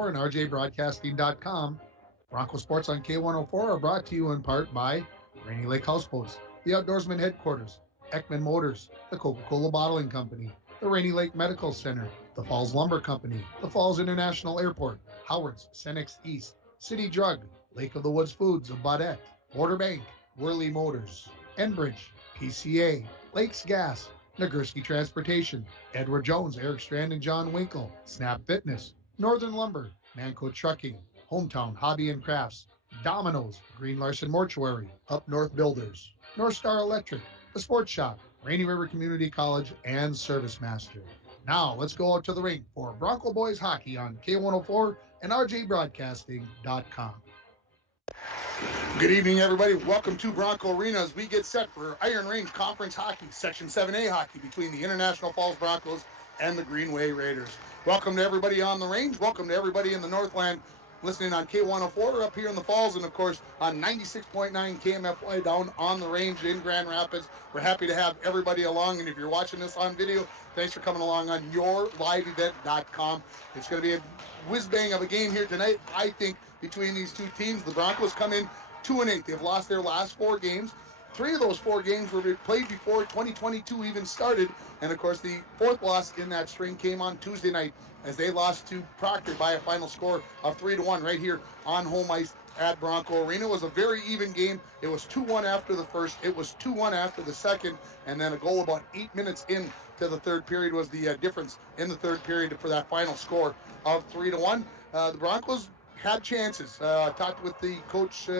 K104 and RJBroadcasting.com. Bronco Sports on K104 are brought to you in part by Rainy Lake Houseboats, the Outdoorsman Headquarters, Ekman Motors, the Coca-Cola Bottling Company, the Rainy Lake Medical Center, the Falls Lumber Company, the Falls International Airport, Howard's, Cenex East, City Drug, Lake of the Woods Foods of Baudette, Border Bank, Worley Motors, Enbridge, PCA, Lakes Gas, Nagurski Transportation, Edward Jones, Eric Strand and John Winkle, Snap Fitness, Northern Lumber, Manco Trucking, Hometown Hobby and Crafts, Domino's, Green Larson Mortuary, Up North Builders, North Star Electric, The Sports Shop, Rainy River Community College, and Service Master. Now let's go out to the rink for Bronco Boys Hockey on K104 and RJBroadcasting.com. Good evening, everybody. Welcome to Bronco Arena as we get set for Iron Range Conference Hockey, Section 7A hockey between the International Falls Broncos and the Greenway Raiders. Welcome to everybody on the range. Welcome to everybody in the Northland listening on K104 up here in the Falls, and of course on 96.9 KMFY down on the range in Grand Rapids. We're happy to have everybody along, and if you're watching this on video, thanks for coming along on yourliveevent.com. It's going to be a whiz-bang of a game here tonight, I think, between these two teams. The Broncos come in 2-8. They've lost their last 4 games. 3 of those 4 games were played before 2022 even started, and of course the 4th loss in that string came on Tuesday night as they lost to Proctor by a final score of 3-1 right here on home ice at Bronco Arena. It was a very even game. It was 2-1 after the first, it was 2-1 after the second, and then a goal about 8 minutes into the third period was the difference in the third period for that final score of 3-1. The Broncos had chances. Talked with the coach,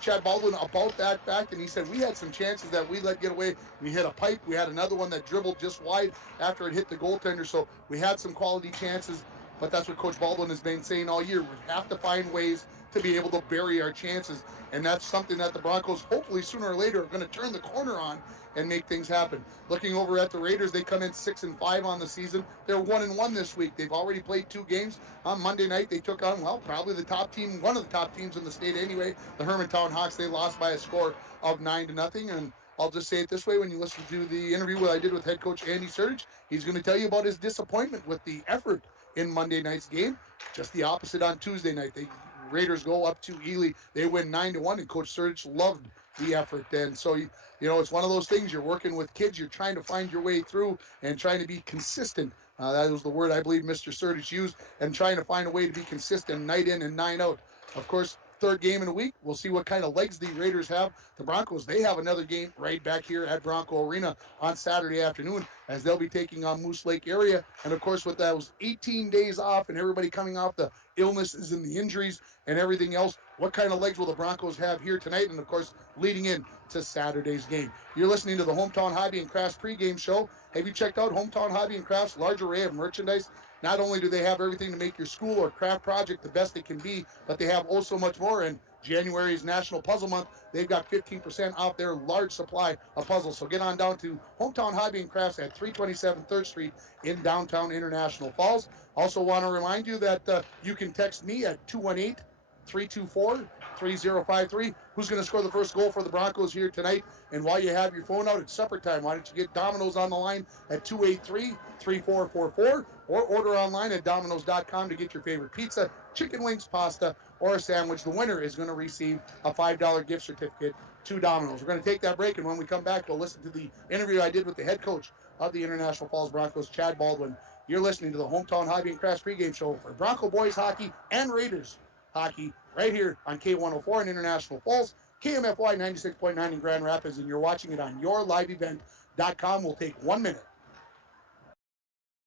Chad Baldwin, about that fact, and he said we had some chances that we let get away. We hit a pipe. We had another one that dribbled just wide after it hit the goaltender, so we had some quality chances, but that's what Coach Baldwin has been saying all year. We have to find ways to be able to bury our chances, and that's something that the Broncos hopefully sooner or later are going to turn the corner on and make things happen. Looking over at the Raiders, they come in 6-5 on the season. They're 1-1 this week. They've already played 2 games. On Monday night, they took on, well, probably the top team, one of the top teams in the state anyway, the Hermantown Hawks. They lost by a score of 9-0. And I'll just say it this way: when you listen to the interview that I did with head coach Andy Serdich, he's going to tell you about his disappointment with the effort in Monday night's game. Just the opposite on Tuesday night. The Raiders go up to Ely. They win 9-1, and Coach Serdich loved the effort. And so, you know, it's one of those things. You're working with kids. You're trying to find your way through and trying to be consistent. That was the word I believe Mr. Serdich used, and trying to find a way to be consistent night in and night out. Of course, 3rd game in a week. We'll see what kind of legs the Raiders have. The Broncos, they have another game right back here at Bronco Arena on Saturday afternoon as they'll be taking on Moose Lake area. And of course, with those 18 days off and everybody coming off the illnesses and the injuries and everything else, what kind of legs will the Broncos have here tonight? And of course, leading in to Saturday's game. You're listening to the Hometown Hobby and Crafts pregame show. Have you checked out Hometown Hobby and Crafts' large array of merchandise? Not only do they have everything to make your school or craft project the best it can be, but they have oh so much more. And January is National Puzzle Month. They've got 15% off their large supply of puzzles. So get on down to Hometown Hobby and Crafts at 327 3rd Street in downtown International Falls. Also want to remind you that you can text me at 218-324-3053. Who's going to score the first goal for the Broncos here tonight? And while you have your phone out, it's supper time. Why don't you get Domino's on the line at 283-3444, or order online at Domino's.com to get your favorite pizza, chicken wings, pasta, or a sandwich. The winner is going to receive a $5 gift certificate to Domino's. We're going to take that break, and when we come back, we'll listen to the interview I did with the head coach of the International Falls Broncos, Chad Baldwin. You're listening to the Hometown Hobby and Crafts pregame show for Bronco Boys Hockey and Raiders Hockey right here on K104 in International Falls, KMFY 96.9 in Grand Rapids, and you're watching it on yourliveevent.com. We'll take 1 minute.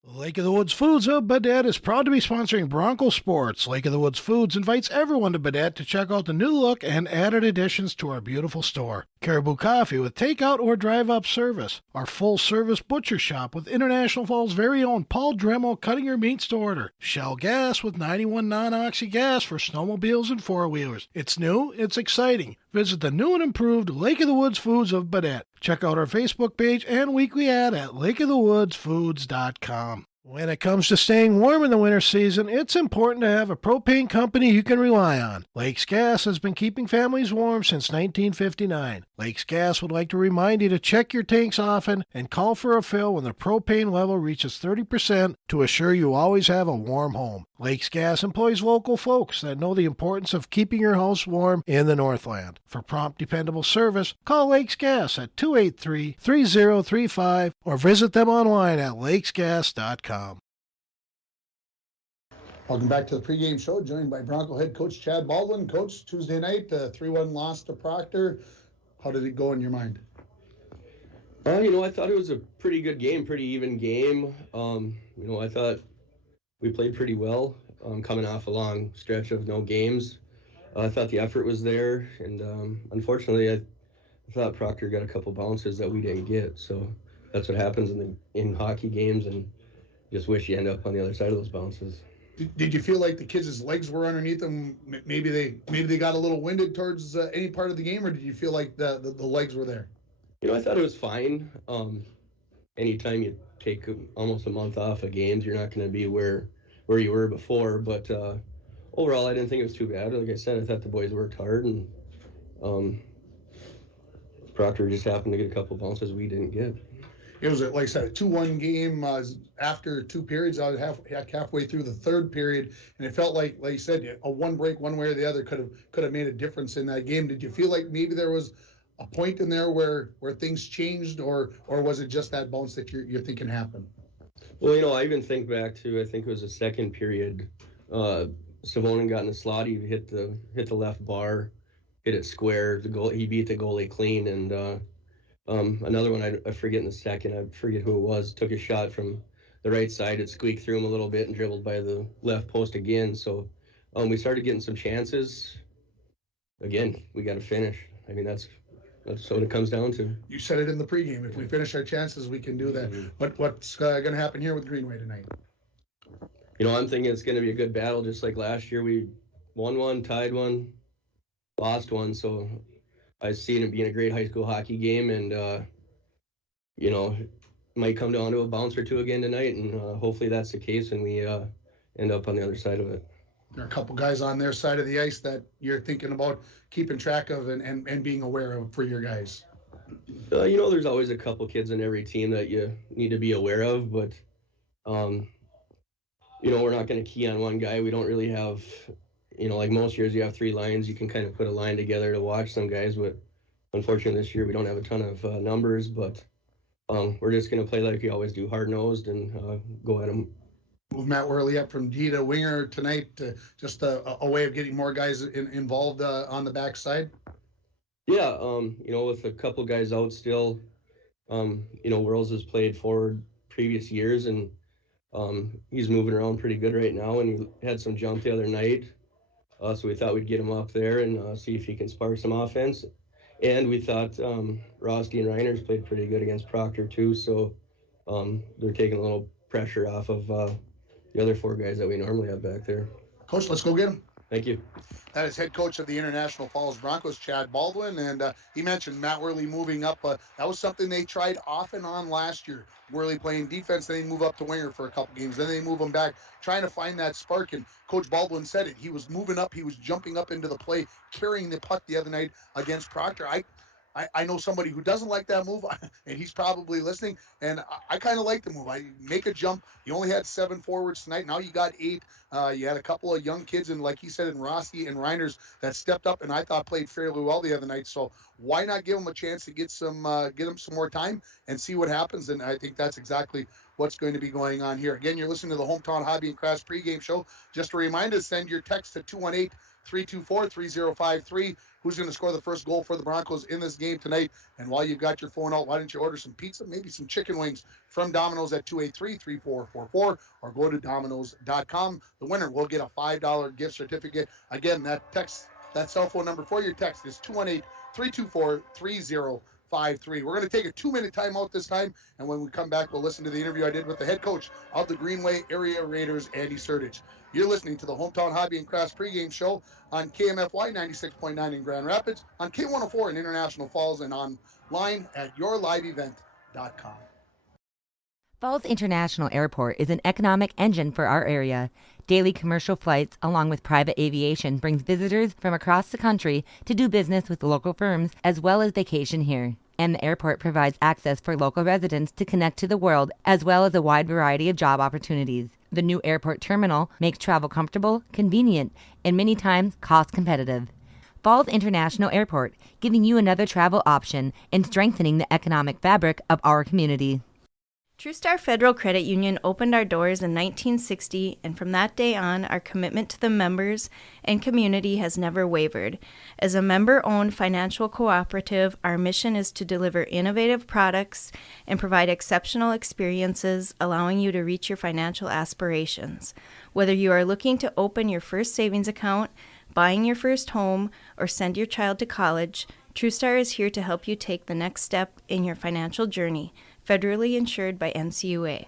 Lake of the Woods Foods of Baudette is proud to be sponsoring Bronco Sports. Lake of the Woods Foods invites everyone to Baudette to check out the new look and added additions to our beautiful store. Caribou Coffee with takeout or drive-up service. Our full-service butcher shop with International Falls' very own Paul Dremel cutting your meats to order. Shell Gas with 91 non-oxy gas for snowmobiles and four-wheelers. It's new, it's exciting. Visit the new and improved Lake of the Woods Foods of Baudette. Check out our Facebook page and weekly ad at lakeofthewoodsfoods.com. When it comes to staying warm in the winter season, it's important to have a propane company you can rely on. Lakes Gas has been keeping families warm since 1959. Lakes Gas would like to remind you to check your tanks often and call for a fill when the propane level reaches 30% to assure you always have a warm home. Lakes Gas employs local folks that know the importance of keeping your house warm in the Northland. For prompt, dependable service, call Lakes Gas at 283-3035 or visit them online at lakesgas.com. Welcome back to the pregame show, joined by Bronco head coach Chad Baldwin. Coach, Tuesday night, 3-1 loss to Proctor. How did it go in your mind? I thought it was a pretty good game, pretty even game. I thought we played pretty well coming off a long stretch of no games. I thought the effort was there, and unfortunately, I thought Proctor got a couple bounces that we didn't get. So that's what happens in hockey games, and just wish you end up on the other side of those bounces. Did you feel like the kids' legs were underneath them? Maybe they got a little winded towards any part of the game, or did you feel like the legs were there? I thought it was fine. Anytime you take almost a month off of games, you're not going to be where you were before. But overall, I didn't think it was too bad. Like I said, I thought the boys worked hard, and Proctor just happened to get a couple bounces we didn't get. It was, like I said, a 2-1 game. After 2 periods, I was halfway through the third period, and it felt like you said, a one break one way or the other could have made a difference in that game. Did you feel like maybe there was a point in there where things changed, or was it just that bounce that you're thinking happened? Well, I even think back to, I think it was the second period. Savonin got in the slot. He hit the left bar, hit it square. He beat the goalie clean, and another one, I forget in the second, I forget who it was, took a shot from the right side. It squeaked through him a little bit and dribbled by the left post again. So we started getting some chances. Again, we got to finish. I mean, that's what it comes down to. You said it in the pregame. If we finish our chances, we can do that. But what's going to happen here with Greenway tonight? I'm thinking it's going to be a good battle, just like last year. We won one, tied one, lost one. So I see it being a great high school hockey game, and might come down to a bounce or two again tonight, and hopefully that's the case, and we end up on the other side of it. There are a couple guys on their side of the ice that you're thinking about keeping track of and being aware of for your guys. There's always a couple kids in every team that you need to be aware of, but we're not going to key on one guy. We don't really have, like most years you have 3 lines. You can kind of put a line together to watch some guys, but unfortunately this year we don't have a ton of numbers, but we're just going to play like we always do, hard-nosed, and go at them. Move Matt Worley up from D to winger tonight, just a way of getting more guys involved on the backside? Yeah, with a couple guys out still, Worlds has played forward previous years, and he's moving around pretty good right now, and he had some jump the other night, so we thought we'd get him up there and see if he can spark some offense. And we thought Rosty and Reiners played pretty good against Proctor too, so they're taking a little pressure off of the other 4 guys that we normally have back there. Coach, let's go get him. Thank you. That is head coach of the International Falls Broncos, Chad Baldwin, and he mentioned Matt Worley moving up. That was something they tried off and on last year. Worley playing defense, then they move up to winger for a couple games, then they move him back, trying to find that spark, and Coach Baldwin said it. He was moving up, he was jumping up into the play, carrying the puck the other night against Proctor. I know somebody who doesn't like that move, and he's probably listening, and I kind of like the move. I make a jump. You only had 7 forwards tonight. Now you got 8. You had a couple of young kids, and like he said, in Rossi and Reiners that stepped up and I thought played fairly well the other night. So why not give them a chance to get them some more time and see what happens? And I think that's exactly what's going to be going on here. Again, you're listening to the Hometown Hobby and Crafts pregame show. Just a reminder, send your text to 218-324-3053. Who's going to score the first goal for the Broncos in this game tonight? And while you've got your phone out, why don't you order some pizza, maybe some chicken wings from Domino's at 283-3444, or go to Domino's.com. The winner will get a $5 gift certificate. Again, that cell phone number for your text is 218-324-3053. We're going to take a 2-minute timeout this time, and when we come back, we'll listen to the interview I did with the head coach of the Greenway Area Raiders, Andy Serdich. You're listening to the Hometown Hobby and Crafts pregame show on KMFY 96.9 in Grand Rapids, on K104 in International Falls, and online at yourliveevent.com. Falls International Airport is an economic engine for our area. Daily commercial flights, along with private aviation, brings visitors from across the country to do business with local firms as well as vacation here. And the airport provides access for local residents to connect to the world, as well as a wide variety of job opportunities. The new airport terminal makes travel comfortable, convenient, and many times cost competitive. Falls International Airport, giving you another travel option and strengthening the economic fabric of our community. TrueStar Federal Credit Union opened our doors in 1960, and from that day on, our commitment to the members and community has never wavered. As a member-owned financial cooperative, our mission is to deliver innovative products and provide exceptional experiences, allowing you to reach your financial aspirations. Whether you are looking to open your first savings account, buying your first home, or send your child to college, TrueStar is here to help you take the next step in your financial journey. Federally insured by NCUA.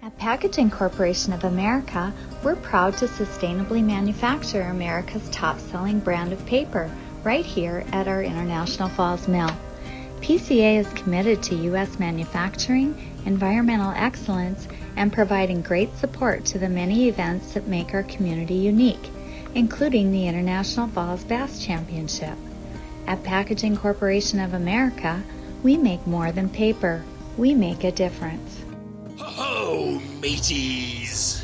At Packaging Corporation of America, we're proud to sustainably manufacture America's top-selling brand of paper right here at our International Falls Mill. PCA is committed to U.S. manufacturing, environmental excellence, and providing great support to the many events that make our community unique, including the International Falls Bass Championship. At Packaging Corporation of America, we make more than paper. We make a difference. Ho-ho, mateys!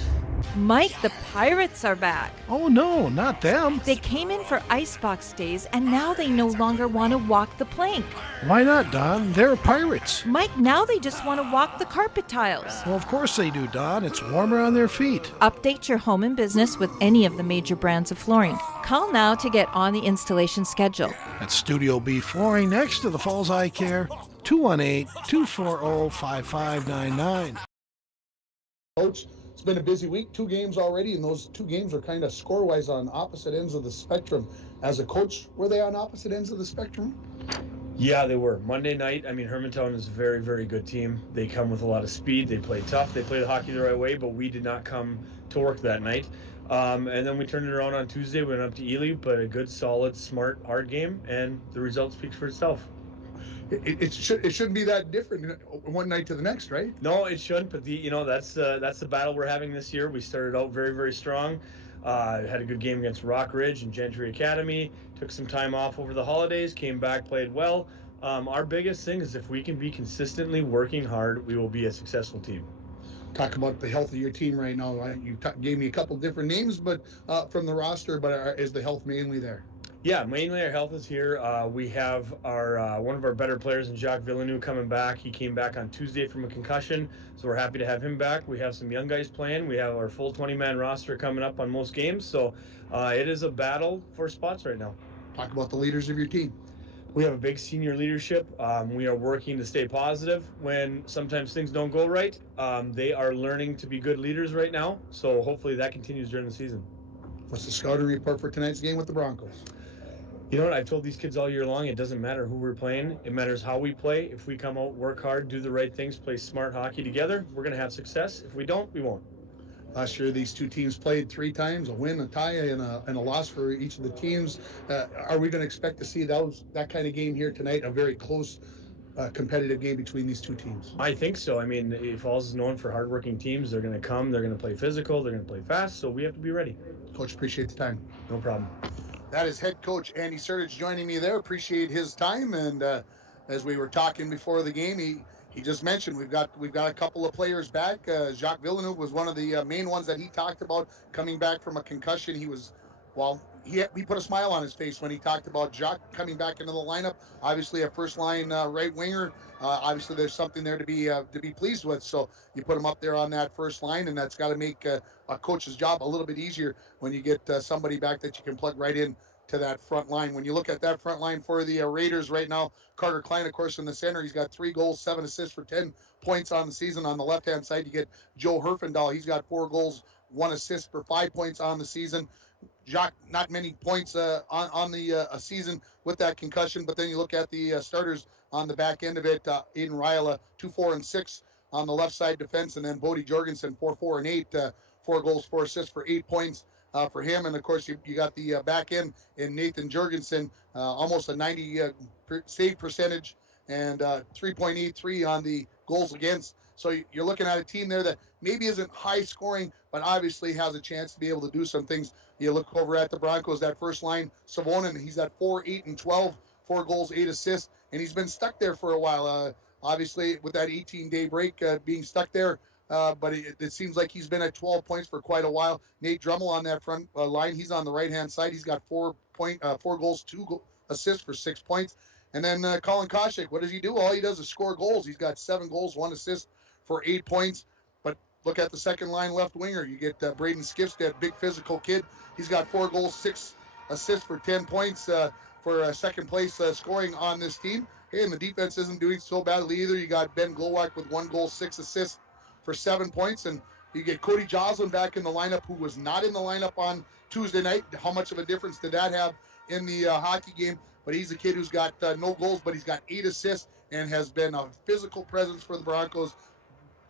Mike, the pirates are back. Oh no, not them. They came in for icebox days, and now they no longer want to walk the plank. Why not, Don? They're pirates. Mike, now they just want to walk the carpet tiles. Well, of course they do, Don. It's warmer on their feet. Update your home and business with any of the major brands of flooring. Call now to get on the installation schedule. At Studio B Flooring next to the Falls Eye Care, 218-240-5599. Coach, it's been a busy week, 2 games already, and those 2 games are kind of score-wise on opposite ends of the spectrum. As a coach, were they on opposite ends of the spectrum? Yeah, they were. Monday night, Hermantown is a very, very good team. They come with a lot of speed. They play tough. They play the hockey the right way, but we did not come to work that night. And then we turned it around on Tuesday. We went up to Ely, but a good, solid, smart, hard game, and the result speaks for itself. It shouldn't be that different one night to the next, right? No, it shouldn't. But that's the battle we're having this year. We started out very, very strong. Had a good game against Rock Ridge and Gentry Academy. Took some time off over the holidays. Came back, played well. Our biggest thing is if we can be consistently working hard, we will be a successful team. Talk about the health of your team right now. You gave me a couple different names, but from the roster. But is the health mainly there? Yeah, mainly our health is here. We have our one of our better players in Jacques Villeneuve coming back. He came back on Tuesday from a concussion, so we're happy to have him back. We have some young guys playing. We have our full 20-man roster coming up on most games, so it is a battle for spots right now. Talk about the leaders of your team. We have a big senior leadership. We are working to stay positive when sometimes things don't go right. They are learning to be good leaders right now, so hopefully that continues during the season. What's the scouting report for tonight's game with the Broncos? You know what, I've told these kids all year long, it doesn't matter who we're playing. It matters how we play. If we come out, work hard, do the right things, play smart hockey together, we're going to have success. If we don't, we won't. Last year, these 2 teams played 3 times, a win, a tie, and a loss for each of the teams. Are we going to expect to see that kind of game here tonight, a very close, competitive game between these 2 teams? I think so. Falls is known for hardworking teams. They're going to come, they're going to play physical, they're going to play fast, so we have to be ready. Coach, appreciate the time. No problem. That is head coach Andy Serdich joining me there. Appreciate his time. And as we were talking before the game, he just mentioned we've got a couple of players back. Jacques Villeneuve was one of the main ones that he talked about coming back from a concussion. He put a smile on his face when he talked about Jacques coming back into the lineup. Obviously, a first-line right winger. Obviously, there's something there to be pleased with. So you put him up there on that first line, and that's got to make a coach's job a little bit easier when you get somebody back that you can plug right in to that front line. When you look at that front line for the Raiders right now, Carter Klein, of course, in the center. He's got 3 goals, 7 assists for 10 points on the season. On the left-hand side, you get Joe Herfindahl. He's got 4 goals, 1 assist for 5 points on the season. Jacques, not many points on the season with that concussion, but then you look at the starters on the back end of it. Aiden Ryla, 2, 4, and 6 on the left side defense, and then Bodie Jorgensen, 4, 4, and 8, 4 goals, 4 assists for 8 points for him. And of course, you got the back end in Nathan Jorgensen, almost a 90 save percentage and 3.83 on the goals against. So you're looking at a team there that maybe isn't high scoring, but obviously has a chance to be able to do some things. You look over at the Broncos, that first line, Savonin, he's at 4, 8, and 12, 4 goals, 8 assists, and he's been stuck there for a while. Obviously, with that 18-day break being stuck there, but it seems like he's been at 12 points for quite a while. Nate Drummel on that front line. He's on the right-hand side. He's got 4 goals, 2 assists for 6 points. And then Colin Koshik, what does he do? All he does is score goals. He's got 7 goals, 1 assist for 8 points. But look at the second line left winger. You get Braden Skips, that big physical kid. He's got 4 goals, 6 assists for 10 points for second place scoring on this team. Hey, and the defense isn't doing so badly either. You got Ben Glowak with 1 goal, 6 assists for 7 points. And you get Cody Joslin back in the lineup, who was not in the lineup on Tuesday night. How much of a difference did that have in the hockey game? But he's a kid who's got no goals, but he's got 8 assists and has been a physical presence for the Broncos,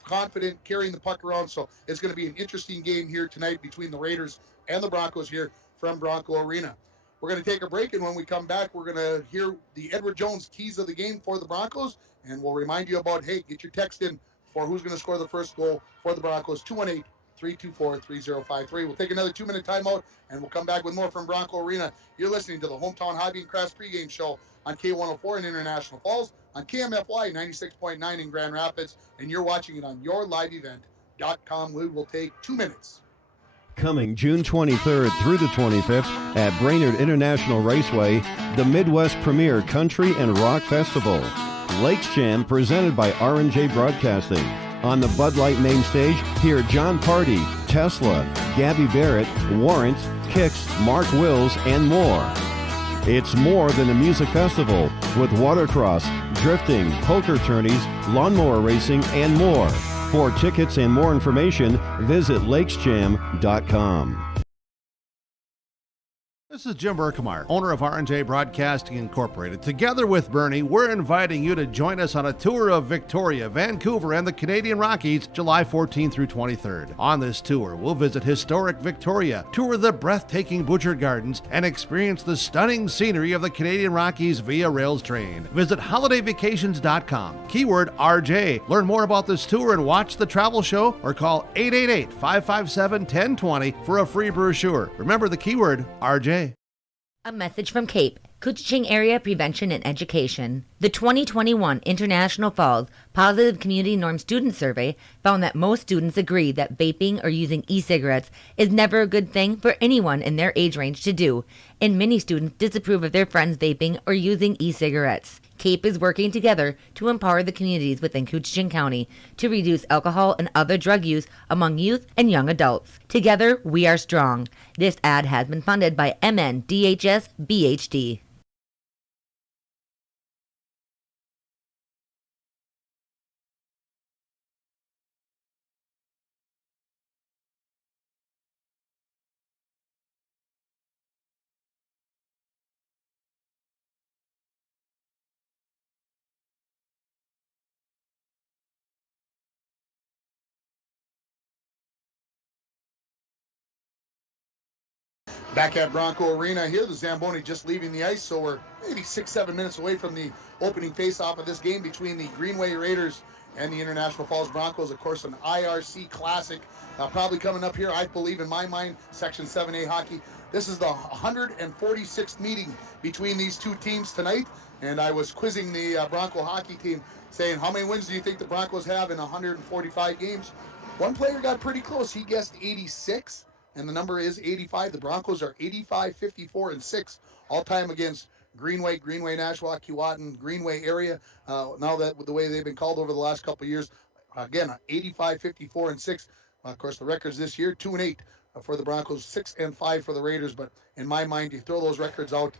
confident, carrying the puck around. So it's going to be an interesting game here tonight between the Raiders and the Broncos here from Bronco Arena. We're going to take a break, and when we come back, we're going to hear the Edward Jones keys of the game for the Broncos, and we'll remind you about, hey, get your text in for who's going to score the first goal for the Broncos, 218-324-3053. We'll take another 2-minute timeout, and we'll come back with more from Bronco Arena. You're listening to the Hometown Hobby and Crafts pregame show on K104 in International Falls, on KMFY 96.9 in Grand Rapids, and you're watching it on yourliveevent.com. We will take 2 minutes. Coming June 23rd through the 25th at Brainerd International Raceway, the Midwest Premier Country and Rock Festival. Lakes Jam presented by R&J Broadcasting. On the Bud Light main stage, hear John Party, Tesla, Gabby Barrett, Warrant, Kix, Mark Wills, and more. It's more than a music festival with watercross, drifting, poker tourneys, lawnmower racing, and more. For tickets and more information, visit lakesjam.com. This is Jim Berkemeyer, owner of R&J Broadcasting Incorporated. Together with Bernie, we're inviting you to join us on a tour of Victoria, Vancouver, and the Canadian Rockies, July 14th through 23rd. On this tour, we'll visit historic Victoria, tour the breathtaking Butchert Gardens, and experience the stunning scenery of the Canadian Rockies via rails train. Visit holidayvacations.com, keyword RJ. Learn more about this tour and watch the travel show, or call 888-557-1020 for a free brochure. Remember the keyword RJ. A message from CAPE, Couchiching Area Prevention and Education. The 2021 International Falls Positive Community Norm Student Survey found that most students agree that vaping or using e-cigarettes is never a good thing for anyone in their age range to do, and many students disapprove of their friends vaping or using e-cigarettes. CAPE is working together to empower the communities within Couchiching County to reduce alcohol and other drug use among youth and young adults. Together, we are strong. This ad has been funded by MNDHS BHD. Back at Bronco Arena here, the Zamboni just leaving the ice, so we're maybe 6-7 minutes away from the opening face-off of this game between the Greenway Raiders and the International Falls Broncos. Of course, an IRC Classic probably coming up here, I believe, in my mind, Section 7A hockey. This is the 146th meeting between these two teams tonight, and I was quizzing the Bronco hockey team, saying, how many wins do you think the Broncos have in 145 games? One player got pretty close. He guessed 86. And the number is 85. The Broncos are 85, 54, and 6 all-time against Greenway, Nashua, Keewatin, Greenway area. Now that with the way they've been called over the last couple of years, again, 85, 54, and 6. Of course, the records this year, 2-8 for the Broncos, 6-5 for the Raiders. But in my mind, you throw those records out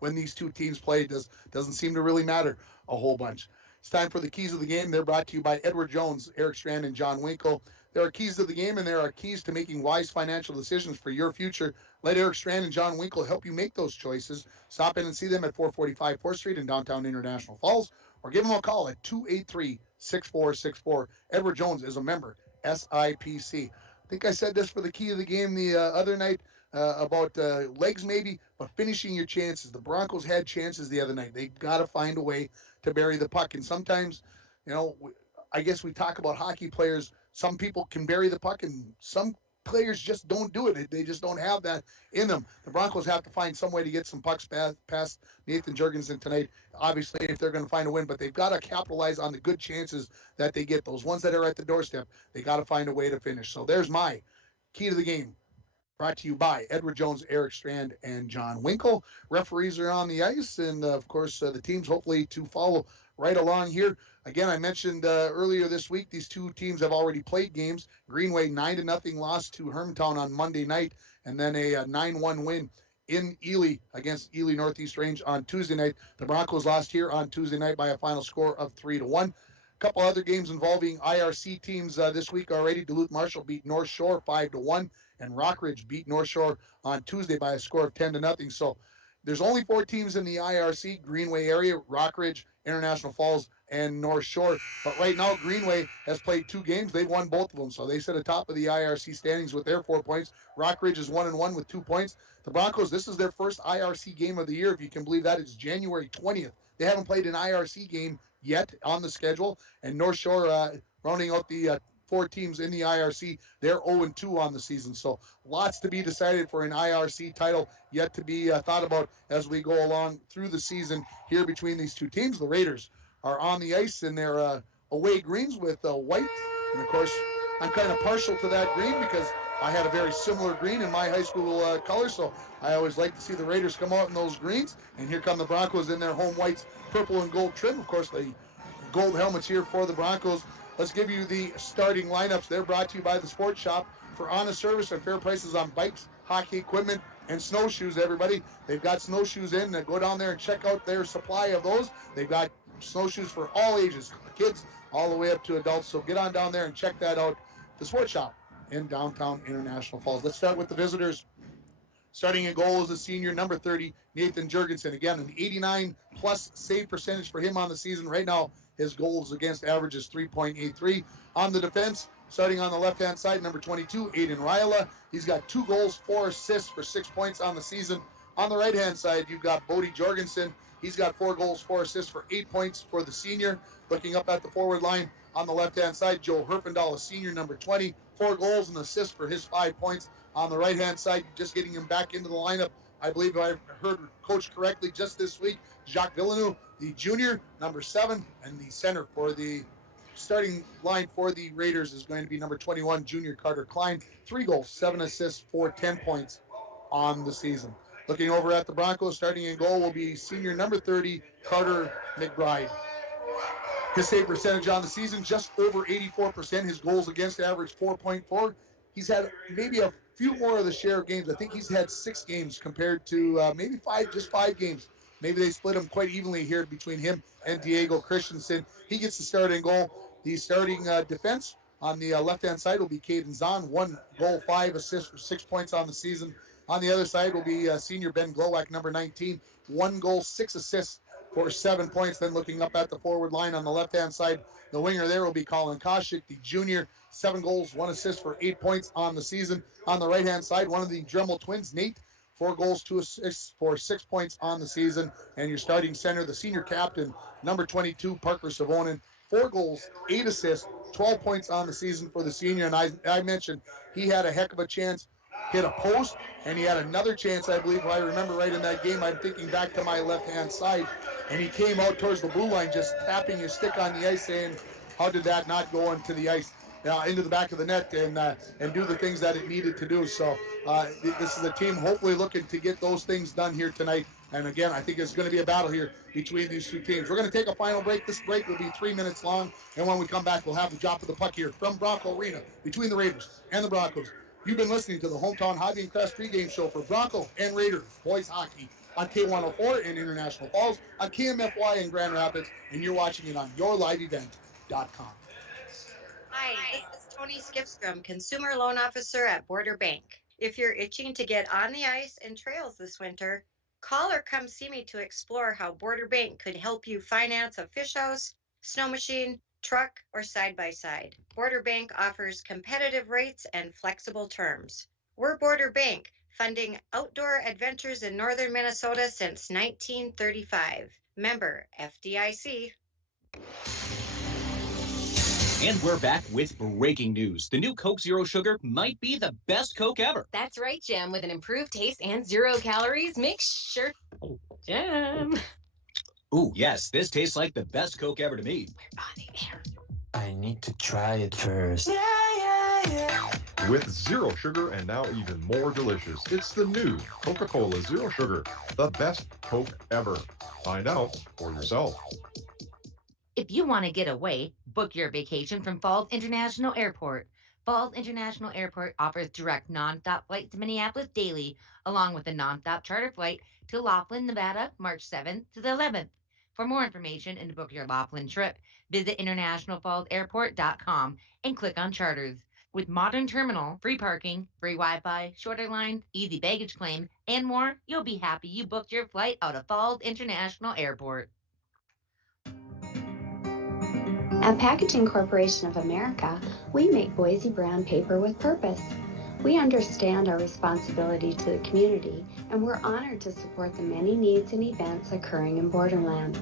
when these two teams play, doesn't seem to really matter a whole bunch. It's time for the keys of the game. They're brought to you by Edward Jones, Eric Strand, and John Winkle. There are keys to the game, and there are keys to making wise financial decisions for your future. Let Eric Strand and John Winkle help you make those choices. Stop in and see them at 445 4th Street in downtown International Falls, or give them a call at 283-6464. Edward Jones is a member, SIPC. I think I said this for the key of the game the other night about legs maybe, but finishing your chances. The Broncos had chances the other night. They got to find a way to bury the puck. And sometimes, I guess we talk about hockey players. Some people can bury the puck, and some players just don't do it. They just don't have that in them. The Broncos have to find some way to get some pucks past Nathan Jurgensen tonight, obviously, if they're going to find a win. But they've got to capitalize on the good chances that they get. Those ones that are at the doorstep, they got to find a way to finish. So there's my key to the game. Brought to you by Edward Jones, Eric Strand, and John Winkle. Referees are on the ice, and, of course, the teams hopefully to follow right along here. Again, I mentioned earlier this week, these two teams have already played games. Greenway 9-0 loss to Hermtown on Monday night, and then a 9-1 win in Ely against Ely Northeast Range on Tuesday night. The Broncos lost here on Tuesday night by a final score of 3-1. A couple other games involving IRC teams this week already. Duluth Marshall beat North Shore 5-1, and Rockridge beat North Shore on Tuesday by a score of 10-0. So there's only 4 teams in the IRC Greenway area: Rockridge, International Falls, and North Shore. But right now, Greenway has played 2 games. They've won both of them, so they sit atop of the IRC standings with their 4 points. Rockridge is 1-1 with 2 points. The Broncos, this is their first IRC game of the year, if you can believe that. It's January 20th. They haven't played an IRC game yet on the schedule, and North Shore, rounding out the 4 teams in the IRC, they're 0-2 on the season. So lots to be decided for an IRC title yet to be thought about as we go along through the season here between these 2 teams. The Raiders are on the ice in their away greens with white, and of course I'm kind of partial to that green because I had a very similar green in my high school colors, so I always like to see the Raiders come out in those greens. And here come the Broncos in their home whites, purple and gold trim. Of course, the gold helmets here for the Broncos. Let's give you the starting lineups. They're brought to you by the Sports Shop for honest service and fair prices on bikes, hockey equipment, and snowshoes, everybody. They've got snowshoes in. Go down there and check out their supply of those. They've got snowshoes for all ages, kids all the way up to adults. So get on down there and check that out. The Sports Shop in downtown International Falls. Let's start with the visitors. Starting in goal is the senior, number 30, Nathan Jurgensen. Again, an 89-plus save percentage for him on the season. Right now, his goals against average is 3.83. On the defense, starting on the left-hand side, number 22, Aiden Ryla. He's got 2 goals, 4 assists for 6 points on the season. On the right-hand side, you've got Bodie Jorgensen. He's got 4 goals, 4 assists for 8 points for the senior. Looking up at the forward line, on the left-hand side, Joe Herfindahl, a senior, number 20, 4 goals and assists for his 5 points. On the right-hand side, just getting him back into the lineup, I believe I heard coach correctly just this week, Jacques Villeneuve, the junior, number 7, and the center for the starting line for the Raiders is going to be number 21, junior Carter Klein. 3 goals, 7 assists for 10 points on the season. Looking over at the Broncos, starting in goal will be senior number 30, Carter McBride. His save percentage on the season, just over 84%. His goals against average 4.4. He's had maybe a few more of the share of games. I think he's had 6 games compared to maybe 5, just 5 games. Maybe they split him quite evenly here between him and Diego Christensen. He gets the starting goal. The starting defense on the left-hand side will be Caden Zahn. 1 goal, 5 assists for 6 points on the season. On the other side will be senior Ben Glowak, number 19. 1 goal, 6 assists for 7 points. Then looking up at the forward line on the left-hand side, the winger there will be Colin Koshik, the junior. 7 goals, 1 assist for 8 points on the season. On the right-hand side, one of the Dremel twins, Nate, 4 goals, 2 assists for 6 points on the season. And your starting center, the senior captain, number 22, Parker Savonen, 4 goals, 8 assists, 12 points on the season for the senior. And I mentioned he had a heck of a chance, hit a post, and he had another chance, I believe, if I remember right in that game. I'm thinking back to my left-hand side, and he came out towards the blue line, just tapping his stick on the ice, saying, how did that not go into the ice, into the back of the net, and do the things that it needed to do. So this is a team hopefully looking to get those things done here tonight. And again, I think it's going to be a battle here between these 2 teams. We're going to take a final break. This break will be 3 minutes long, and when we come back, we'll have the drop of the puck here from Bronco Arena between the Raiders and the Broncos. You've been listening to the Hometown Hobby and Crafts pregame show for Bronco and Raiders boys hockey on K104 in International Falls, on KMFY in Grand Rapids, and you're watching it on yourliveevent.com. Hi, this is Tony Skipstrom, Consumer Loan Officer at Border Bank. If you're itching to get on the ice and trails this winter, call or come see me to explore how Border Bank could help you finance a fish house, snow machine, truck, or side-by-side. Border Bank offers competitive rates and flexible terms. We're Border Bank, funding outdoor adventures in northern Minnesota since 1935. Member FDIC. And we're back with breaking news. The new Coke Zero Sugar might be the best Coke ever. That's right, Jam. With an improved taste and 0 calories, make sure... Oh, Jam. Ooh, yes, this tastes like the best Coke ever to me. We're on the air. I need to try it first. With zero sugar and now even more delicious, it's the new Coca-Cola Zero Sugar, the best Coke ever. Find out for yourself. If you want to get away, book your vacation from Falls International Airport. Falls International Airport offers direct nonstop flights to Minneapolis daily, along with a nonstop charter flight to Laughlin, Nevada, March 7th to the 11th. For more information and to book your Laughlin trip, visit internationalfallsairport.com and click on charters. With modern terminal, free parking, free Wi-Fi, shorter lines, easy baggage claim, and more, you'll be happy you booked your flight out of Falls International Airport. At Packaging Corporation of America, we make Boise brown paper with purpose. We understand our responsibility to the community, and we're honored to support the many needs and events occurring in Borderland.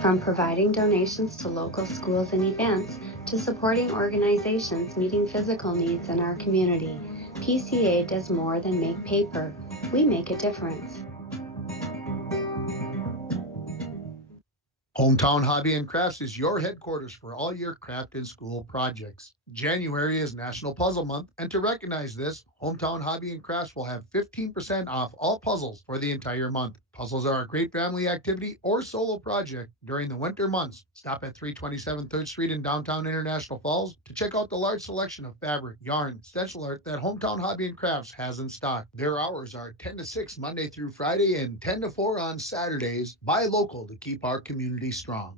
From providing donations to local schools and events, to supporting organizations meeting physical needs in our community, PCA does more than make paper. We make a difference. Hometown Hobby and Crafts is your headquarters for all your craft and school projects. January is National Puzzle Month, and to recognize this, Hometown Hobby and Crafts will have 15% off all puzzles for the entire month. Puzzles are a great family activity or solo project during the winter months. Stop at 327 3rd Street in downtown International Falls to check out the large selection of fabric, yarn, stencil art that Hometown Hobby and Crafts has in stock. Their hours are 10 to 6 Monday through Friday and 10 to 4 on Saturdays. Buy local to keep our community strong.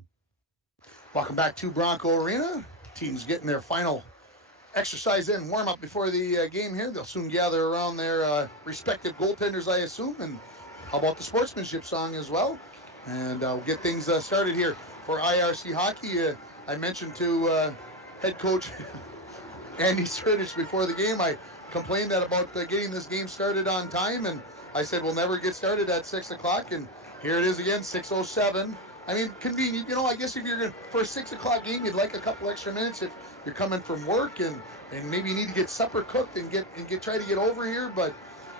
Welcome back to Bronco Arena. Teams getting their final exercise in, warm up before the game here. They'll soon gather around their respective goaltenders, I assume, and how about the sportsmanship song as well? And we'll get things started here for IRC Hockey. I mentioned to head coach Andy Serdich before the game, I complained about getting this game started on time, and I said we'll never get started at 6 o'clock, and here it is again, 6:07. I mean, convenient, I guess if you're going for a 6 o'clock game, you'd like a couple extra minutes if you're coming from work and maybe you need to get supper cooked and try to get over here, but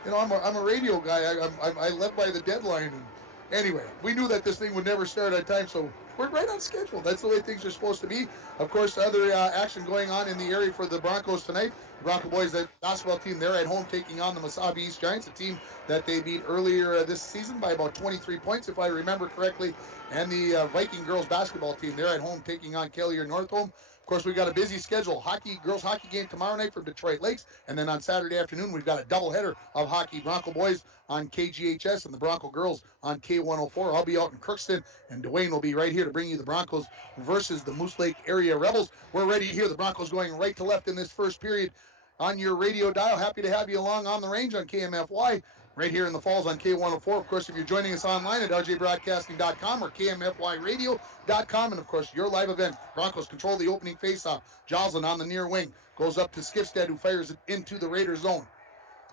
I'm a radio guy. I live by the deadline. And anyway, we knew that this thing would never start on time, so we're right on schedule. That's the way things are supposed to be. Of course, other action going on in the area for the Broncos tonight. Bronco boys, the basketball team, they're at home taking on the Mesabi East Giants, a team that they beat earlier this season by about 23 points, if I remember correctly. And the Viking girls basketball team, they're at home taking on Kellier Northholm. Of course, we've got a busy schedule. Girls hockey game tomorrow night from Detroit Lakes. And then on Saturday afternoon, we've got a doubleheader of hockey. Bronco boys on KGHS and the Bronco girls on K104. I'll be out in Crookston, and Dwayne will be right here to bring you the Broncos versus the Moose Lake area Rebels. We're ready to hear the Broncos going right to left in this first period on your radio dial. Happy to have you along on the range on KMFY. Right here in the Falls on K104. Of course, if you're joining us online at rjbroadcasting.com or kmfyradio.com, and of course, your live event. Broncos control the opening faceoff. Joslin on the near wing. Goes up to Skifstad, who fires it into the Raiders zone.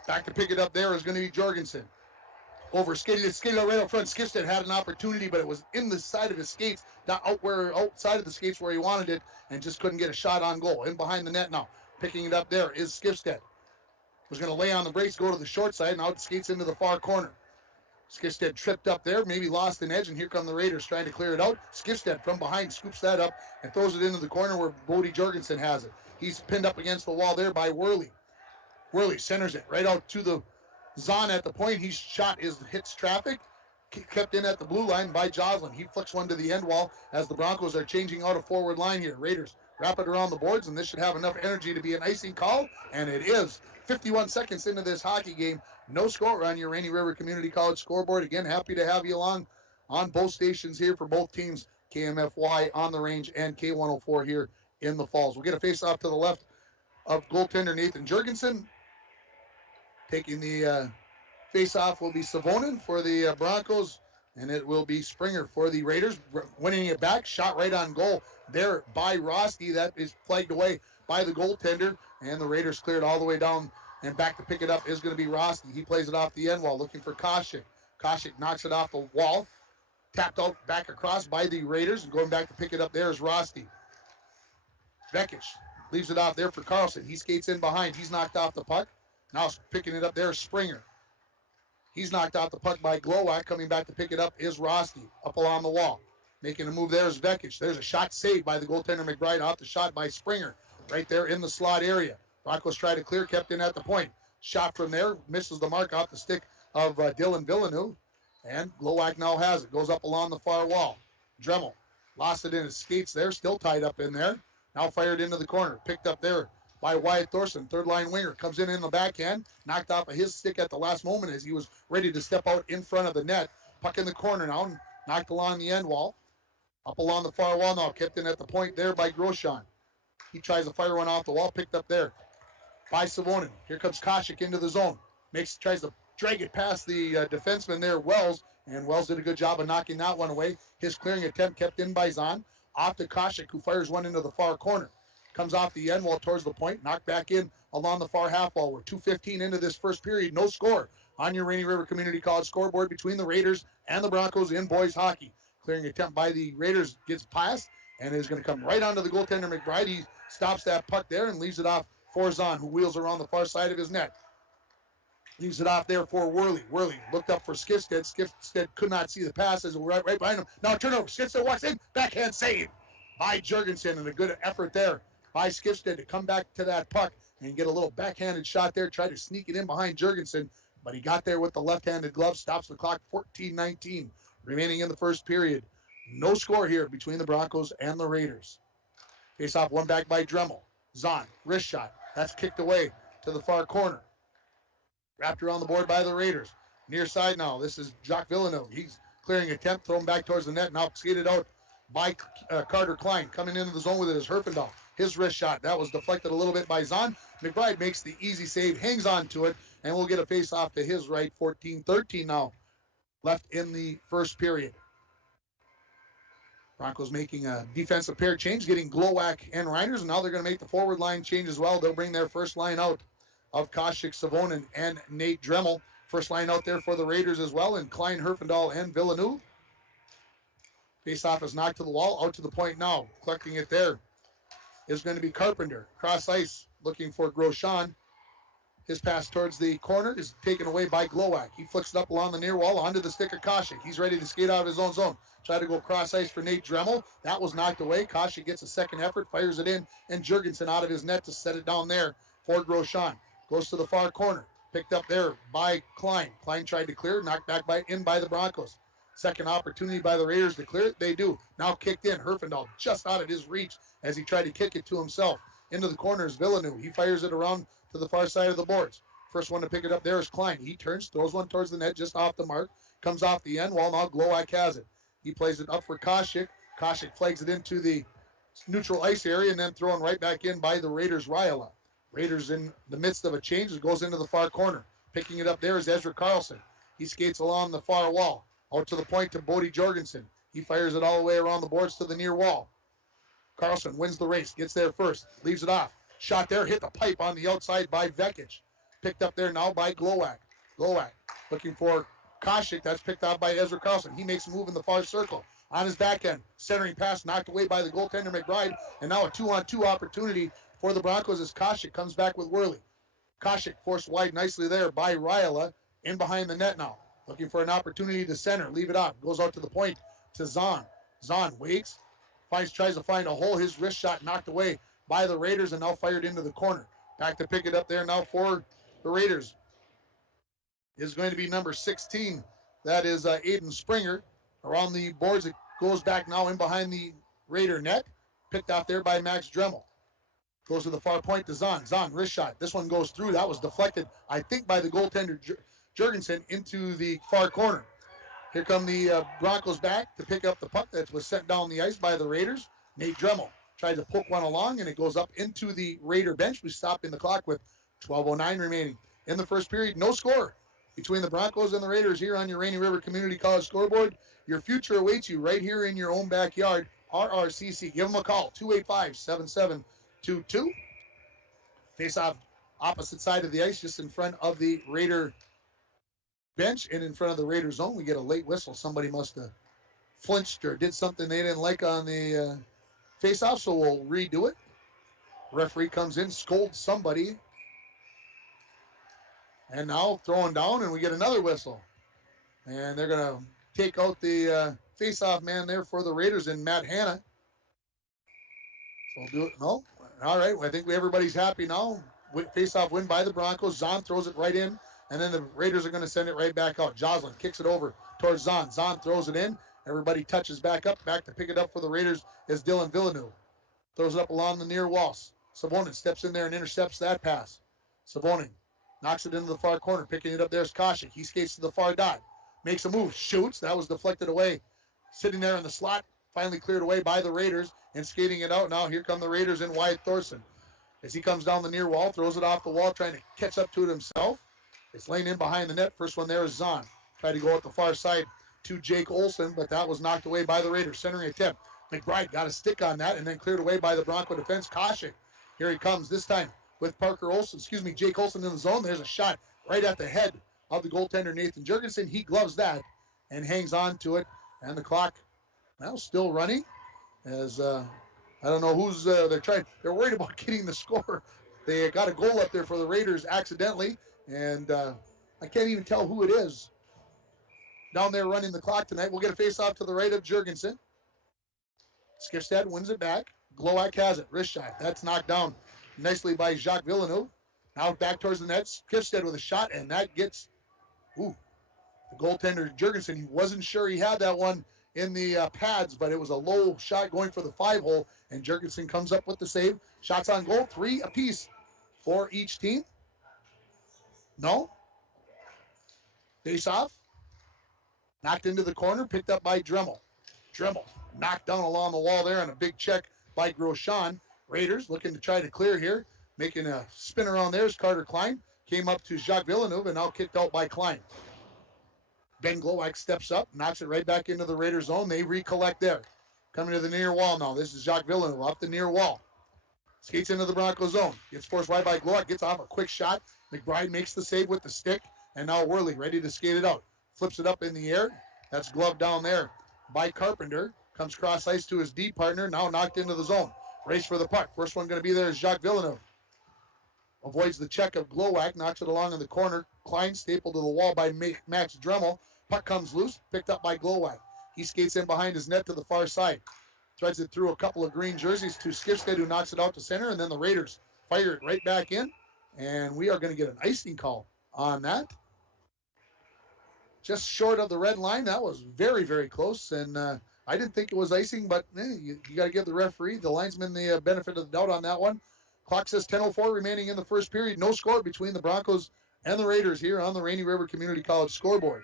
Back to pick it up there is going to be Jorgensen. Over skated right up front. Skifstad had an opportunity, but it was in the side of his skates, not outside of the skates where he wanted it, and just couldn't get a shot on goal. In behind the net now. Picking it up there is Skifstad. Was going to lay on the brakes, go to the short side, and out skates into the far corner. Skifstad tripped up there, maybe lost an edge, and here come the Raiders trying to clear it out. Skifstad from behind scoops that up and throws it into the corner where Bodie Jorgensen has it. He's pinned up against the wall there by Worley. Worley centers it right out to the Zahn at the point. His shot hits traffic, kept in at the blue line by Joslin. He flicks one to the end wall as the Broncos are changing out a forward line here. Raiders wrap it around the boards, and this should have enough energy to be an icing call, and it is. 51 seconds into this hockey game. No score on your Rainy River Community College scoreboard. Again, happy to have you along on both stations here for both teams, KMFY on the range and K104 here in the Falls. We'll get a face-off to the left of goaltender Nathan Jorgensen. Taking the face-off will be Savonin for the Broncos, and it will be Springer for the Raiders. Winning it back, shot right on goal there by Rosti. That is flagged away by the goaltender, and the Raiders cleared all the way down, and back to pick it up is going to be Rosti. He plays it off the end wall, looking for Koshik. Koshik knocks it off the wall, tapped out back across by the Raiders, and going back to pick it up there is Rosti. Vekic leaves it out there for Carlson. He skates in behind. He's knocked off the puck. Now picking it up there is Springer. He's knocked out the puck by Glowak. Coming back to pick it up is Roski up along the wall. Making a move there is Vekic. There's a shot saved by the goaltender McBride off the shot by Springer. Right there in the slot area. Broncos try to clear, kept in at the point. Shot from there, misses the mark off the stick of Dylan Villeneuve. And Glowak now has it. Goes up along the far wall. Dremel lost it in his skates there, still tied up in there. Now fired into the corner. Picked up there by Wyatt Thorson, third line winger. Comes in the backhand. Knocked off of his stick at the last moment as he was ready to step out in front of the net. Puck in the corner now. Knocked along the end wall. Up along the far wall now. Kept in at the point there by Groshon. He tries to fire one off the wall. Picked up there by Savonin. Here comes Koshik into the zone. Tries to drag it past the defenseman there, Wells. And Wells did a good job of knocking that one away. His clearing attempt kept in by Zahn. Off to Koshik, who fires one into the far corner. Comes off the end wall towards the point. Knocked back in along the far half wall. We're 2:15 into this first period. No score on your Rainy River Community College scoreboard between the Raiders and the Broncos in boys hockey. Clearing attempt by the Raiders gets past and is going to come right onto the goaltender McBride. He stops that puck there and leaves it off for Zahn, who wheels around the far side of his net. Leaves it off there for Worley. Worley looked up for Skifstead. Skifstead could not see the pass as right behind him. Now turnover. Skifstead walks in. Backhand save by Jurgensen, and a good effort there by Skifstead to come back to that puck and get a little backhanded shot there. Tried to sneak it in behind Jurgensen, but he got there with the left-handed glove. Stops the clock. 14-19 remaining in the first period. No score here between the Broncos and the Raiders. Face off one back by Dremel. Zahn, wrist shot. That's kicked away to the far corner. Wrapped around the board by the Raiders. Near side now. This is Jacques Villeneuve. He's clearing attempt, thrown back towards the net. Now skated out by Carter Klein. Coming into the zone with it is Herfindahl. His wrist shot. That was deflected a little bit by Zahn. McBride makes the easy save, hangs on to it, and we'll get a face off to his right. 14-13 now left in the first period. Broncos making a defensive pair change, getting Glowak and Reiners, and now they're going to make the forward line change as well. They'll bring their first line out of Koshik, Savonin, and Nate Dremel. First line out there for the Raiders as well, and Klein, Herfindahl, and Villeneuve. Face-off is knocked to the wall, out to the point now. Collecting it there is going to be Carpenter. Cross ice, looking for Groshon. His pass towards the corner is taken away by Glowak. He flicks it up along the near wall onto the stick of Koshik. He's ready to skate out of his own zone. Try to go cross ice for Nate Dremel. That was knocked away. Koshik gets a second effort, fires it in, and Jurgensen out of his net to set it down there for Groshon. Goes to the far corner. Picked up there by Klein. Klein tried to clear, knocked back in by the Broncos. Second opportunity by the Raiders to clear it. They do. Now kicked in. Herfindahl just out of his reach as he tried to kick it to himself. Into the corners, Villeneuve. He fires it around to the far side of the boards. First one to pick it up there is Klein. He turns, throws one towards the net, just off the mark. Comes off the end wall. Now Glowak has it. He plays it up for Koshik. Koshik flags it into the neutral ice area and then thrown right back in by the Raiders' Riola. Raiders in the midst of a change. It goes into the far corner. Picking it up there is Ezra Carlson. He skates along the far wall. Out to the point to Bodie Jorgensen. He fires it all the way around the boards to the near wall. Carlson wins the race. Gets there first. Leaves it off. Shot there. Hit the pipe on the outside by Vekic. Picked up there now by Glowak. Glowak looking for Koshik. That's picked out by Ezra Carlson. He makes a move in the far circle. On his backhand. Centering pass knocked away by the goaltender McBride. And now a 2-on-2 opportunity for the Broncos as Koshik comes back with Worley. Koshik forced wide nicely there by Riola. In behind the net now. Looking for an opportunity to center. Leave it off. Goes out to the point to Zahn. Zahn waits. Tries to find a hole. His wrist shot knocked away by the Raiders and now fired into the corner. Back to pick it up there now for the Raiders is going to be number 16. That is Aiden Springer. Around the boards, it goes back now in behind the Raider net. Picked out there by Max Dremel. Goes to the far point to Zahn. Zahn, wrist shot. This one goes through. That was deflected, I think, by the goaltender Jurgensen into the far corner. Here come the Broncos back to pick up the puck that was sent down the ice by the Raiders. Nate Dremel tried to poke one along, and it goes up into the Raider bench. We stop in the clock with 12:09 remaining. In the first period, no score between the Broncos and the Raiders here on your Rainy River Community College scoreboard. Your future awaits you right here in your own backyard. RRCC. Give them a call, 285-7722. Face off opposite side of the ice, just in front of the Raider bench and in front of the Raider zone. We get a late whistle. Somebody must have flinched or did something they didn't like on the face-off, so we'll redo it. Referee comes in, scolds somebody. And now throwing down, and we get another whistle. And they're going to take out the face-off man there for the Raiders in Matt Hanna. So we'll do it. No? All right. Well, I think everybody's happy now. Face-off win by the Broncos. Zahn throws it right in, and then the Raiders are going to send it right back out. Joslin kicks it over towards Zahn. Zahn throws it in. Everybody touches back up. Back to pick it up for the Raiders is Dylan Villeneuve. Throws it up along the near walls. Savonin steps in there and intercepts that pass. Savonin knocks it into the far corner. Picking it up there is Koshik. He skates to the far dot. Makes a move. Shoots. That was deflected away. Sitting there in the slot. Finally cleared away by the Raiders. And skating it out now. Here come the Raiders in Wyatt Thorson. As he comes down the near wall. Throws it off the wall. Trying to catch up to it himself. It's laying in behind the net. First one there is Zahn. Tried to go out the far side to Jake Olson. But that was knocked away by the Raiders. Centering attempt. McBride got a stick on that. And then cleared away by the Bronco defense. Koshik. Here he comes. This time with Jake Olson in the zone. There's a shot right at the head of the goaltender, Nathan Jurgensen. He gloves that and hangs on to it. And the clock now still running as I don't know who's they're worried about getting the score. They got a goal up there for the Raiders accidentally, and I can't even tell who it is down there running the clock tonight. We'll get a face-off to the right of Jurgensen. Skifstad wins it back. Glowak has it. Wrist shot. That's knocked down nicely by Jacques Villeneuve. Now back towards the net. Skifstad with a shot, and that gets the goaltender Jurgensen. He wasn't sure he had that one in the pads, but it was a low shot going for the 5-hole, and Jurgensen comes up with the save. Shots on goal, 3 apiece for each team. No. Face off. Knocked into the corner, picked up by Dremel. Dremel knocked down along the wall there on a big check by Groshon. Raiders looking to try to clear here. Making a spin around there is Carter Klein. Came up to Jacques Villeneuve and now kicked out by Klein. Ben Glowak steps up, knocks it right back into the Raiders zone. They recollect there. Coming to the near wall now. This is Jacques Villeneuve up the near wall. Skates into the Bronco zone. Gets forced wide by Glowak. Gets off a quick shot. McBride makes the save with the stick. And now Worley ready to skate it out. Flips it up in the air. That's gloved down there by Carpenter. Comes cross ice to his D partner. Now knocked into the zone. Race for the puck. First one going to be there is Jacques Villeneuve. Avoids the check of Glowak. Knocks it along in the corner. Klein stapled to the wall by Max Dremel. Puck comes loose. Picked up by Glowak. He skates in behind his net to the far side. Threads it through a couple of green jerseys to Skifstad, who knocks it out to center. And then the Raiders fire it right back in. And we are going to get an icing call on that. Just short of the red line. That was very, very close. And I didn't think it was icing, but you got to give the referee, the linesman, the benefit of the doubt on that one. Clock says 10:04 remaining in the first period. No score between the Broncos and the Raiders here on the Rainy River Community College scoreboard.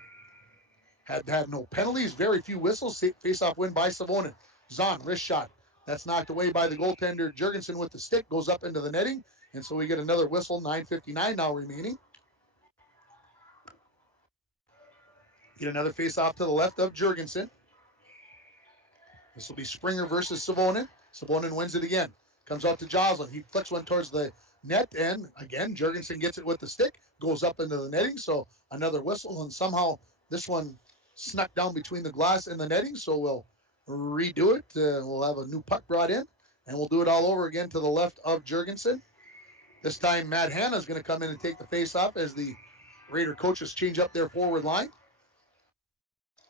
Had no penalties, very few whistles. Face-off win by Savonin. Zahn, wrist shot. That's knocked away by the goaltender Jurgensen with the stick. Goes up into the netting. And so we get another whistle. 9:59 now remaining. Get another face-off to the left of Jurgensen. This will be Springer versus Savonin. Savonin wins it again. Comes out to Joslin. He flicks one towards the net. And again, Jurgensen gets it with the stick. Goes up into the netting. So another whistle. And somehow this one snuck down between the glass and the netting. So we'll redo it. We'll have a new puck brought in. And we'll do it all over again to the left of Jurgensen. This time Matt Hanna is going to come in and take the face-off as the Raider coaches change up their forward line.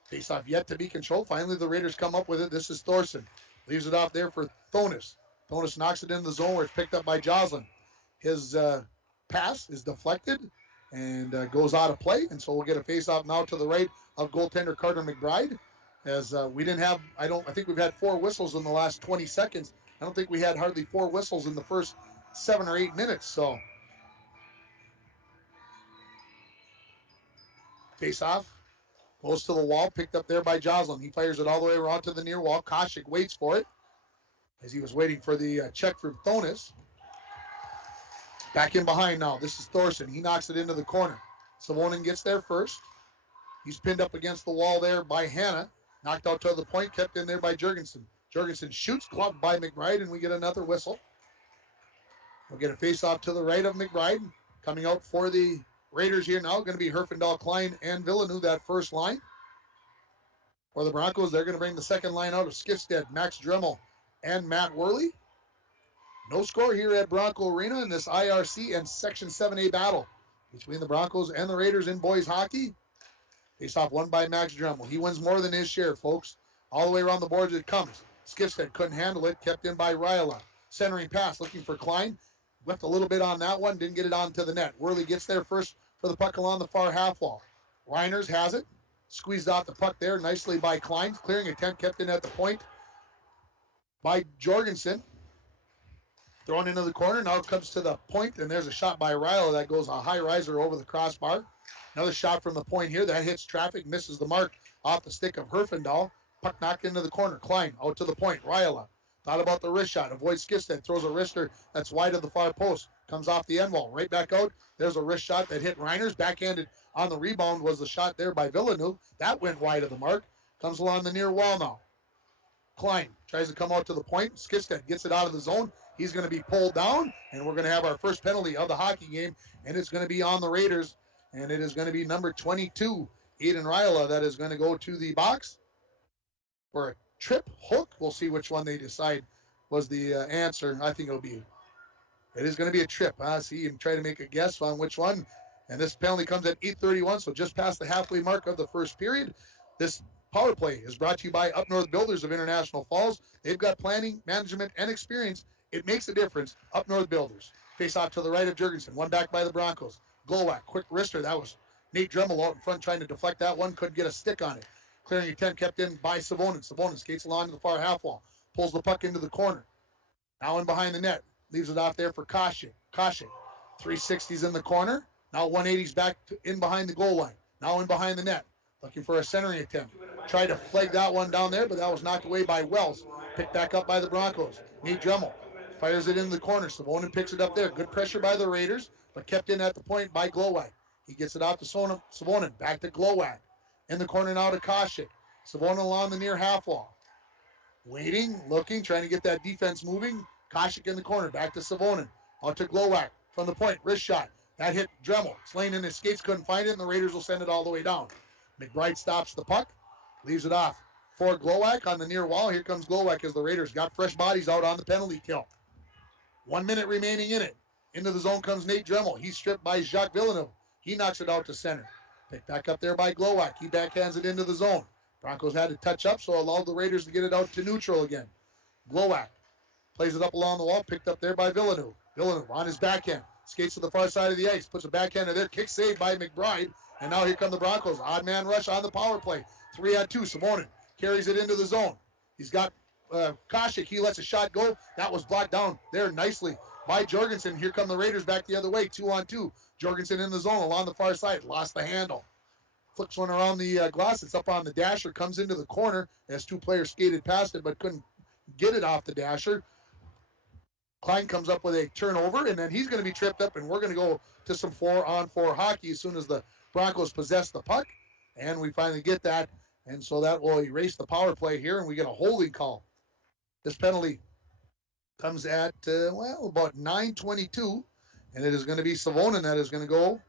Face-off yet to be controlled. Finally, the Raiders come up with it. This is Thorson. Leaves it off there for Thonis. Thonis knocks it in the zone where it's picked up by Joslin. His pass is deflected and goes out of play. And so we'll get a face-off now to the right of goaltender Carter McBride. As we didn't have, I think we've had 4 whistles in the last 20 seconds. I don't think we had hardly 4 whistles in the first 7 or 8 minutes. So face-off. Goes to the wall, picked up there by Joslin. He fires it all the way around to the near wall. Koshik waits for it as he was waiting for the check from Thonis. Back in behind now. This is Thorson. He knocks it into the corner. Savonin gets there first. He's pinned up against the wall there by Hanna. Knocked out to the point, kept in there by Jurgensen. Jurgensen shoots, gloved by McBride, and we get another whistle. We'll get a face-off to the right of McBride. Coming out for the Raiders here now, going to be Herfindahl, Klein, and Villeneuve, that first line. For the Broncos, they're going to bring the second line out of Skifstad, Max Dremel, and Matt Worley. No score here at Bronco Arena in this IRC and Section 7A battle between the Broncos and the Raiders in boys hockey. Face-off won by Max Dremel. He wins more than his share, folks. All the way around the boards it comes. Skifstead couldn't handle it, kept in by Ryla. Centering pass, looking for Klein. Whipped a little bit on that one, didn't get it onto the net. Worley gets there first for the puck along the far half wall. Reiners has it. Squeezed out the puck there nicely by Klein. Clearing attempt kept in at the point by Jorgensen. Thrown into the corner. Now it comes to the point, and there's a shot by Ryla that goes a high riser over the crossbar. Another shot from the point here. That hits traffic, misses the mark off the stick of Herfindahl. Puck knocked into the corner. Klein out to the point. Ryla thought about the wrist shot. Avoids Skifstead. Throws a wrister that's wide of the far post. Comes off the end wall. Right back out. There's a wrist shot that hit Reiners. Backhanded on the rebound was the shot there by Villeneuve. That went wide of the mark. Comes along the near wall now. Klein tries to come out to the point. Skifstead gets it out of the zone. He's going to be pulled down, and we're going to have our first penalty of the hockey game, and it's going to be on the Raiders, and it is going to be number 22, Aiden Ryla, that is going to go to the box for a trip hook. We'll see which one they decide was the answer. I think it is going to be a trip. See him try to make a guess on which one. And this penalty comes at 8:31, so just past the halfway mark of the first period. This power play is brought to you by Up North Builders of International Falls. They've got planning, management, and experience. It makes a difference. Up North Builders. Face off to the right of Jurgensen. One back by the Broncos. Glowak, quick wrister. That was Nate Dremel out in front trying to deflect that one. Couldn't get a stick on it. Clearing attempt kept in by Savonin. Savonin skates along to the far half wall. Pulls the puck into the corner. Now in behind the net. Leaves it off there for Koshik. Koshik. 360s in the corner. Now 180s back in behind the goal line. Now in behind the net. Looking for a centering attempt. Tried to flag that one down there, but that was knocked away by Wells. Picked back up by the Broncos. Nate Dremel fires it in the corner. Savonin picks it up there. Good pressure by the Raiders, but kept in at the point by Glowak. He gets it out to Savonin. Back to Glowak. In the corner now to Koshik. Savonin along the near half wall. Waiting, looking, trying to get that defense moving. Koshik in the corner. Back to Savonin. Out to Glowak from the point. Wrist shot. That hit Dremel. Slain in his skates, couldn't find it, and the Raiders will send it all the way down. McBride stops the puck. Leaves it off for Glowak on the near wall. Here comes Glowak as the Raiders got fresh bodies out on the penalty kill. 1 minute remaining in it. Into the zone comes Nate Dremel. He's stripped by Jacques Villeneuve. He knocks it out to center. Picked back up there by Glowak. He backhands it into the zone. Broncos had to touch up, so allowed the Raiders to get it out to neutral again. Glowak plays it up along the wall. Picked up there by Villeneuve. Villeneuve on his backhand. Skates to the far side of the ice. Puts a backhander there. Kick saved by McBride. And now here come the Broncos. Odd man rush on the power play. 3-on-2. Simonin carries it into the zone. He's got Koshik. He lets a shot go. That was blocked down there nicely by Jorgensen. Here come the Raiders back the other way. 2-on-2. Jorgensen in the zone along the far side. Lost the handle. Flips one around the glass. It's up on the dasher. Comes into the corner as two players skated past it but couldn't get it off the dasher. Klein comes up with a turnover, and then he's going to be tripped up, and we're going to go to some 4-on-4 hockey as soon as the Broncos possess the puck, and we finally get that, and so that will erase the power play here, and we get a holding call. This penalty comes at, about 9:22, and it is going to be Savonin that is going to go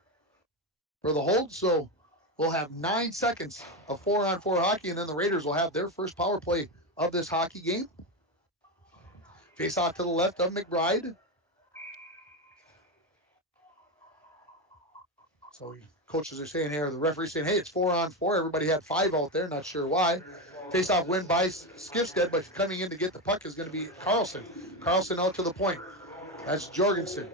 for the hold, so we'll have 9 seconds of 4-on-4 hockey, and then the Raiders will have their first power play of this hockey game. Face off to the left of McBride. So coaches are saying here, the referee's saying, hey, it's 4-on-4. Everybody had 5 out there, not sure why. Face off win by Skifstead, but coming in to get the puck is going to be Carlson. Carlson out to the point. That's Jorgensen.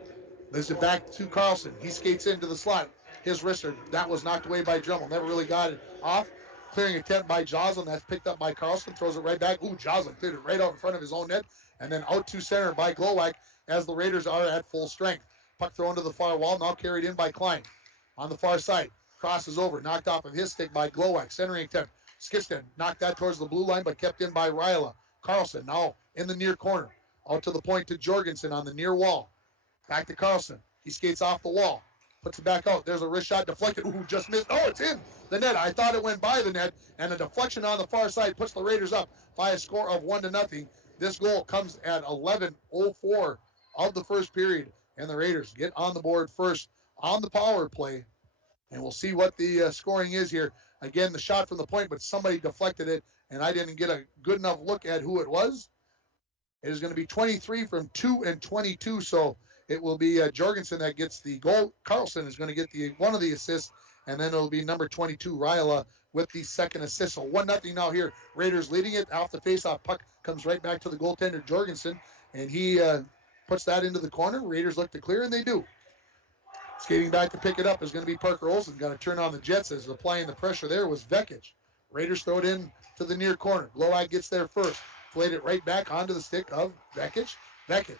Leaves it back to Carlson. He skates into the slot. His wrister, that was knocked away by Dremel. Never really got it off. Clearing attempt by Joslin. That's picked up by Carlson. Throws it right back. Ooh, Joslin cleared it right out in front of his own net. And then out to center by Glowak as the Raiders are at full strength. Puck thrown to the far wall. Now carried in by Klein. On the far side. Crosses over. Knocked off of his stick by Glowak. Centering attempt. Skifstead knocked that towards the blue line, but kept in by Ryla. Carlson now in the near corner. Out to the point to Jorgensen on the near wall. Back to Carlson. He skates off the wall. Puts it back out. There's a wrist shot deflected. Ooh, just missed. Oh, it's in the net. I thought it went by the net. And a deflection on the far side puts the Raiders up by a score of 1-0. This goal comes at 11:04 of the first period. And the Raiders get on the board first on the power play. And we'll see what the scoring is here. Again, the shot from the point, but somebody deflected it. And I didn't get a good enough look at who it was. It is going to be 23 from 2 and 22, so it will be Jorgensen that gets the goal. Carlson is going to get one of the assists, and then it'll be number 22, Ryla, with the second assist. So 1-0 now here. Raiders leading it. Off the faceoff, puck comes right back to the goaltender, Jorgensen, and he puts that into the corner. Raiders look to clear, and they do. Skating back to pick it up is going to be Parker Olsen. Got to turn on the Jets as applying the pressure there was Vekic. Raiders throw it in to the near corner. Glowag gets there first. Played it right back onto the stick of Vekic. Vekic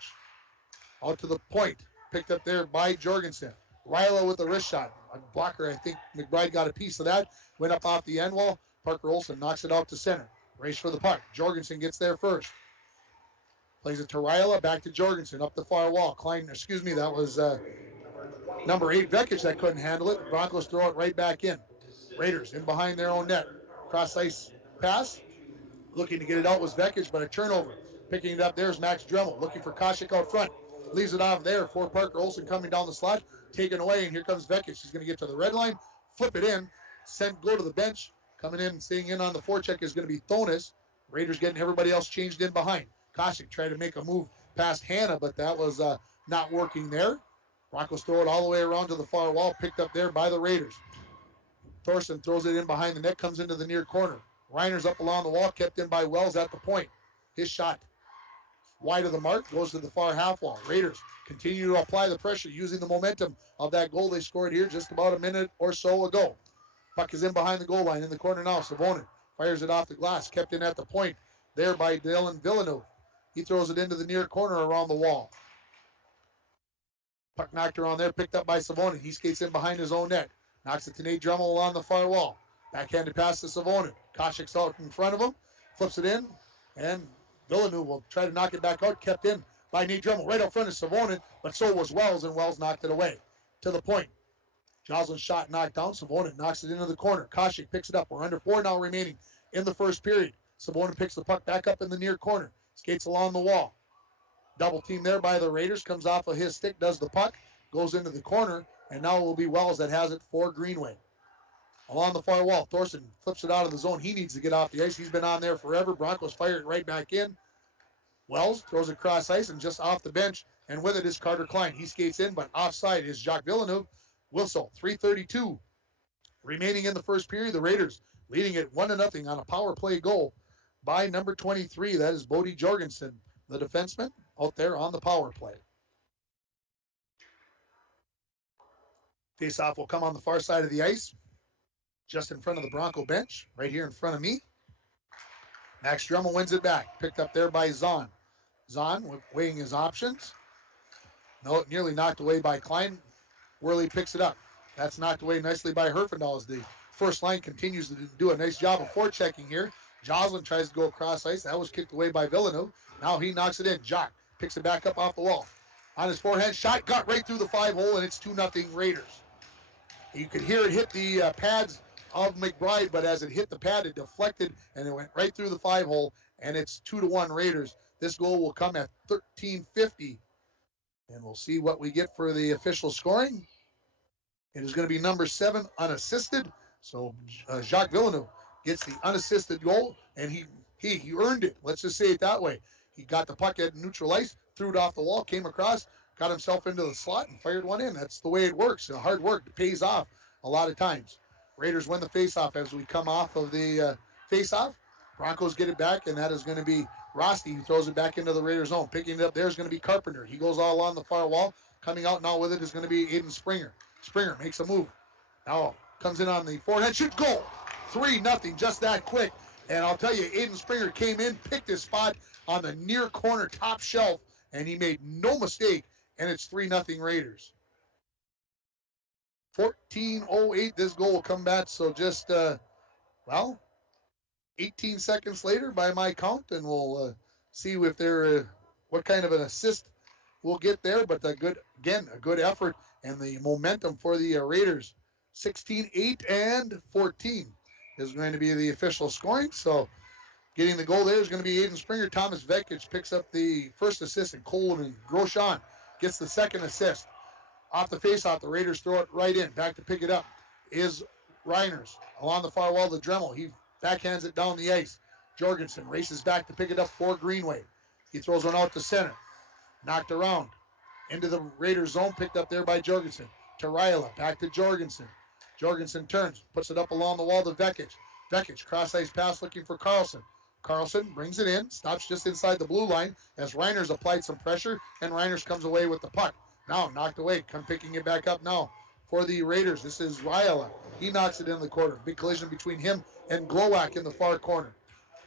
out to the point. Picked up there by Jorgensen. Ryla with the wrist shot. A blocker, I think McBride got a piece of that. Went up off the end wall. Parker Olsen knocks it out to center. Race for the puck. Jorgensen gets there first. Plays it to Ryla. Back to Jorgensen. Up the far wall. That was number 8, Vekic, that couldn't handle it. Broncos throw it right back in. Raiders in behind their own net. Cross ice pass. Looking to get it out was Vekic, but a turnover. Picking it up there is Max Dremel. Looking for Koshik out front. Leaves it off there for Parker Olsen coming down the slot. Taken away, and here comes Vekic. He's going to get to the red line. Flip it in. Go to the bench. Coming in and staying in on the forecheck is going to be Thonis. Raiders getting everybody else changed in behind. Koshik tried to make a move past Hanna, but that was not working there. Broncos throw it all the way around to the far wall, picked up there by the Raiders. Thorson throws it in behind the net, comes into the near corner. Reiner's up along the wall, kept in by Wells at the point. His shot wide of the mark, goes to the far half wall. Raiders continue to apply the pressure using the momentum of that goal they scored here just about a minute or so ago. Puck is in behind the goal line in the corner now. Savonin fires it off the glass, kept in at the point there by Dylan Villeneuve. He throws it into the near corner around the wall. Puck knocked around there, picked up by Savonin. He skates in behind his own net. Knocks it to Nate Drummond along the far wall. Backhanded pass to Savonin. Koshik's out in front of him. Flips it in. And Villeneuve will try to knock it back out. Kept in by Nate Drummond right up front of Savonin. But so was Wells, and Wells knocked it away. To the point. Joslin's shot knocked down. Savonin knocks it into the corner. Koshik picks it up. We're under 4 now remaining in the first period. Savonin picks the puck back up in the near corner. Skates along the wall. Double team there by the Raiders. Comes off of his stick, does the puck, goes into the corner, and now it will be Wells that has it for Greenway. Along the far wall, Thorson flips it out of the zone. He needs to get off the ice. He's been on there forever. Broncos fire it right back in. Wells throws it cross ice and just off the bench, and with it is Carter Klein. He skates in, but offside is Jacques Villeneuve. Whistle, 3:32 remaining in the first period. The Raiders leading it 1-0 on a power play goal by number 23. That is Bodie Jorgensen, the defenseman, out there on the power play. Face-off will come on the far side of the ice, just in front of the Bronco bench, right here in front of me. Max Drummond wins it back, picked up there by Zahn. Zahn weighing his options. No, nearly knocked away by Klein. Worley picks it up. That's knocked away nicely by Herfindahl as the first line continues to do a nice job of forechecking here. Joslin tries to go across ice. That was kicked away by Villeneuve. Now he knocks it in. Jock picks it back up off the wall. On his forehand shot, got right through the 5-hole, and it's 2-0 Raiders. You could hear it hit the pads of McBride, but as it hit the pad, it deflected, and it went right through the 5-hole, and it's 2-1 Raiders. This goal will come at 13:50, and we'll see what we get for the official scoring. It is going to be number 7, unassisted. So Jacques Villeneuve gets the unassisted goal, and he earned it. Let's just say it that way. He got the puck at neutral ice, threw it off the wall, came across, got himself into the slot, and fired one in. That's the way it works. Hard work pays off a lot of times. Raiders win the faceoff as we come off of the faceoff. Broncos get it back, and that is going to be Rosti who throws it back into the Raiders' zone. Picking it up there is going to be Carpenter. He goes all along the far wall. Coming out now with it is going to be Aiden Springer. Springer makes a move. Now comes in on the forehand shoot. Goal! 3-0, just that quick. And I'll tell you, Aiden Springer came in, picked his spot on the near corner top shelf, and he made no mistake, and it's 3-0 Raiders. 14:08, this goal will come back, so just, 18 seconds later by my count, and we'll see if there, what kind of an assist we'll get there, but a good effort, and the momentum for the Raiders. 16-8 and 14 is going to be the official scoring, so getting the goal there is going to be Aiden Springer. Thomas Vekic picks up the first assist, and Coleman Groshon gets the second assist. Off the faceoff, the Raiders throw it right in. Back to pick it up is Reiners. Along the far wall to Dremel. He backhands it down the ice. Jorgensen races back to pick it up for Greenway. He throws one out to center. Knocked around. Into the Raiders zone, picked up there by Jorgensen. To Ryla, back to Jorgensen. Jorgensen turns, puts it up along the wall to Vekic. Vekic, cross-ice pass looking for Carlson. Carlson brings it in, stops just inside the blue line as Reiners applied some pressure, and Reiners comes away with the puck. Now knocked away, come picking it back up now for the Raiders. This is Ryla. He knocks it in the corner. Big collision between him and Glowak in the far corner.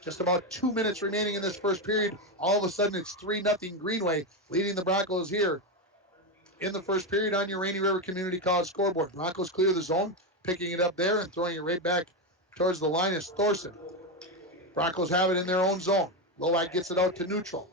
Just about 2 minutes remaining in this first period. All of a sudden, it's 3-0 Greenway, leading the Broncos here in the first period on your Rainy River Community College scoreboard. Broncos clear the zone, picking it up there and throwing it right back towards the line is Thorson. Broncos have it in their own zone. Lowak gets it out to neutral.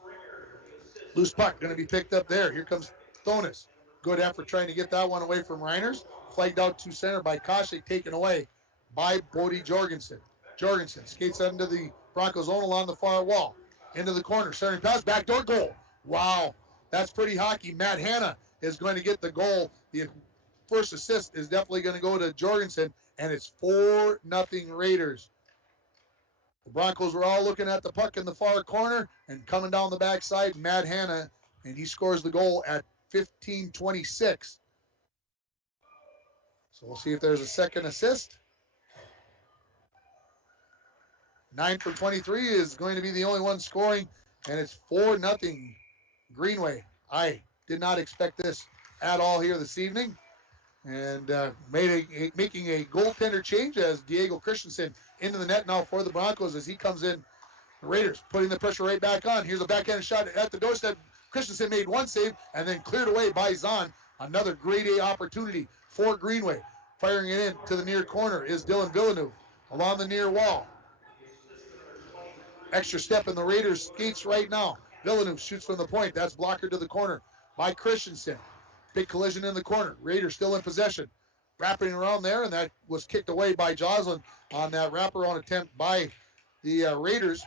Loose puck going to be picked up there. Here comes Thonis. Good effort trying to get that one away from Reiners. Flagged out to center by Koshik, taken away by Bodie Jorgensen. Jorgensen skates into the Broncos zone along the far wall. Into the corner, centering pass, backdoor goal. Wow, that's pretty hockey. Matt Hanna is going to get the goal. The first assist is definitely going to go to Jorgensen, and it's 4-0 Raiders. The Broncos were all looking at the puck in the far corner, and coming down the backside, Matt Hanna, and he scores the goal at 15:26. So we'll see if there's a second assist. 9 for 23 is going to be the only one scoring, and it's 4-0 Greenway. I did not expect this at all here this evening. And making a goaltender change as Diego Christensen into the net now for the Broncos as he comes in. The Raiders putting the pressure right back on. Here's a backhand shot at the doorstep. Christensen made one save and then cleared away by Zahn. Another grade A opportunity for Greenway. Firing it in to the near corner is Dylan Villeneuve along the near wall. Extra step in the Raiders skates right now. Villeneuve shoots from the point. That's blocker to the corner by Christensen. Big collision in the corner. Raiders still in possession. Wrapping around there, and that was kicked away by Joslin on that wraparound attempt by the Raiders.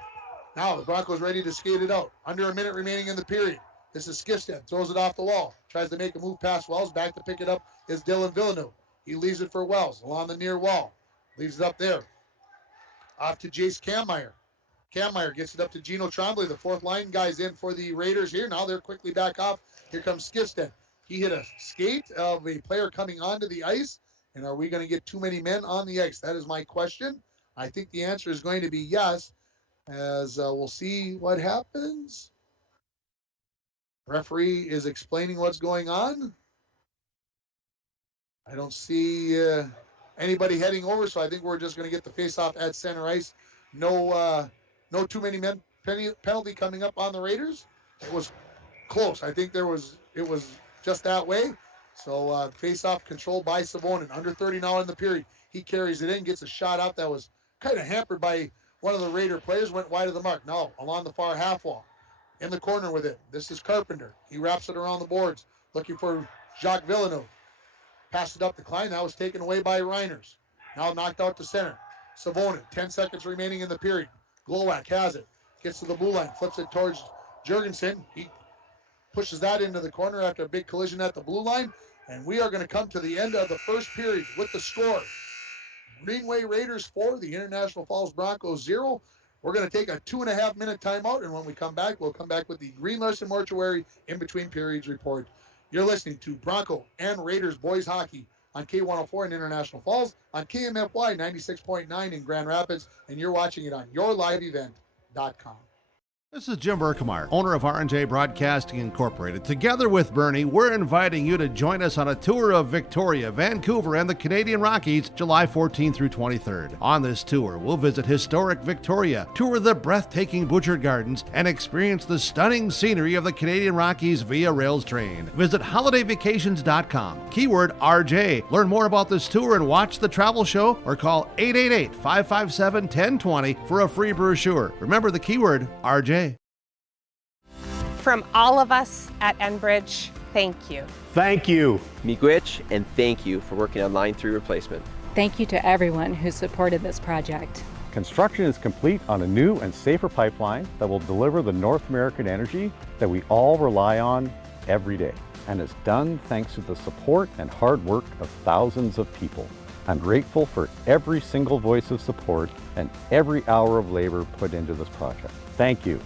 Now the Broncos ready to skate it out. Under a minute remaining in the period. This is Skifstead. Throws it off the wall. Tries to make a move past Wells. Back to pick it up is Dylan Villeneuve. He leaves it for Wells along the near wall. Leaves it up there. Off to Jace Kammeyer. Kammeyer gets it up to Gino Trombley. The fourth line guy's in for the Raiders here. Now they're quickly back off. Here comes Skifstead. He hit a skate of a player coming onto the ice. And are we going to get too many men on the ice? That is my question. I think the answer is going to be yes, as we'll see what happens. Referee is explaining what's going on. I don't see anybody heading over, so I think we're just going to get the face-off at center ice. No too many men penalty coming up on the Raiders. It was close. I think it was just that way. So face-off controlled by Savonin. Under 30 now in the period. He carries it in, gets a shot out that was kind of hampered by one of the Raider players, went wide of the mark. Now along the far half wall. In the corner with it. This is Carpenter. He wraps it around the boards, looking for Jacques Villeneuve. Passed it up the Klein. That was taken away by Reiners. Now knocked out to center. Savonin, 10 seconds remaining in the period. Glowak has it. Gets to the blue line. Flips it towards Jurgensen. He pushes that into the corner after a big collision at the blue line. And we are going to come to the end of the first period with the score. Greenway Raiders 4, the International Falls Broncos 0. We're going to take a 2.5-minute timeout, and when we come back, we'll come back with the Green Larson Mortuary in-between periods report. You're listening to Bronco and Raiders boys hockey on K104 in International Falls, on KMFY 96.9 in Grand Rapids, and you're watching it on yourliveevent.com. This is Jim Berkemeyer, owner of R&J Broadcasting Incorporated. Together with Bernie, we're inviting you to join us on a tour of Victoria, Vancouver, and the Canadian Rockies, July 14th through 23rd. On this tour, we'll visit historic Victoria, tour the breathtaking Butchert Gardens, and experience the stunning scenery of the Canadian Rockies via rails train. Visit holidayvacations.com, keyword RJ. Learn more about this tour and watch the travel show, or call 888-557-1020 for a free brochure. Remember the keyword RJ. From all of us at Enbridge, thank you. Thank you. Miigwech, and thank you for working on Line 3 replacement. Thank you to everyone who supported this project. Construction is complete on a new and safer pipeline that will deliver the North American energy that we all rely on every day. And it's done thanks to the support and hard work of thousands of people. I'm grateful for every single voice of support and every hour of labor put into this project. Thank you.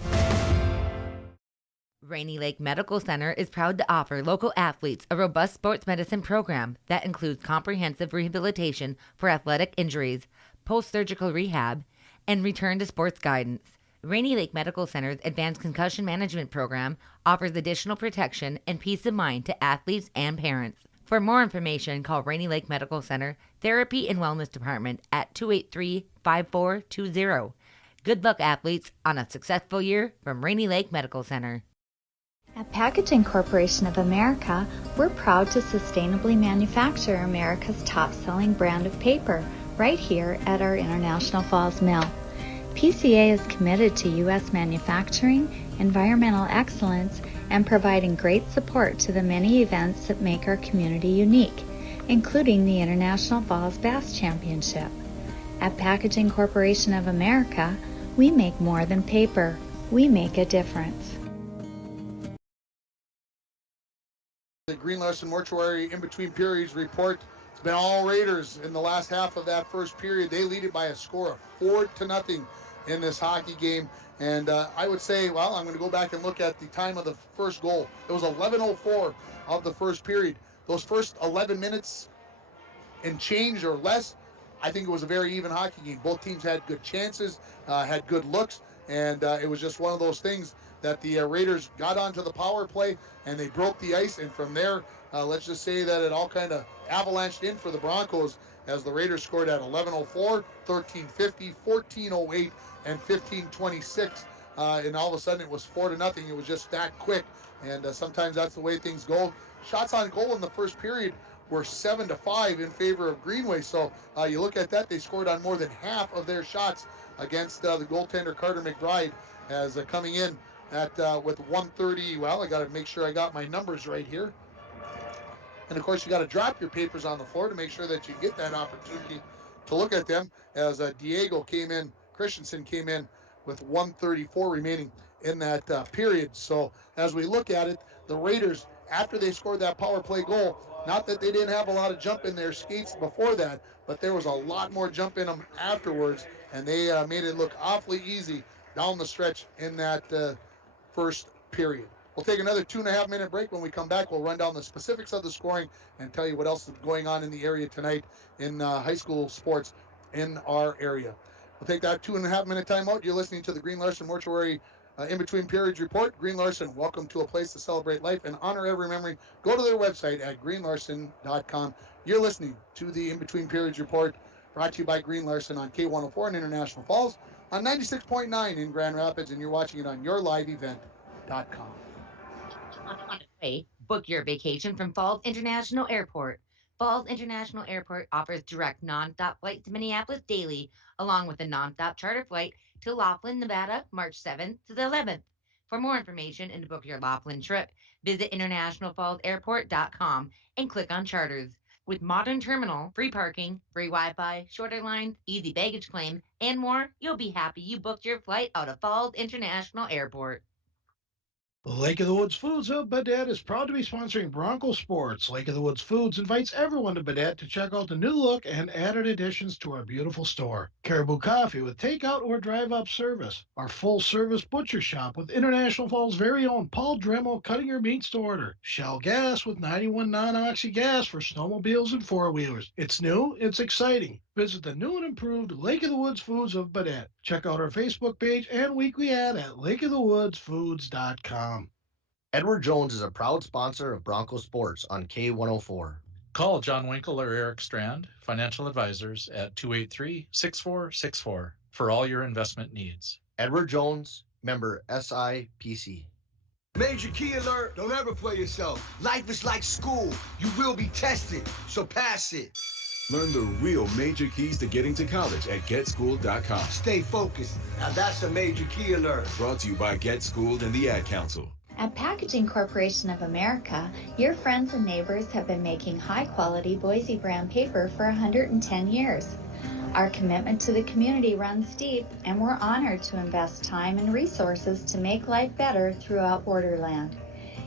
Rainy Lake Medical Center is proud to offer local athletes a robust sports medicine program that includes comprehensive rehabilitation for athletic injuries, post-surgical rehab, and return to sports guidance. Rainy Lake Medical Center's advanced concussion management program offers additional protection and peace of mind to athletes and parents. For more information, call Rainy Lake Medical Center Therapy and Wellness Department at 283-5420. Good luck, athletes, on a successful year from Rainy Lake Medical Center. At Packaging Corporation of America, we're proud to sustainably manufacture America's top-selling brand of paper right here at our International Falls Mill. PCA is committed to U.S. manufacturing, environmental excellence, and providing great support to the many events that make our community unique, including the International Falls Bass Championship. At Packaging Corporation of America, we make more than paper. We make a difference. The Green Larson Mortuary in-between periods report. It's been all Raiders in the last half of that first period. They lead it by a score of 4-0 in this hockey game. And I would say, well, I'm going to go back and look at the time of the first goal. It was 11:04 of the first period. Those first 11 minutes and change or less, I think it was a very even hockey game. Both teams had good chances, had good looks, and it was just one of those things that the Raiders got onto the power play and they broke the ice, and from there, let's just say that it all kind of avalanched in for the Broncos as the Raiders scored at 11:04, 13:50, 14:08, and 15:26, and all of a sudden it was 4-0. It was just that quick, and sometimes that's the way things go. Shots on goal in the first period were 7-5 in favor of Greenway, so you look at that, they scored on more than half of their shots against the goaltender Carter McBride, as coming in at with 130. Well, I got to make sure I got my numbers right here. And of course, you got to drop your papers on the floor to make sure that you get that opportunity to look at them, as Christensen came in with 134 remaining in that period. So as we look at it, the Raiders, after they scored that power play goal, not that they didn't have a lot of jump in their skates before that, but there was a lot more jump in them afterwards, and they made it look awfully easy down the stretch in that first period. We'll take another 2.5 minute break. When we come back, we'll run down the specifics of the scoring and tell you what else is going on in the area tonight in high school sports in our area. We'll take that 2.5 minute timeout. You're listening to the Green Larson Mortuary in-between periods report. Green Larson, welcome to a place to celebrate life and honor every memory. Go to their website at greenlarson.com. You're listening to the in-between periods report, brought to you by Green Larson on K104 in International Falls, on 96.9 in Grand Rapids, and you're watching it on yourliveevent.com. On its way, book your vacation from Falls International Airport. Falls International Airport offers direct non-stop flights to Minneapolis daily, along with a non-stop charter flight to Laughlin, Nevada, March 7th to the 11th. For more information and to book your Laughlin trip, visit internationalfallsairport.com and click on charters. With modern terminal, free parking, free Wi-Fi, shorter lines, easy baggage claim, and more, you'll be happy you booked your flight out of Falls International Airport. Lake of the Woods Foods of Baudette is proud to be sponsoring Bronco Sports. Lake of the Woods Foods invites everyone to Baudette to check out the new look and added additions to our beautiful store. Caribou Coffee with takeout or drive-up service. Our full-service butcher shop with International Falls' very own Paul Dremel cutting your meats to order. Shell Gas with 91 non-oxy gas for snowmobiles and four-wheelers. It's new, it's exciting. Visit the new and improved Lake of the Woods Foods of Baudette. Check out our Facebook page and weekly ad at lakeofthewoodsfoods.com. Edward Jones is a proud sponsor of Bronco Sports on K104. Call John Winkle or Eric Strand, financial advisors, at 283-6464 for all your investment needs. Edward Jones, member SIPC. Major key alert, don't ever play yourself. Life is like school. You will be tested, so pass it. Learn the real major keys to getting to college at GetSchooled.com. Stay focused. Now that's a major key alert. Brought to you by Get Schooled and the Ad Council. At Packaging Corporation of America, your friends and neighbors have been making high-quality Boise brand paper for 110 years. Our commitment to the community runs deep, and we're honored to invest time and resources to make life better throughout Borderland.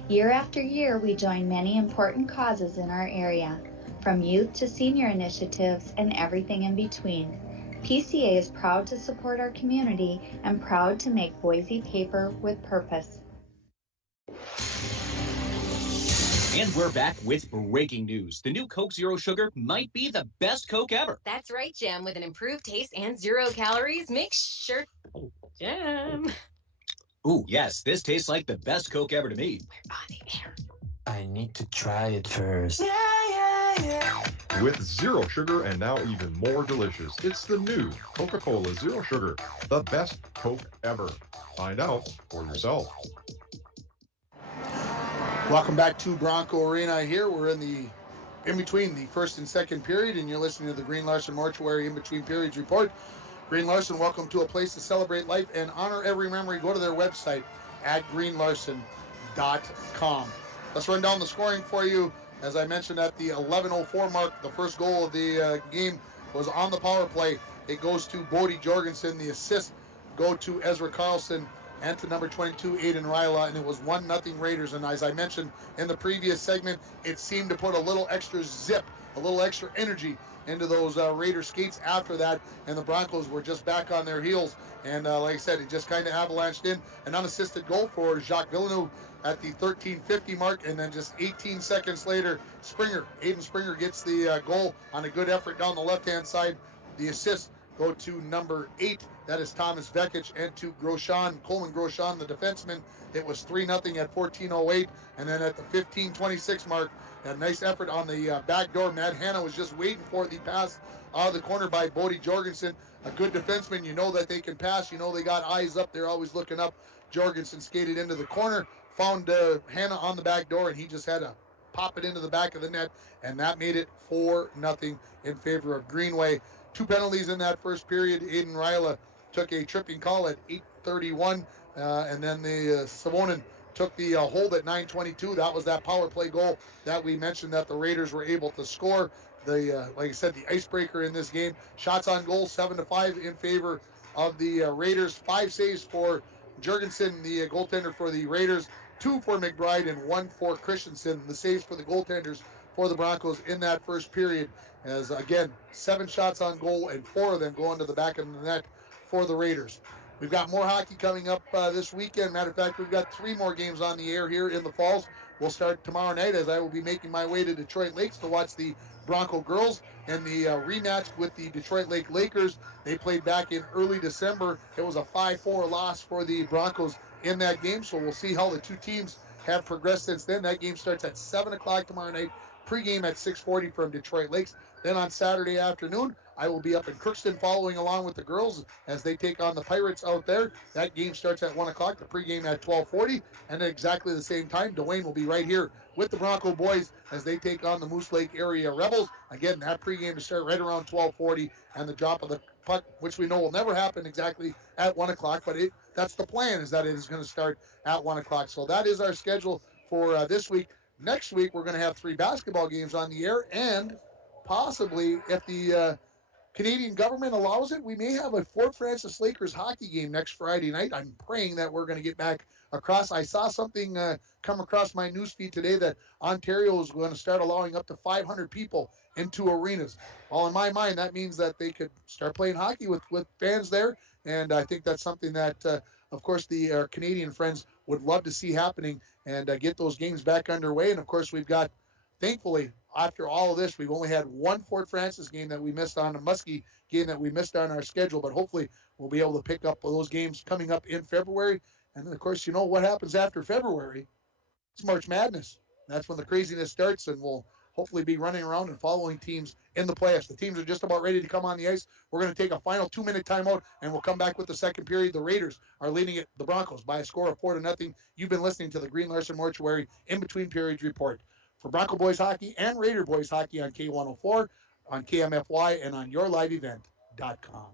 Year after year, we join many important causes in our area, from youth to senior initiatives and everything in between. PCA is proud to support our community and proud to make Boise paper with purpose. And we're back with breaking news. The new Coke Zero Sugar might be the best Coke ever. That's right, Jam. With an improved taste and 0 calories, make sure... Oh, Jam. Ooh, yes, this tastes like the best Coke ever to me. We're on the air. I need to try it first. With zero sugar and now even more delicious, it's the new Coca-Cola Zero Sugar, the best Coke ever. Find out for yourself. Welcome back to Bronco Arena here. We're in between the first and second period, and you're listening to the Green Larson Mortuary in between periods report. Green Larson, welcome to a place to celebrate life and honor every memory. Go to their website at greenlarson.com. Let's run down the scoring for you. As I mentioned at the 11:04 mark, the first goal of the game was on the power play. It goes to Bodie Jorgensen. The assist go to Ezra Carlson and to number 22, Aiden Ryla, and it was 1-0 Raiders. And as I mentioned in the previous segment, it seemed to put a little extra zip, a little extra energy into those Raider skates after that, and the Broncos were just back on their heels. And like I said, it just kind of avalanched in. An unassisted goal for Jacques Villeneuve at the 13:50 mark, and then just 18 seconds later, Aiden Springer gets the goal on a good effort down the left-hand side. The assists go to number 8, that is Thomas Vekic, and to Coleman Groshon, the defenseman. It was 3-0 at 14:08, and then at the 15:26 mark, a nice effort on the back door. Matt Hanna was just waiting for the pass out of the corner by Bodie Jorgensen. A good defenseman, you know that they can pass. You know they got eyes up. They're always looking up. Jorgensen skated into the corner, found Hanna on the back door, and he just had to pop it into the back of the net, and that made it 4-0 in favor of Greenway. 2 penalties in that first period. Aiden Ryla took a tripping call at 8:31, and then the Savonin took the hold at 9:22. That was that power play goal that we mentioned that the Raiders were able to score. Like I said, the icebreaker in this game. Shots on goal, 7-5 in favor of the Raiders. 5 saves for Jorgensen, the goaltender for the Raiders. 2 for McBride and 1 for Christensen. The saves for the goaltenders for the Broncos in that first period. As again, 7 shots on goal and 4 of them going to the back of the net for the Raiders. We've got more hockey coming up this weekend. Matter of fact, we've got 3 more games on the air here in the Falls. We'll start tomorrow night as I will be making my way to Detroit Lakes to watch the Bronco girls and the rematch with the Detroit Lake Lakers. They played back in early December. It was a 5-4 loss for the Broncos in that game, so we'll see how the 2 teams have progressed since then. That game starts at 7 o'clock tomorrow night. Pregame at 6:40 from Detroit Lakes. Then on Saturday afternoon, I will be up in Crookston following along with the girls as they take on the Pirates out there. That game starts at 1 o'clock, the pregame at 12:40, and at exactly the same time, Dwayne will be right here with the Bronco boys as they take on the Moose Lake area Rebels. Again, that pregame to start right around 12:40, and the drop of the puck, which we know will never happen exactly at 1 o'clock, but that's the plan, is that it is going to start at 1 o'clock. So that is our schedule for this week. Next week, we're going to have 3 basketball games on the air, and possibly, if the Canadian government allows it, we may have a Fort Francis Lakers hockey game next Friday night. I'm praying that we're going to get back across. I saw something come across my newsfeed today that Ontario is going to start allowing up to 500 people into arenas. Well, in my mind, that means that they could start playing hockey with fans there, and I think that's something that, of course, the Canadian friends would love to see happening and get those games back underway. And, of course, we've got, thankfully, after all of this, we've only had 1 Fort Francis game that we missed on, a Muskie game that we missed on our schedule, but hopefully we'll be able to pick up those games coming up in February. And then, of course, you know what happens after February? It's March Madness. That's when the craziness starts, and we'll hopefully be running around and following teams in the playoffs. The teams are just about ready to come on the ice. We're going to take a final 2-minute timeout, and we'll come back with the second period. The Raiders are leading it, the Broncos, by a score of 4-0. You've been listening to the Green Larson Mortuary in between periods report. For Bronco Boys Hockey and Raider Boys Hockey on K104, on KMFY, and on YourLiveEvent.com.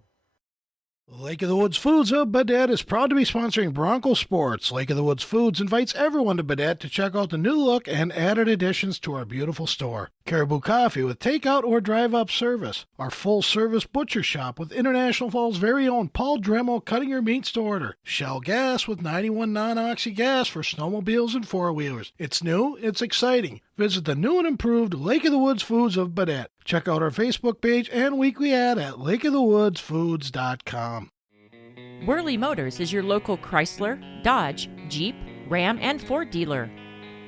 Lake of the Woods Foods of Baudette is proud to be sponsoring Bronco Sports. Lake of the Woods Foods invites everyone to Baudette to check out the new look and added additions to our beautiful store. Caribou Coffee with takeout or drive-up service. Our full-service butcher shop with International Falls' very own Paul Dremel cutting your meats to order. Shell Gas with 91 non-oxy gas for snowmobiles and four-wheelers. It's new, it's exciting. Visit the new and improved Lake of the Woods Foods of Baudette. Check out our Facebook page and weekly ad at lakeofthewoodsfoods.com. Worley Motors is your local Chrysler, Dodge, Jeep, Ram and Ford dealer.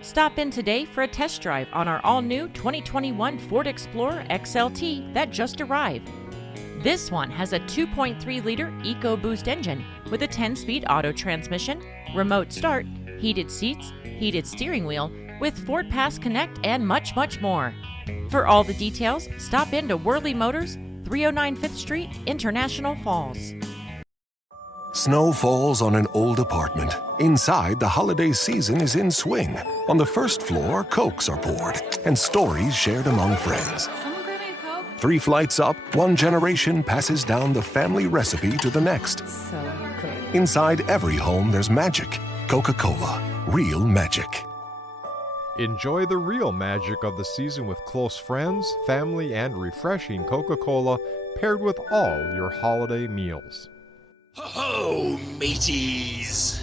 Stop in today for a test drive on our all-new 2021 Ford Explorer XLT that just arrived. This one has a 2.3-liter EcoBoost engine with a 10-speed auto transmission, remote start, heated seats, heated steering wheel, with Ford Pass Connect and much, much more. For all the details, stop in to Worley Motors, 309 5th Street, International Falls. Snow falls on an old apartment. Inside, the holiday season is in swing. On the first floor, Cokes are poured and stories shared among friends. 3 flights up, one generation passes down the family recipe to the next. So good. Inside every home, there's magic. Coca-Cola, real magic. Enjoy the real magic of the season with close friends, family, and refreshing Coca-Cola paired with all your holiday meals. Ho, mateys!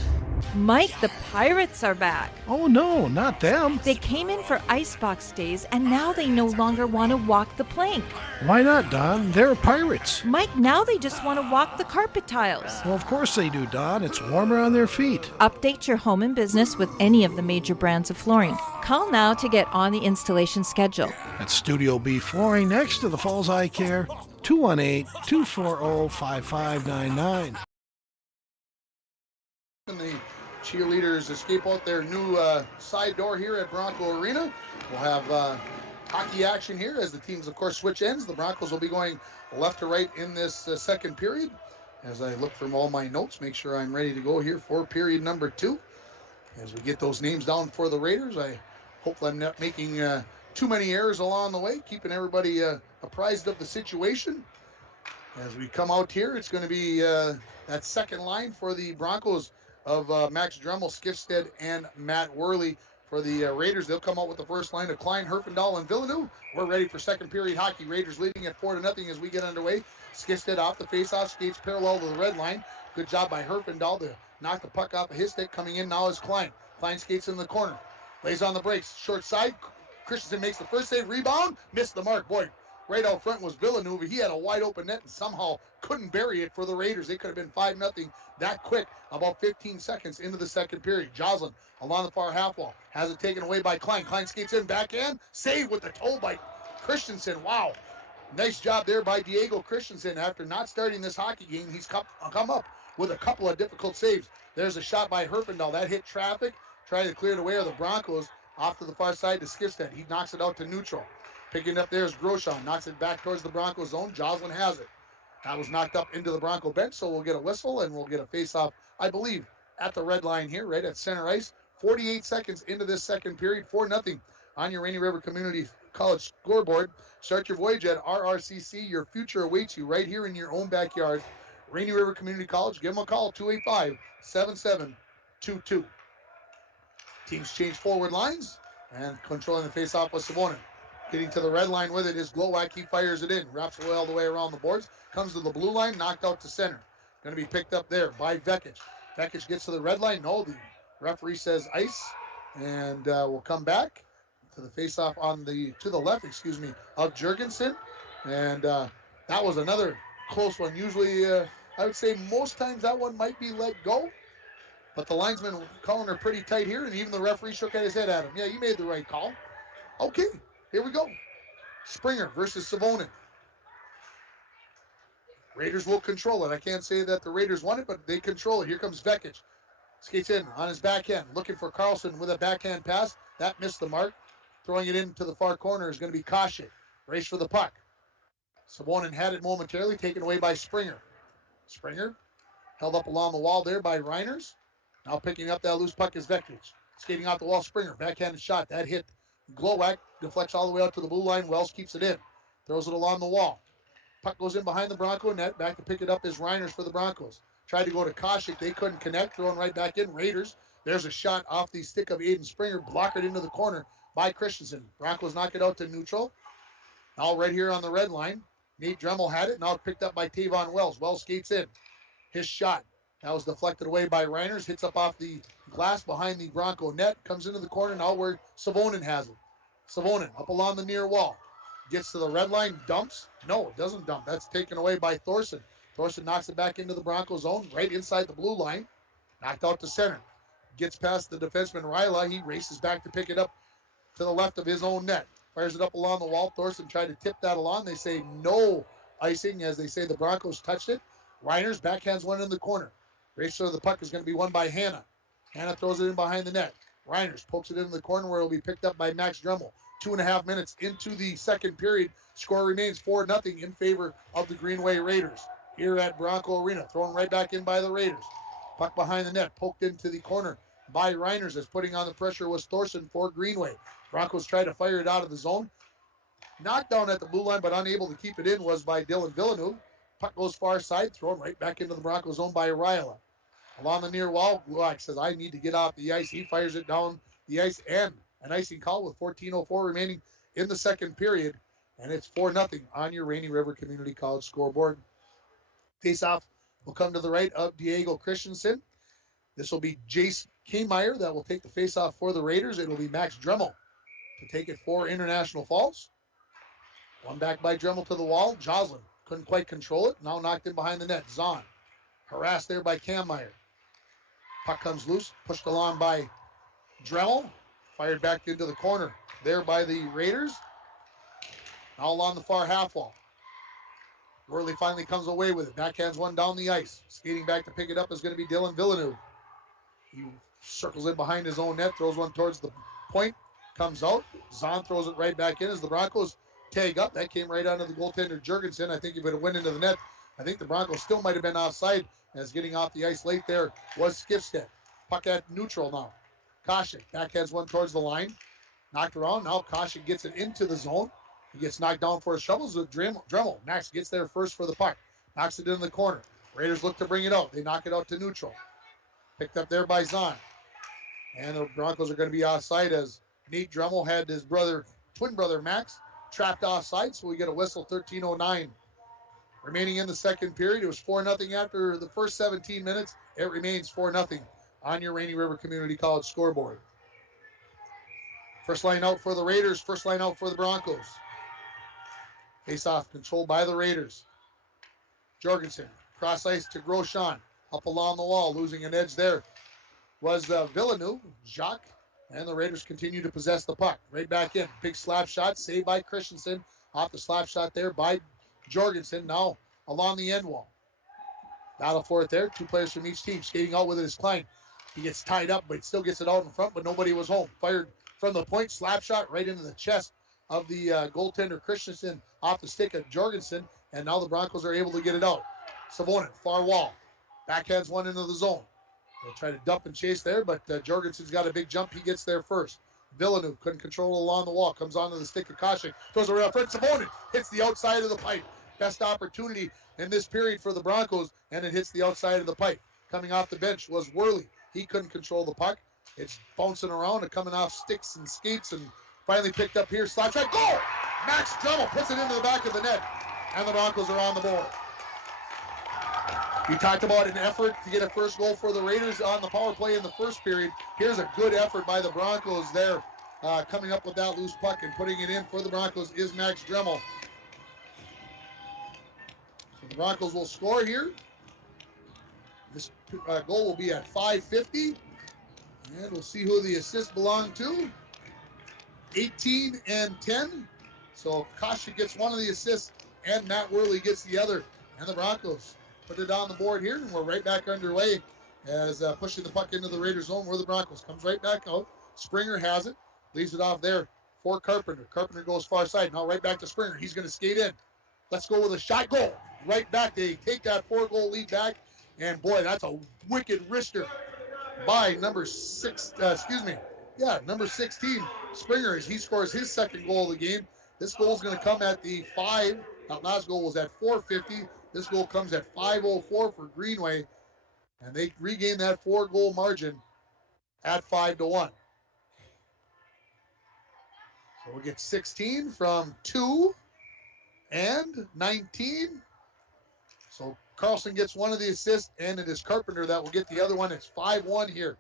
Mike, the pirates are back. Oh no, not them. They came in for icebox days and now they no longer want to walk the plank. Why not, Don? They're pirates. Mike, now they just want to walk the carpet tiles. Well, of course they do, Don. It's warmer on their feet. Update your home and business with any of the major brands of flooring. Call now to get on the installation schedule. At Studio B Flooring next to the Falls Eye Care, 218-240-5599. And the cheerleaders escape out their new side door here at Bronco Arena. We'll have hockey action here as the teams, of course, switch ends. The Broncos will be going left to right in this second period. As I look from all my notes, make sure I'm ready to go here for period number 2. As we get those names down for the Raiders, I hope I'm not making too many errors along the way, keeping everybody apprised of the situation. As we come out here, it's going to be that second line for the Broncos of Max Dremel, Skifstead, and Matt Worley. For the Raiders, they'll come out with the first line of Klein, Herfindahl, and Villeneuve. We're ready for second period hockey. Raiders leading at 4-0 as we get underway. Skifstead off the faceoff, skates parallel to the red line. Good job by Herfindahl to knock the puck off of his stick. Coming in now is Klein. Klein skates in the corner. Lays on the brakes. Short side. Christensen makes the first save. Rebound. Missed the mark. Boy, right out front was Villeneuve. He had a wide open net and somehow couldn't bury it for the Raiders. They could have been 5-0 that quick, about 15 seconds into the second period. Joslin along the far half wall. Has it taken away by Klein. Klein skates in, backhand. Save with the toe by Christensen. Wow. Nice job there by Diego Christensen. After not starting this hockey game, he's come up with a couple of difficult saves. There's a shot by Herfindahl. That hit traffic. Trying to clear it away of the Broncos off to the far side to Skifstead. He knocks it out to neutral. Picking up there is Groshon. Knocks it back towards the Broncos zone. Joslin has it. That was knocked up into the Bronco bench, so we'll get a whistle and we'll get a face-off, I believe, at the red line here, right at center ice. 48 seconds into this second period, 4-0 on your Rainy River Community College scoreboard. Start your voyage at RRCC. Your future awaits you right here in your own backyard. Rainy River Community College. Give them a call, 285-7722. Teams change forward lines, and controlling the face-off was Savonin. Getting to the red line with it is Glowacz. He fires it in. Wraps it all the way around the boards. Comes to the blue line. Knocked out to center. Going to be picked up there by Vekic. Vekic gets to the red line. No, the referee says ice. And we'll come back to the face-off on the, to the left, of Jurgensen. And that was another close one. Usually, I would say most times that one might be let go. But the linesman calling her pretty tight here. And even the referee shook his head at him. Yeah, you made the right call. Okay. Here we go. Springer versus Savonin. Raiders will control it. I can't say that the Raiders won it, but they control it. Here comes Vekic. Skates in on his backhand. Looking for Carlson with a backhand pass. That missed the mark. Throwing it into the far corner is going to be Koshik. Race for the puck. Savonin had it momentarily. Taken away by Springer. Springer held up along the wall there by Reiners. Now picking up that loose puck is Vekic. Skating off the wall, Springer. Backhanded shot. That hit Glowacz. Deflects all the way out to the blue line. Wells keeps it in. Throws it along the wall. Puck goes in behind the Bronco net. Back to pick it up is Reiners for the Broncos. Tried to go to Koshik. They couldn't connect. Throwing right back in. Raiders. There's a shot off the stick of Aiden Springer. Blockered into the corner by Christensen. Broncos knock it out to neutral. Now right here on the red line. Nate Dremel had it. Now picked up by Tavon Wells. Wells skates in. His shot. That was deflected away by Reiners. Hits up off the glass behind the Bronco net. Comes into the corner now where Savonin has it. Savonin up along the near wall. Gets to the red line. Dumps. No, it doesn't dump. That's taken away by Thorson. Thorson knocks it back into the Bronco zone. Right inside the blue line. Knocked out to center. gets past the defenseman Ryla. He races back to pick it up to the left of his own net. Fires it up along the wall. Thorson tried to tip that along. They say no icing, as they say the Broncos touched it. Reiners backhands one in the corner. Race to the puck is going to be won by Hanna. Hanna throws it in behind the net. Reiners pokes it into the corner where it will be picked up by Max Dremel. 2.5 minutes into the second period. Score remains 4-0 in favor of the Greenway Raiders. Here at Bronco Arena, thrown right back in by the Raiders. Puck behind the net, poked into the corner by Reiners, as putting on the pressure was Thorson for Greenway. Broncos try to fire it out of the zone. Knocked down at the blue line, but unable to keep it in was by Dylan Villeneuve. Puck goes far side, thrown right back into the Broncos zone by Ryla. Along the near wall, Gulak says, I need to get off the ice. He fires it down the ice, and an icing call with 14:04 remaining in the second period. And it's 4-0 on your Rainy River Community College scoreboard. Face-off will come to the right of Diego Christensen. This will be Jace Kmeyer that will take the face-off for the Raiders. It will be Max Dremel to take it for International Falls. One back by Dremel to the wall. Joslin couldn't quite control it. Now knocked in behind the net. Zahn harassed there by Kmeyer. Puck comes loose, pushed along by Dremel. Fired back into the corner there by the Raiders. Now along the far half wall. Worley finally comes away with it. Backhands one down the ice. Skating back to pick it up is going to be Dylan Villeneuve. He circles in behind his own net, throws one towards the point, comes out. Zahn throws it right back in as the Broncos tag up. That came right onto the goaltender Jurgensen. I think if it went into the net, I think the Broncos still might have been offside, as getting off the ice late there was Skifstead. Puck at neutral now. Koshik backhands one towards the line. Knocked around. Now Koshik gets it into the zone. He gets knocked down for his shovels with Dremel. Max gets there first for the puck. Knocks it in the corner. Raiders look to bring it out. They knock it out to neutral. Picked up there by Zahn. And the Broncos are going to be offside, as Nate Dremel had his twin brother Max trapped offside. So we get a whistle. 13:09 remaining in the second period. It was 4-0 after the first 17 minutes. It remains 4-0 on your Rainy River Community College scoreboard. First line out for the Raiders. First line out for the Broncos. Face-off controlled by the Raiders. Jorgensen, cross ice to Groshon. Up along the wall, losing an edge there was Villeneuve, Jacques, and the Raiders continue to possess the puck. Right back in. Big slap shot, saved by Christensen. Off the slap shot there by Jorgensen. Now along the end wall. Battle for it there. Two players from each team skating out with it is Klein. He gets tied up, but still gets it out in front, but nobody was home. Fired from the point, slap shot right into the chest of the goaltender Christensen off the stick of Jorgensen, and now the Broncos are able to get it out. Savonin, far wall. Backhands one into the zone. They'll try to dump and chase there, but Jorgensen's got a big jump. He gets there first. Villeneuve couldn't control it along the wall. Comes onto the stick of Koshik. Throws it around front. Savonin hits the outside of the pipe. Best opportunity in this period for the Broncos, and it hits the outside of the pipe. Coming off the bench was Worley. He couldn't control the puck. It's bouncing around and coming off sticks and skates, and finally picked up here. Slap shot. Goal! Max Dremel puts it into the back of the net, and the Broncos are on the board. You talked about an effort to get a first goal for the Raiders on the power play in the first period. Here's a good effort by the Broncos there, coming up with that loose puck and putting it in for the Broncos is Max Dremel. So the Broncos will score here. This goal will be at 5:50. And we'll see who the assist belonged to. 18 and 10. So Koshik gets one of the assists and Matt Worley gets the other. And the Broncos put it on the board here, and we're right back underway as pushing the puck into the Raiders zone where the Broncos comes right back out. Springer has it, leaves it off there for Carpenter. Carpenter goes far side. Now right back to Springer. He's going to skate in. Let's go with a shot. Goal. Right back. They take that 4-goal lead back. And boy, that's a wicked wrister by number 16, Springer, as he scores his second goal of the game. This goal is going to come at the 5. That last goal was at 4:50. This goal comes at 5:04 for Greenway, and they regain that 4-goal margin at 5-1. So we get 16 from 2 and 19. So Carlson gets one of the assists, and it is Carpenter that will get the other one. It's 5-1 here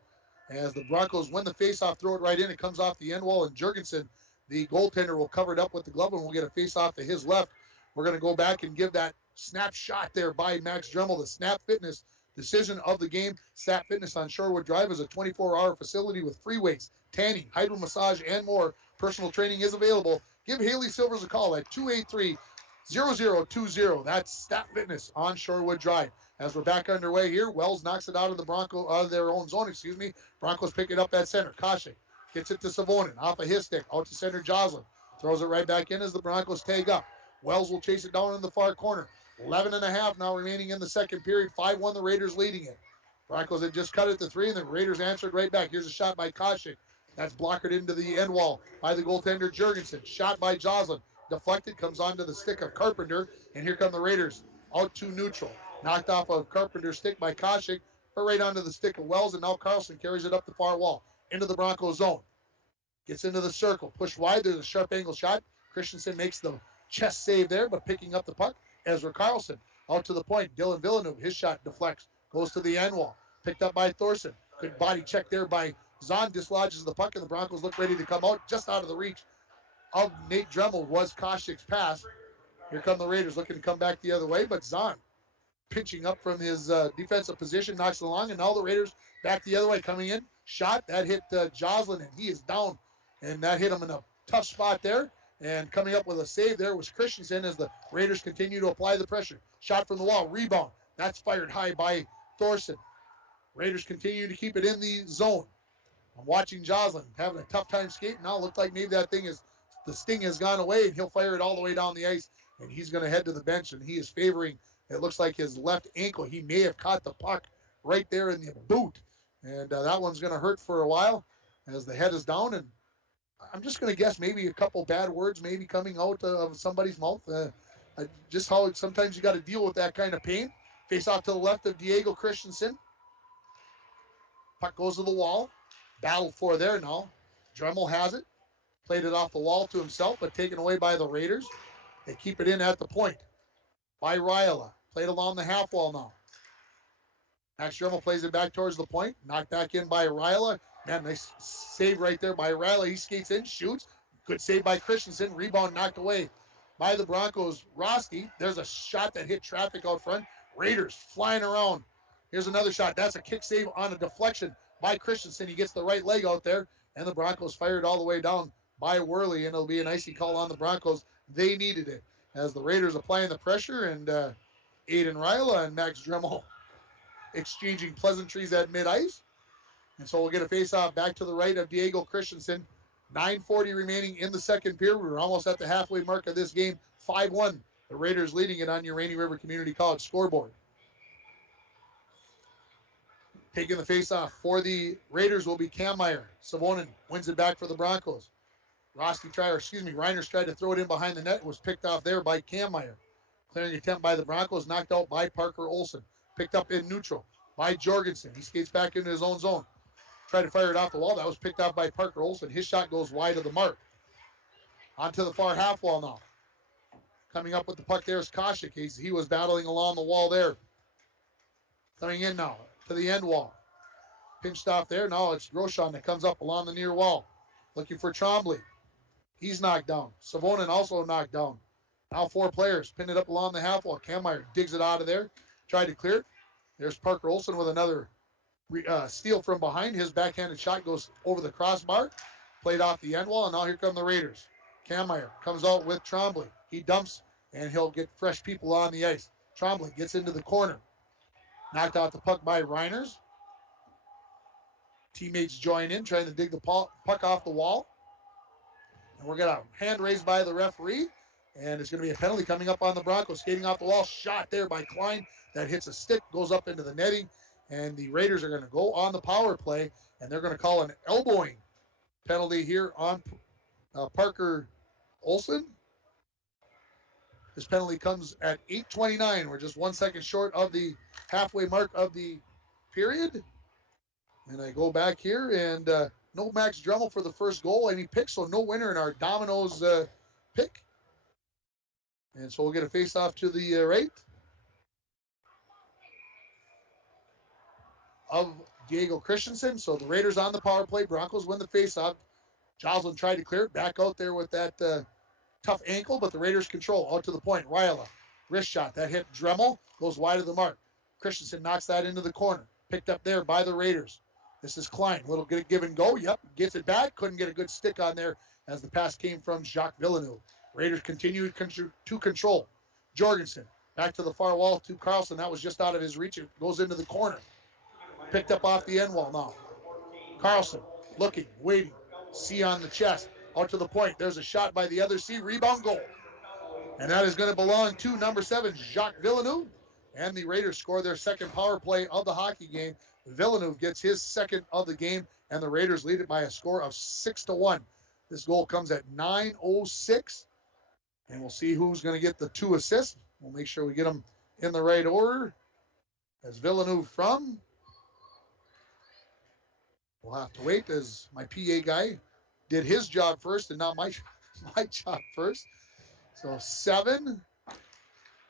as the Broncos win the faceoff, throw it right in. It comes off the end wall, and Jurgensen, the goaltender, will cover it up with the glove, and we'll get a faceoff to his left. We're going to go back and give that snap shot there by Max Dremel, the snap fitness Decision of the game, Stat Fitness on Shorewood Drive is a 24-hour facility with free weights, tanning, hydro massage, and more. Personal training is available. Give Haley Silvers a call at 283-0020. That's Stat Fitness on Shorewood Drive. As we're back underway here, Wells knocks it out of their own zone, Broncos pick it up at center. Koshik gets it to Savonin, off of his stick, out to center Joslin. Throws it right back in as the Broncos tag up. Wells will chase it down in the far corner. 11.5 now remaining in the second period. 5-1, the Raiders leading it. Broncos had just cut it to 3, and the Raiders answered right back. Here's a shot by Koshik. That's blockered into the end wall by the goaltender Jurgensen. Shot by Joslin. Deflected, comes onto the stick of Carpenter, and here come the Raiders out to neutral. Knocked off of Carpenter's stick by Koshik, but right onto the stick of Wells, and now Carlson carries it up the far wall into the Broncos zone. Gets into the circle, pushed wide. There's a sharp angle shot. Christensen makes the chest save there, but picking up the puck, Ezra Carlson out to the point. Dylan Villeneuve, his shot deflects, goes to the end wall. Picked up by Thorson. Good body check there by Zahn, dislodges the puck, and the Broncos look ready to come out just out of the reach of Nate Dremel. Was Koshik's pass. Here come the Raiders looking to come back the other way, but Zahn pinching up from his defensive position, knocks it along, and now the Raiders back the other way, coming in. Shot, that hit Joslin, and he is down, and that hit him in a tough spot there. And coming up with a save there was Christensen as the Raiders continue to apply the pressure. Shot from the wall, rebound. That's fired high by Thorson. Raiders continue to keep it in the zone. I'm watching Joslin having a tough time skating. Now it looks like maybe the sting has gone away, and he'll fire it all the way down the ice, and he's going to head to the bench, and he is favoring, it looks like, his left ankle. He may have caught the puck right there in the boot, and that one's going to hurt for a while as the head is down, and I'm just going to guess maybe a couple bad words maybe coming out of somebody's mouth. Just how sometimes you got to deal with that kind of pain. Face off to the left of Diego Christensen. Puck goes to the wall. Battle for there now. Dremel has it. Played it off the wall to himself, but taken away by the Raiders. They keep it in at the point by Ryala. Played along the half wall now. Max Dremel plays it back towards the point. Knocked back in by Ryala. Man, nice save right there by Ryala. He skates in, shoots. Good save by Christensen. Rebound knocked away by the Broncos. Roski, there's a shot that hit traffic out front. Raiders flying around. Here's another shot. That's a kick save on a deflection by Christensen. He gets the right leg out there, and the Broncos fired all the way down by Worley, and it'll be an icy call on the Broncos. They needed it as the Raiders applying the pressure, and Aiden Ryala and Max Dremel exchanging pleasantries at mid-ice. And so we'll get a face-off back to the right of Diego Christensen. 9:40 remaining in the second period. We're almost at the halfway mark of this game. 5-1. The Raiders leading it on your Rainy River Community College scoreboard. Taking the face-off for the Raiders will be Kammeyer. Savonin wins it back for the Broncos. Reiners tried to throw it in behind the net. It was picked off there by Kammeyer. Clearing attempt by the Broncos, knocked out by Parker Olsen. Picked up in neutral by Jorgensen. He skates back into his own zone. Tried to fire it off the wall. That was picked off by Parker Olsen. His shot goes wide of the mark. Onto the far half wall now. Coming up with the puck there is Koshik. He was battling along the wall there. Coming in now to the end wall. Pinched off there. Now it's Rochon that comes up along the near wall. Looking for Trombley. He's knocked down. Savonin also knocked down. Now 4 players. Pinned it up along the half wall. Kammeyer digs it out of there. Tried to clear it. There's Parker Olsen with another steal from behind. His backhanded shot goes over the crossbar. Played off the end wall, and now here come the Raiders. Kammeyer comes out with Trombley. He dumps, and he'll get fresh people on the ice. Trombley gets into the corner. Knocked out the puck by Reiners. Teammates join in, trying to dig the puck off the wall. And we're going to hand raised by the referee, and it's going to be a penalty coming up on the Broncos. Skating off the wall, shot there by Klein. That hits a stick, goes up into the netting, and the Raiders are going to go on the power play, and they're going to call an elbowing penalty here on Parker Olsen. This penalty comes at 8:29. We're just 1 second short of the halfway mark of the period. And I go back here, and no Max Dremel for the first goal, and he picks, so no winner in our Dominoes pick. And so we'll get a face-off to the right of Diego Christensen. So the Raiders on the power play. Broncos win the face-off. Joslin tried to clear it. Back out there with that tough ankle, but the Raiders control. Out to the point. Ryala. Wrist shot. That hit Dremel. Goes wide of the mark. Christensen knocks that into the corner. Picked up there by the Raiders. This is Klein. Little give and go. Yep, gets it back. Couldn't get a good stick on there as the pass came from Jacques Villeneuve. Raiders continue to control. Jorgensen back to the far wall to Carlson. That was just out of his reach. It goes into the corner. Picked up off the end wall now. Carlson looking, waiting. C on the chest. Out to the point. There's a shot by the other C. Rebound goal. And that is going to belong to number 7, Jacques Villeneuve. And the Raiders score their second power play of the hockey game. Villeneuve gets his second of the game, and the Raiders lead it by a score of 6-1. This goal comes at 9:06, and we'll see who's going to get the 2 assists. We'll make sure we get them in the right order. As Villeneuve from, we'll have to wait as my PA guy did his job first and not my job first. So 7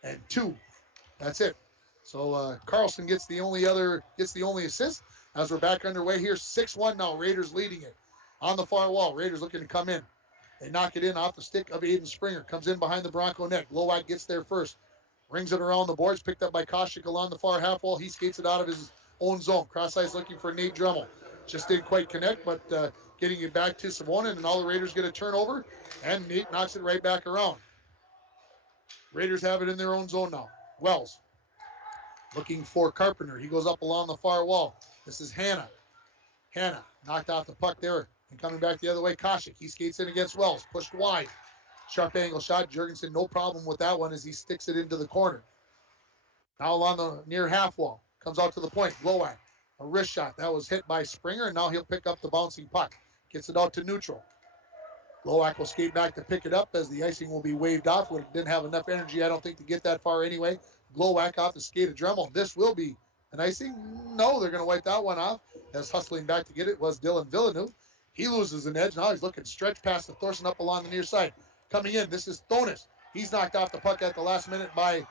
and 2. That's it. So Carlson gets the only assist as we're back underway here. 6-1 now. Raiders leading it. On the far wall, Raiders looking to come in. They knock it in off the stick of Aiden Springer. Comes in behind the Bronco net. Glowacz gets there first. Rings it around the boards. Picked up by Koshik along the far half wall. He skates it out of his own zone. Cross ice looking for Nate Dremel. Just didn't quite connect, but getting it back to Savonin, and all the Raiders get a turnover, and Nate knocks it right back around. Raiders have it in their own zone now. Wells looking for Carpenter. He goes up along the far wall. This is Hanna. Hanna knocked off the puck there and coming back the other way. Koshik, he skates in against Wells. Pushed wide. Sharp angle shot. Jurgensen, no problem with that one as he sticks it into the corner. Now along the near half wall. Comes out to the point. Glowacz. A wrist shot. That was hit by Springer, and now he'll pick up the bouncing puck. Gets it out to neutral. Glowacz will skate back to pick it up as the icing will be waved off. Didn't have enough energy, I don't think, to get that far anyway. Glowacz off the skate of Dremel. This will be an icing. No, they're going to wipe that one off. As hustling back to get it was Dylan Villeneuve. He loses an edge. Now he's looking stretch past the Thorson up along the near side. Coming in, this is Thonis. He's knocked off the puck at the last minute by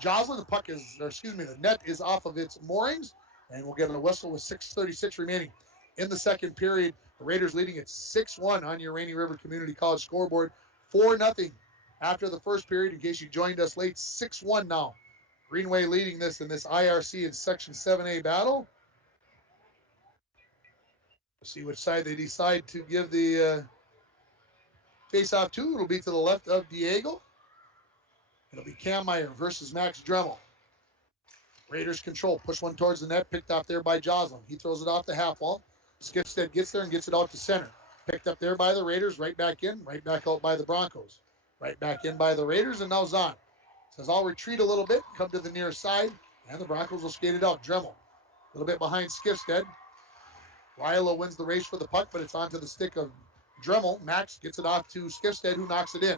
Joslin. The net is off of its moorings, and we'll get a whistle with 6:36 remaining in the second period. The Raiders leading at 6-1 on your Rainy River Community College scoreboard. 4-0 after the first period. In case you joined us late, 6-1 now. Greenway leading this in this IRC and Section 7A battle. We'll see which side they decide to give the face-off to. It'll be to the left of Diego. It'll be Cam Meyer versus Max Dremel. Raiders control. Push one towards the net. Picked off there by Joslin. He throws it off the half wall. Skipstead gets there and gets it out to center. Picked up there by the Raiders. Right back in. Right back out by the Broncos. Right back in by the Raiders. And now Zahn says, I'll retreat a little bit. Come to the near side. And the Broncos will skate it out. Dremel. A little bit behind Skipstead. Ryla wins the race for the puck, but it's onto the stick of Dremel. Max gets it off to Skipstead, who knocks it in.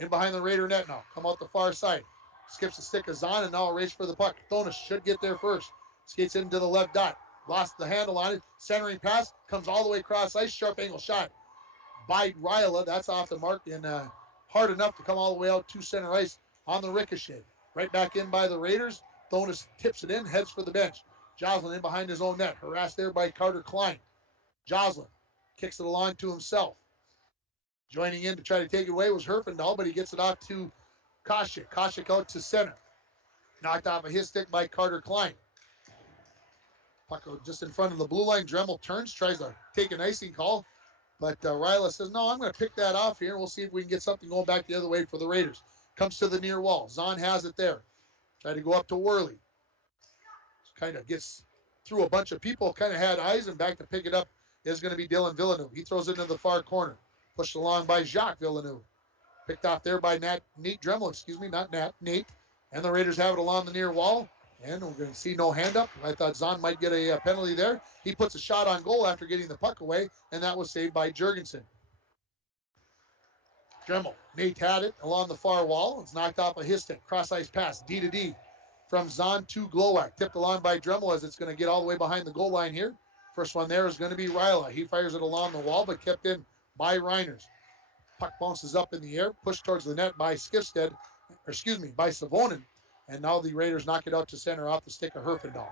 In behind the Raider net now. Come out the far side. Skips the stick of Zahn, and now a race for the puck. Thonis should get there first. Skates into the left dot. Lost the handle on it. Centering pass. Comes all the way across ice. Sharp angle shot by Ryla. That's off the mark and hard enough to come all the way out to center ice on the ricochet. Right back in by the Raiders. Thonis tips it in. Heads for the bench. Joslin in behind his own net. Harassed there by Carter Klein. Joslin kicks it along to himself. Joining in to try to take it away was Herfindahl, but he gets it off to Koshik. Koshik out to center. Knocked off of his stick by Carter Klein. Puck just in front of the blue line. Dremel turns, tries to take an icing call, but Ryla says, no, I'm going to pick that off here. We'll see if we can get something going back the other way for the Raiders. Comes to the near wall. Zahn has it there. Try to go up to Worley. Kind of gets through a bunch of people, kind of had eyes, and back to pick it up is going to be Dylan Villeneuve. He throws it into the far corner. Pushed along by Jacques Villeneuve. Picked off there by Nate Dremel, Nate. And the Raiders have it along the near wall. And we're going to see no hand up. I thought Zahn might get a penalty there. He puts a shot on goal after getting the puck away, and that was saved by Jurgensen. Dremel. Nate had it along the far wall. It's knocked off of his stick. Cross ice pass, D to D. From Zahn to Glowacz. Tipped along by Dremel as it's going to get all the way behind the goal line here. First one there is going to be Ryla. He fires it along the wall, but kept in by Reiners. Puck bounces up in the air, pushed towards the net by by Savonin. And now the Raiders knock it out to center off the stick of Herfindahl.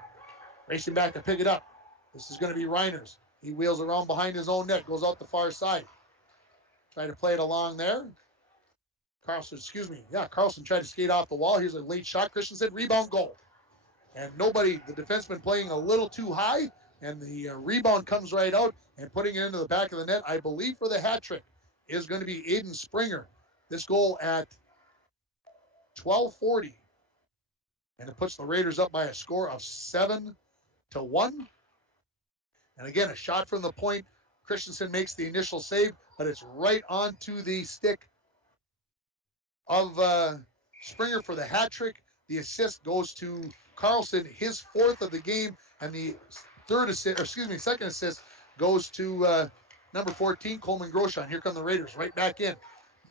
Racing back to pick it up. This is going to be Reiners. He wheels around behind his own net, goes out the far side. Try to play it along there. Carlson tried to skate off the wall. Here's a late shot. Christensen, rebound, goal. and the defenseman playing a little too high, and the rebound comes right out, and putting it into the back of the net, I believe for the hat trick, is going to be Aiden Springer. This goal at 12:40. And it puts the Raiders up by a score of 7-1. And again, a shot from the point. Christensen makes the initial save, but it's right onto the stick of Springer for the hat trick. The assist goes to Carlson, his 4th of the game, and the second assist goes to number 14, Coleman Groshon. Here come the Raiders right back in.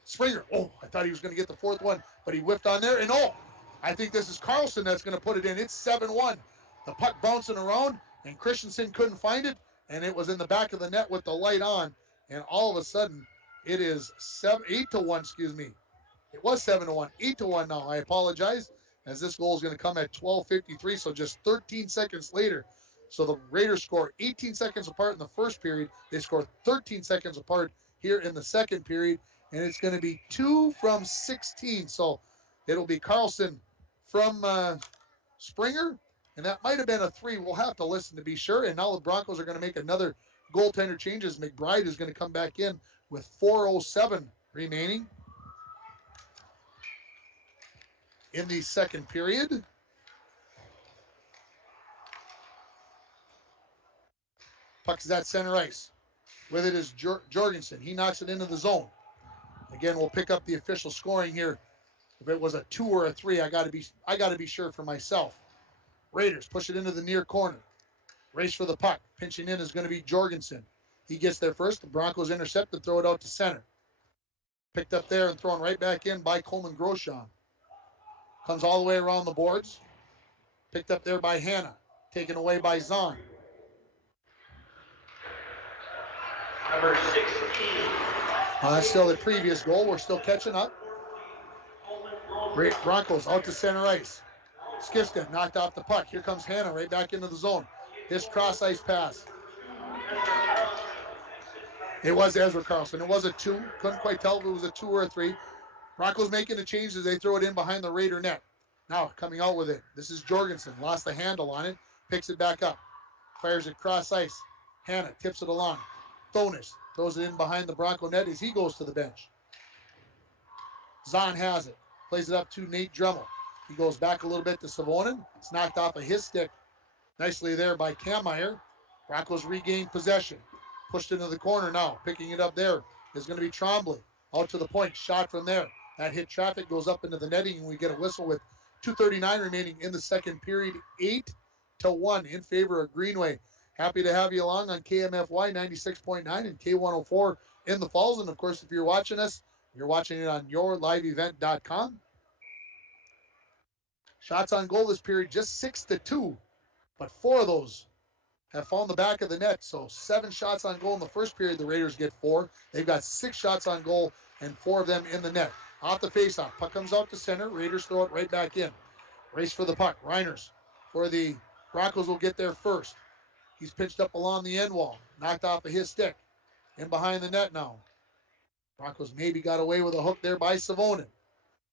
Springer, I thought he was going to get the 4th one, but he whiffed on there, and I think this is Carlson that's going to put it in. It's 7-1. The puck bouncing around, and Christensen couldn't find it, and it was in the back of the net with the light on, and all of a sudden, it is 8-1, excuse me. It was 7-1, 8-1 now. I apologize, as this goal is going to come at 12:53, so just 13 seconds later. So the Raiders score 18 seconds apart in the first period. They score 13 seconds apart here in the second period, and it's going to be 2 from 16. So it'll be Carlson from Springer, and that might have been a 3. We'll have to listen to be sure. And now the Broncos are going to make another goaltender change as McBride is going to come back in with 4:07 remaining in the second period. Puck is at center ice. With it is Jorgensen. He knocks it into the zone. Again, we'll pick up the official scoring here. If it was a 2 or a 3, I got to be sure for myself. Raiders push it into the near corner. Race for the puck. Pinching in is going to be Jorgensen. He gets there first. The Broncos intercept and throw it out to center. Picked up there and thrown right back in by Coleman Groshon. Comes all the way around the boards. Picked up there by Hanna. Taken away by Zahn. Number 16. Still the previous goal. We're still catching up. Broncos out to center ice. Skifka knocked off the puck. Here comes Hanna right back into the zone. His cross ice pass. It was Ezra Carlson. It was a 2. Couldn't quite tell if it was a 2 or a 3. Broncos making the change as they throw it in behind the Raider net. Now coming out with it. This is Jorgensen. Lost the handle on it. Picks it back up. Fires it cross ice. Hanna tips it along. Thonis throws it in behind the Bronco net as he goes to the bench. Zahn has it. Plays it up to Nate Dremel. He goes back a little bit to Savonin. It's knocked off of his stick. Nicely there by Kammeyer. Broncos regain possession. Pushed into the corner now. Picking it up there is going to be Trombley. Out to the point. Shot from there. That hit traffic, goes up into the netting, and we get a whistle with 2:39 remaining in the second period. 8-1 in favor of Greenway. Happy to have you along on KMFY 96.9 and K104 in the Falls. And, of course, if you're watching us, you're watching it on yourliveevent.com. Shots on goal this period, just 6-2. But 4 of those have found the back of the net. So 7 shots on goal in the first period. The Raiders get 4. They've got 6 shots on goal and 4 of them in the net. Off the faceoff. Puck comes out to center. Raiders throw it right back in. Race for the puck. Reiners for the Broncos will get there first. He's pitched up along the end wall. Knocked off of his stick. In behind the net now. Broncos maybe got away with a hook there by Savonin.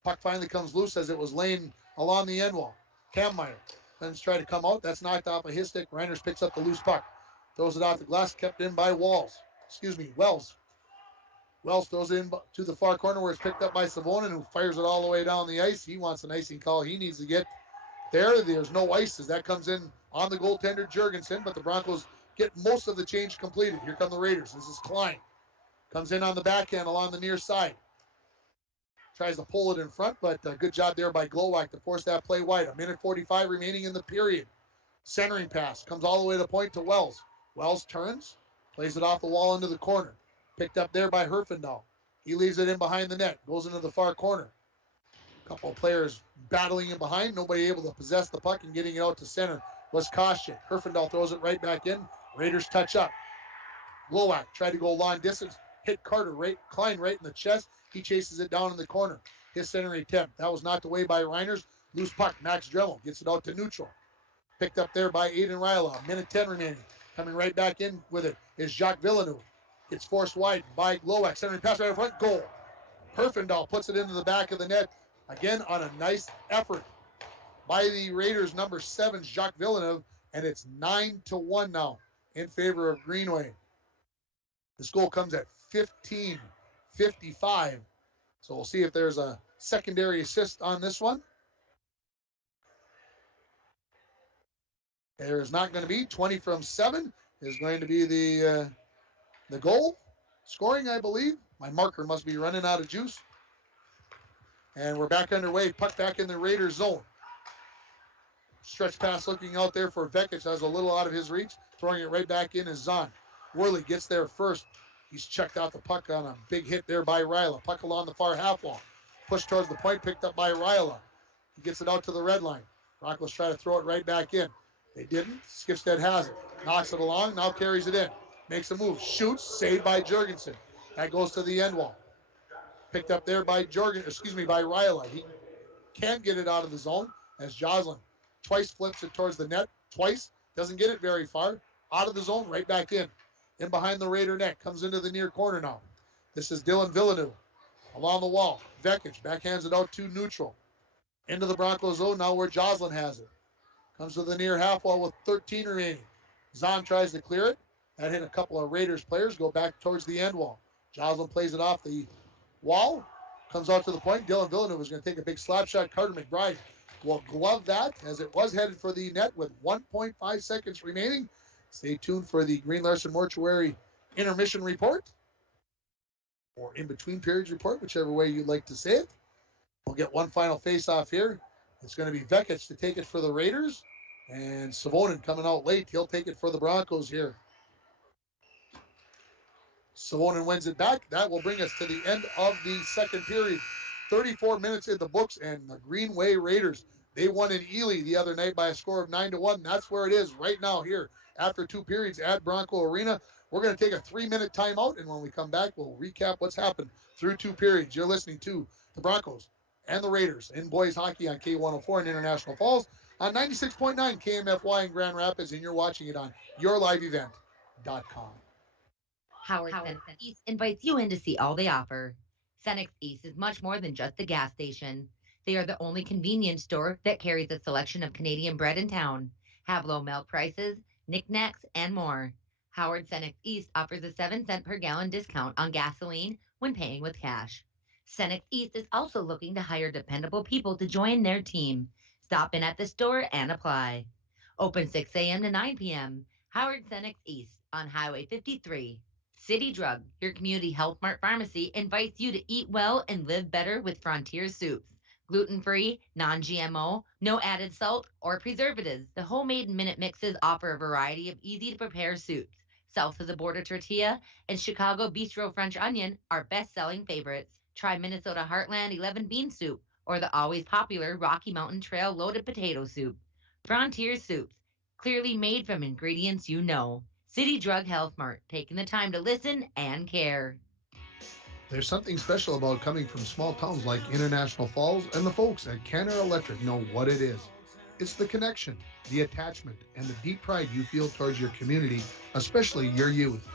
Puck finally comes loose as it was laying along the end wall. Kammeyer let's try to come out. That's knocked off of his stick. Reiners picks up the loose puck. Throws it off the glass. Kept in by Wells. Wells throws it in to the far corner where it's picked up by Savonin, who fires it all the way down the ice. He wants an icing call. He needs to get there. There's no ice as that comes in on the goaltender, Jurgensen, but the Broncos get most of the change completed. Here come the Raiders. This is Klein. Comes in on the backhand along the near side. Tries to pull it in front, but good job there by Glowacz to force that play wide. 1:45 remaining in the period. Centering pass comes all the way to the point to Wells. Wells turns, plays it off the wall into the corner. Picked up there by Herfindahl. He leaves it in behind the net, goes into the far corner. A couple of players battling in behind, nobody able to possess the puck and getting it out to center was Koscheck. Herfindahl throws it right back in. Raiders touch up. Glowacz tried to go long distance, hit Klein right in the chest. He chases it down in the corner. His centering attempt. That was knocked away by Reiners. Loose puck. Max Dremel gets it out to neutral. Picked up there by Aiden Ryla. 1:10 remaining. Coming right back in with it is Jacques Villeneuve. It's forced wide by Glowacz. Centering pass right in front. Goal. Herfindahl puts it into the back of the net. Again on a nice effort by the Raiders, number 7, Jacques Villeneuve, and it's 9-1 now in favor of Greenway. This goal comes at 15:55. So we'll see if there's a secondary assist on this one. There is not going to be. 20 from 7 is going to be the goal. Scoring, I believe. My marker must be running out of juice. And we're back underway. Puck back in the Raiders zone. Stretch pass looking out there for Vekic. That was a little out of his reach. Throwing it right back in is Zahn. Worley gets there first. He's checked out the puck on a big hit there by Ryla. Puck along the far half wall. Pushed towards the point, picked up by Ryla. He gets it out to the red line. Broncos try to throw it right back in. They didn't. Skipstead has it. Knocks it along, now carries it in. Makes a move, shoots, saved by Jorgensen. That goes to the end wall. Picked up there by Ryla. He can't get it out of the zone as Joslin twice flips it towards the net. Twice, doesn't get it very far. Out of the zone, right back in. In behind the Raider net, comes into the near corner now. This is Dylan Villeneuve. Along the wall, Vekic backhands it out to neutral. Into the Broncos zone now where Joslin has it. Comes to the near half wall with 13 remaining. Zahn tries to clear it. That hit a couple of Raiders players, go back towards the end wall. Joslin plays it off the wall. Comes out to the point. Dylan Villeneuve is going to take a big slap shot. Carter McBride will glove that as it was headed for the net with 1.5 seconds remaining. Stay tuned for the Green Larson Mortuary intermission report. Or in-between periods report, whichever way you'd like to say it. We'll get one final face-off here. It's going to be Vekic to take it for the Raiders. And Savonin coming out late. He'll take it for the Broncos here. Savonin wins it back. That will bring us to the end of the second period. 34 minutes in the books, and the Greenway Raiders, they won in Ely the other night by a score of 9-1. That's where it is right now here after 2 periods at Bronco Arena. We're going to take a 3-minute timeout, and when we come back, we'll recap what's happened through 2 periods. You're listening to the Broncos and the Raiders in boys hockey on K104 in International Falls, on 96.9 KMFY in Grand Rapids, and you're watching it on yourliveevent.com. Howard Senix East invites you in to see all they offer. Senix East is much more than just a gas station. They are the only convenience store that carries a selection of Canadian bread in town, have low milk prices, knickknacks, and more. Howard Senix East offers a 7-cent per gallon discount on gasoline when paying with cash. Senix East is also looking to hire dependable people to join their team. Stop in at the store and apply. Open 6 a.m. to 9 p.m. Howard Senix East on Highway 53. City Drug, your community health mart pharmacy, invites you to eat well and live better with Frontier Soups. Gluten-free, non-GMO, no added salt or preservatives. The homemade minute mixes offer a variety of easy-to-prepare soups. South of the Border Tortilla and Chicago Bistro French Onion are best-selling favorites. Try Minnesota Heartland 11-bean soup or the always popular Rocky Mountain Trail loaded potato soup. Frontier Soups, clearly made from ingredients you know. City Drug Health Mart, taking the time to listen and care. There's something special about coming from small towns like International Falls, and the folks at Canada Electric know what it is. It's the connection, the attachment, and the deep pride you feel towards your community, especially your youth.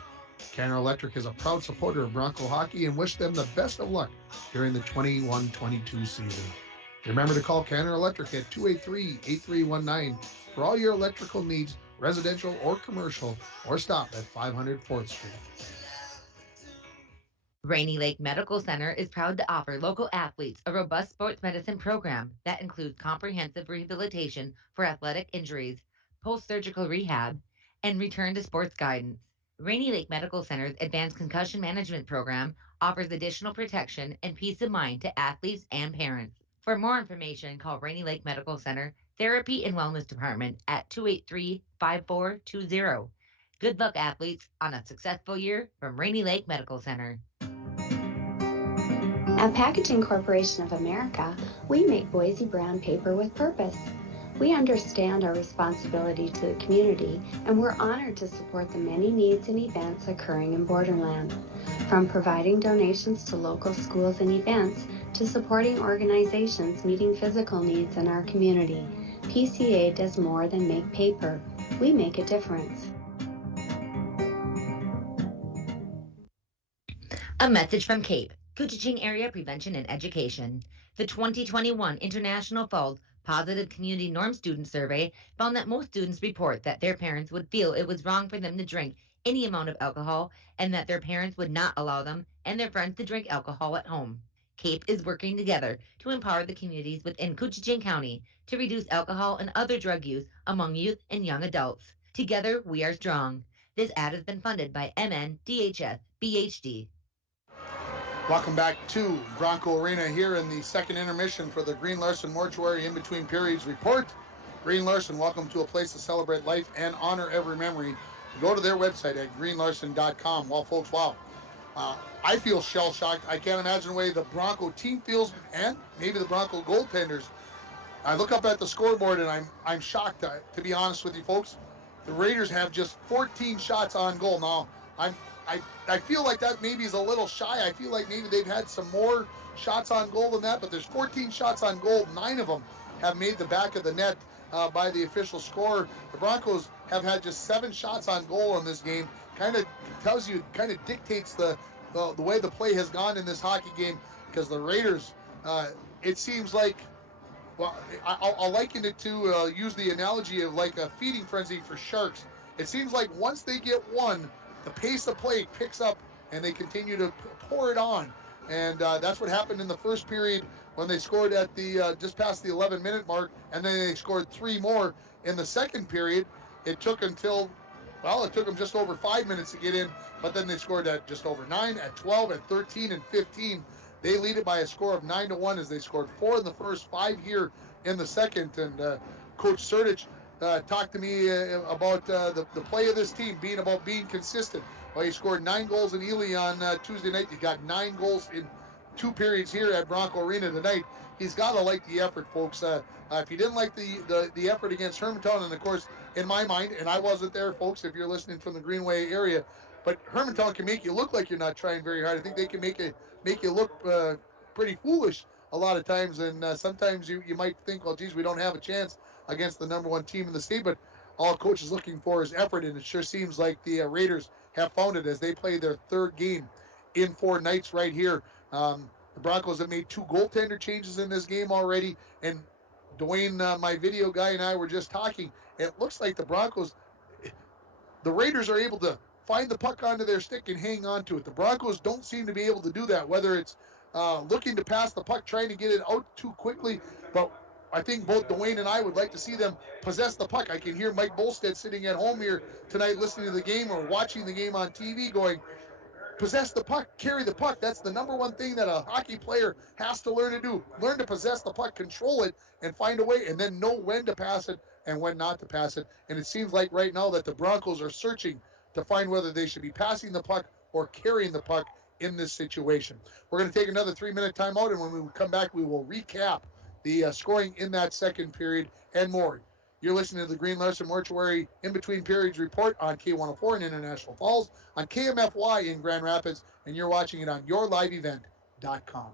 Canada Electric is a proud supporter of Bronco hockey and wish them the best of luck during the 21-22 season. Remember to call Canada Electric at 283-8319 for all your electrical needs, residential or commercial, or stop at 500 4th Street. Rainy Lake Medical Center is proud to offer local athletes a robust sports medicine program that includes comprehensive rehabilitation for athletic injuries, post-surgical rehab, and return to sports guidance. Rainy Lake Medical Center's advanced concussion management program offers additional protection and peace of mind to athletes and parents. For more information, call Rainy Lake Medical Center Therapy and Wellness Department at 283-5420. Good luck, athletes, on a successful year from Rainy Lake Medical Center. At Packaging Corporation of America, we make Boise brown paper with purpose. We understand our responsibility to the community, and we're honored to support the many needs and events occurring in Borderland. From providing donations to local schools and events, to supporting organizations meeting physical needs in our community, PCA does more than make paper. We make a difference. A message from CAPE, Couchiching Area Prevention and Education. The 2021 International Falls Positive Community Norm Student Survey found that most students report that their parents would feel it was wrong for them to drink any amount of alcohol and that their parents would not allow them and their friends to drink alcohol at home. CAPE is working together to empower the communities within Coochin County to reduce alcohol and other drug use among youth and young adults. Together, we are strong. This ad has been funded by MNDHS BHD. Welcome back to Bronco Arena here in the second intermission for the Green Larson Mortuary In Between Periods report. Green Larson, welcome to a place to celebrate life and honor every memory. Go to their website at greenlarson.com. Well, folks, wow. I feel shell-shocked. I can't imagine the way the Bronco team feels, and maybe the Bronco goaltenders. I look up at the scoreboard, and I'm shocked, to be honest with you, folks. The Raiders have just 14 shots on goal. Now, I feel like that maybe is a little shy. I feel like maybe they've had some more shots on goal than that, but there's 14 shots on goal. 9 of them have made the back of the net by the official score. The Broncos have had just 7 shots on goal in this game. Kind of tells you, kind of dictates the way the play has gone in this hockey game, because the Raiders, it seems like, well, I'll liken it to use the analogy of like a feeding frenzy for sharks. It seems like once they get one, the pace of play picks up and they continue to pour it on. And that's what happened in the first period when they scored at the just past the 11-minute mark, and then they scored 3 more in the second period. It took them just over 5 minutes to get in, but then they scored at just over 9, at 12, at 13, and 15. They lead it by a score of 9-1 as they scored 4 in the first, 5 here in the second. And Coach Serdich talked to me about the play of this team being consistent. Well, he scored 9 goals in Ely on Tuesday night. He got 9 goals in 2 periods here at Bronco Arena tonight. He's got to like the effort, folks. If you didn't like the effort against Hermantown, and of course, in my mind, and I wasn't there, folks, if you're listening from the Greenway area, but Hermantown can make you look like you're not trying very hard. I think they can make you look pretty foolish a lot of times, and sometimes you might think, well, geez, we don't have a chance against the number 1 team in the state, but all coach is looking for is effort, and it sure seems like the Raiders have found it as they play their 3rd game in 4 nights right here. The Broncos have made 2 goaltender changes in this game already, and Dwayne, my video guy, and I were just talking. It looks like the Raiders are able to find the puck onto their stick and hang on to it. The Broncos don't seem to be able to do that, whether it's looking to pass the puck, trying to get it out too quickly, but I think both Dwayne and I would like to see them possess the puck. I can hear Mike Bolstead sitting at home here tonight listening to the game or watching the game on TV going, possess the puck, carry the puck. That's the number 1 thing that a hockey player has to learn to do. Learn to possess the puck, control it, and find a way, and then know when to pass it and when not to pass it. And it seems like right now that the Broncos are searching to find whether they should be passing the puck or carrying the puck in this situation. We're going to take another 3-minute timeout, and when we come back, we will recap the scoring in that second period and more. You're listening to the Green Larson Mortuary In Between Periods report on K104 in International Falls, on KMFY in Grand Rapids, and you're watching it on yourliveevent.com.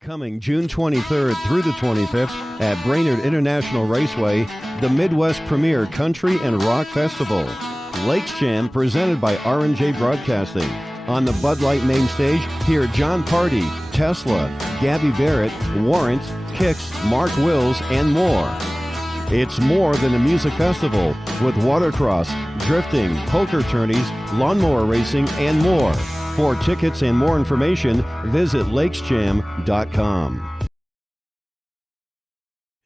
Coming June 23rd through the 25th at Brainerd International Raceway, the Midwest Premier Country and Rock Festival. Lakes Jam presented by R&J Broadcasting. On the Bud Light main stage, hear John Party, Tesla, Gabby Barrett, Warrant, Kix, Mark Wills, and more. It's more than a music festival with watercross, drifting, poker tourneys, lawnmower racing, and more. For tickets and more information, visit lakesjam.com.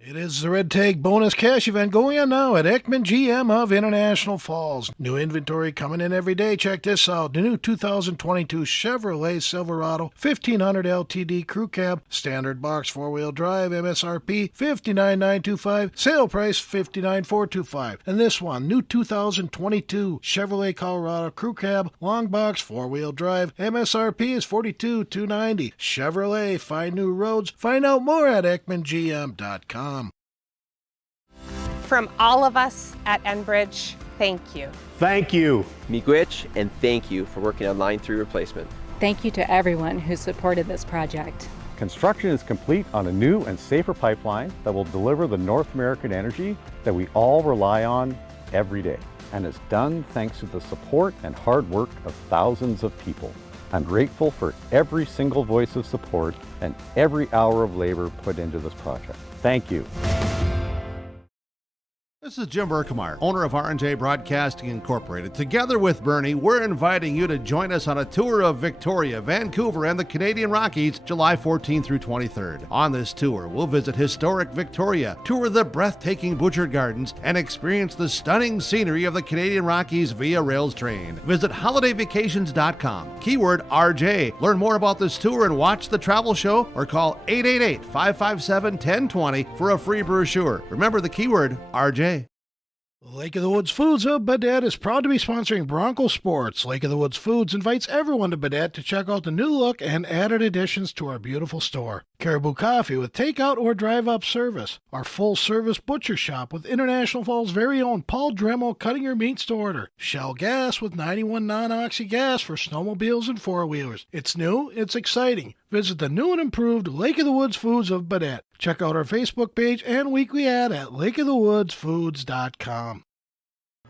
It is the Red Tag Bonus Cash event going on now at Ekman GM of International Falls. New inventory coming in every day. Check this out. The new 2022 Chevrolet Silverado 1500 LTD Crew Cab, standard box 4-wheel drive, MSRP $59,925, sale price $59,425. And this one, new 2022 Chevrolet Colorado Crew Cab, long box 4-wheel drive, MSRP is $42,290. Chevrolet, find new roads. Find out more at EkmanGM.com. From all of us at Enbridge, thank you. Thank you. Miigwech, and thank you for working on Line 3 replacement. Thank you to everyone who supported this project. Construction is complete on a new and safer pipeline that will deliver the North American energy that we all rely on every day. And it's done thanks to the support and hard work of thousands of people. I'm grateful for every single voice of support and every hour of labor put into this project. Thank you. This is Jim Berkemeyer, owner of R&J Broadcasting Incorporated. Together with Bernie, we're inviting you to join us on a tour of Victoria, Vancouver, and the Canadian Rockies, July 14th through 23rd. On this tour, we'll visit historic Victoria, tour the breathtaking Butchert Gardens, and experience the stunning scenery of the Canadian Rockies via rails train. Visit holidayvacations.com, keyword RJ. Learn more about this tour and watch the travel show, or call 888-557-1020 for a free brochure. Remember the keyword RJ. Lake of the Woods Foods of Baudette is proud to be sponsoring Bronco Sports. Lake of the Woods Foods invites everyone to Baudette to check out the new look and added additions to our beautiful store. Caribou Coffee with takeout or drive-up service. Our full-service butcher shop with International Falls' very own Paul Dremel cutting your meats to order. Shell Gas with 91 non-oxy gas for snowmobiles and four-wheelers. It's new, it's exciting. Visit the new and improved Lake of the Woods Foods of Baudette. Check out our Facebook page and weekly ad at lakeofthewoodsfoods.com.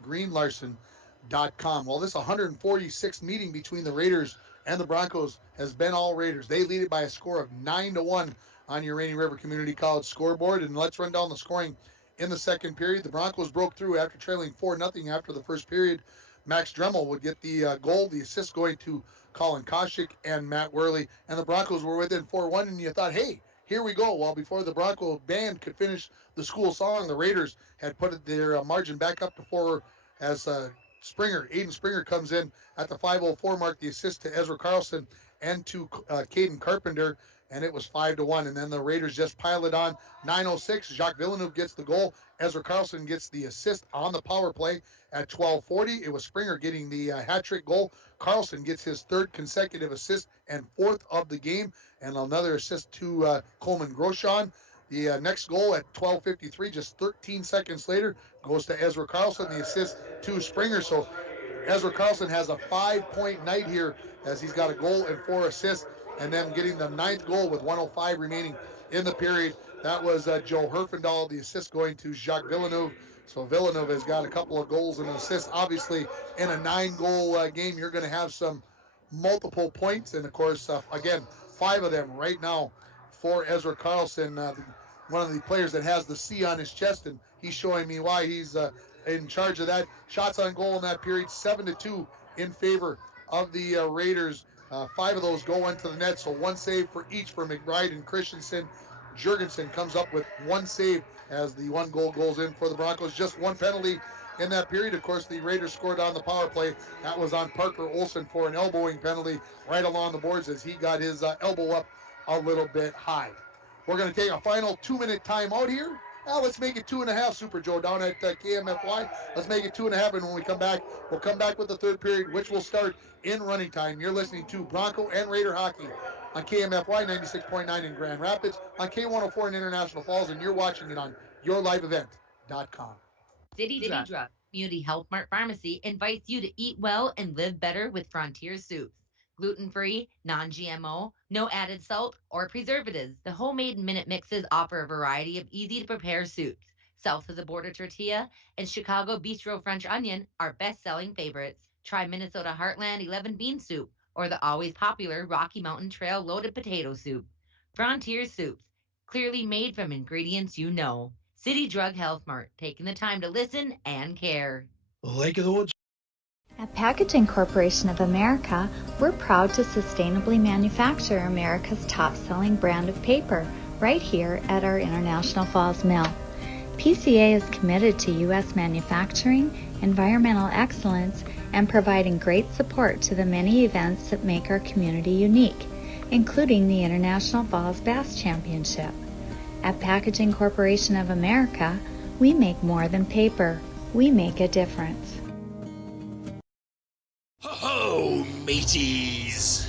GreenLarson.com. Well, this 146th meeting between the Raiders and the Broncos has been all Raiders. They lead it by a score of 9-1 on your Rainy River Community College scoreboard. And let's run down the scoring in the second period. The Broncos broke through after trailing 4-0 after the first period. Max Dremel would get the goal, the assist going to Colin Koshik and Matt Worley. And the Broncos were within 4-1, and you thought, hey, here we go. Well, before the Bronco band could finish the school song, the Raiders had put their margin back up to 4 as Aiden Springer comes in at the 5:04 mark, the assist to Ezra Carlson and to Caden Carpenter, and it was 5-1. And then the Raiders just piled it on. 9:06, Jacques Villeneuve gets the goal. Ezra Carlson gets the assist on the power play at 12:40. It was Springer getting the hat-trick goal. Carlson gets his third consecutive assist and fourth of the game, and another assist to Coleman Groshon. The next goal at 12:53, just 13 seconds later, goes to Ezra Carlson, the assist to Springer. So Ezra Carlson has a 5-point night here as he's got a goal and 4 assists, and then getting the 9th goal with 1:05 remaining in the period. That was Joe Herfindahl, the assist going to Jacques Villeneuve. So Villeneuve has got a couple of goals and an assist. Obviously, in a 9-goal game, you're going to have some multiple points. And, of course, again, 5 of them right now for Ezra Carlson, one of the players that has the C on his chest, and he's showing me why he's in charge of that. Shots on goal in that period, 7-2 in favor of the Raiders. 5 of those go into the net, so 1 save for each for McBride and Christensen. Jurgensen comes up with 1 save as the 1 goal goes in for the Broncos. Just 1 penalty in that period. Of course, the Raiders scored on the power play. That was on Parker Olson for an elbowing penalty right along the boards as he got his elbow up a little bit high. We're going to take a final 2-minute timeout here. Now let's make it 2.5, Super Joe, down at KMFY. Let's make it 2.5, and when we come back, we'll come back with the third period, which will start in running time. You're listening to Bronco and Raider Hockey on KMFY 96.9 in Grand Rapids, on K104 in International Falls, and you're watching it on yourliveevent.com. City Drug, Community Health Mart Pharmacy invites you to eat well and live better with Frontier Soups. Gluten-free, non-GMO, no added salt or preservatives. The homemade minute mixes offer a variety of easy-to-prepare soups. South of the Border Tortilla and Chicago Bistro French Onion are best-selling favorites. Try Minnesota Heartland 11 Bean Soup or the always popular Rocky Mountain Trail Loaded Potato Soup. Frontier Soups, clearly made from ingredients you know. City Drug Health Mart, taking the time to listen and care. Lake of the Woods. At Packaging Corporation of America, we're proud to sustainably manufacture America's top-selling brand of paper right here at our International Falls Mill. PCA is committed to U.S. manufacturing, environmental excellence, and providing great support to the many events that make our community unique, including the International Falls Bass Championship. At Packaging Corporation of America, we make more than paper. We make a difference. Ho-ho, mateys!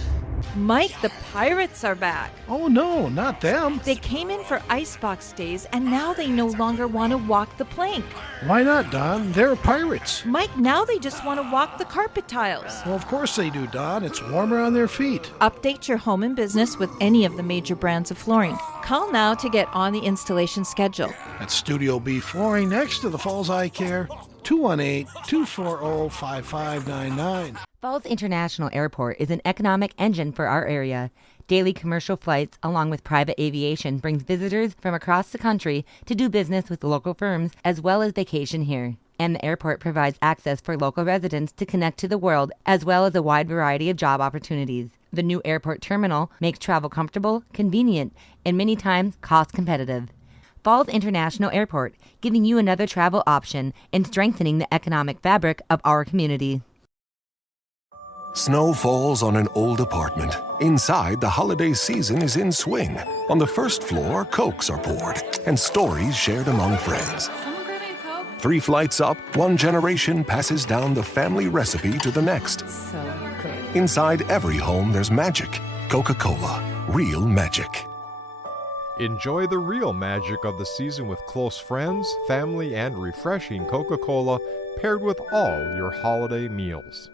Mike, the Pirates are back. Oh no, not them. They came in for icebox days, and now they no longer want to walk the plank. Why not, Don? They're pirates. Mike, now they just want to walk the carpet tiles. Well, of course they do, Don. It's warmer on their feet. Update your home and business with any of the major brands of flooring. Call now to get on the installation schedule. At Studio B Flooring next to the Falls Eye Care, 218-240-5599. Falls International Airport is an economic engine for our area. Daily commercial flights, along with private aviation, brings visitors from across the country to do business with local firms as well as vacation here. And the airport provides access for local residents to connect to the world as well as a wide variety of job opportunities. The new airport terminal makes travel comfortable, convenient, and many times cost competitive. Falls International Airport, giving you another travel option and strengthening the economic fabric of our community. Snow falls on an old apartment. Inside, the holiday season is in swing. On the first floor, Cokes are poured and stories shared among friends. 3 flights up, one generation passes down the family recipe to the next. So good. Inside every home, there's magic. Coca-Cola, real magic. Enjoy the real magic of the season with close friends, family, and refreshing Coca-Cola paired with all your holiday meals.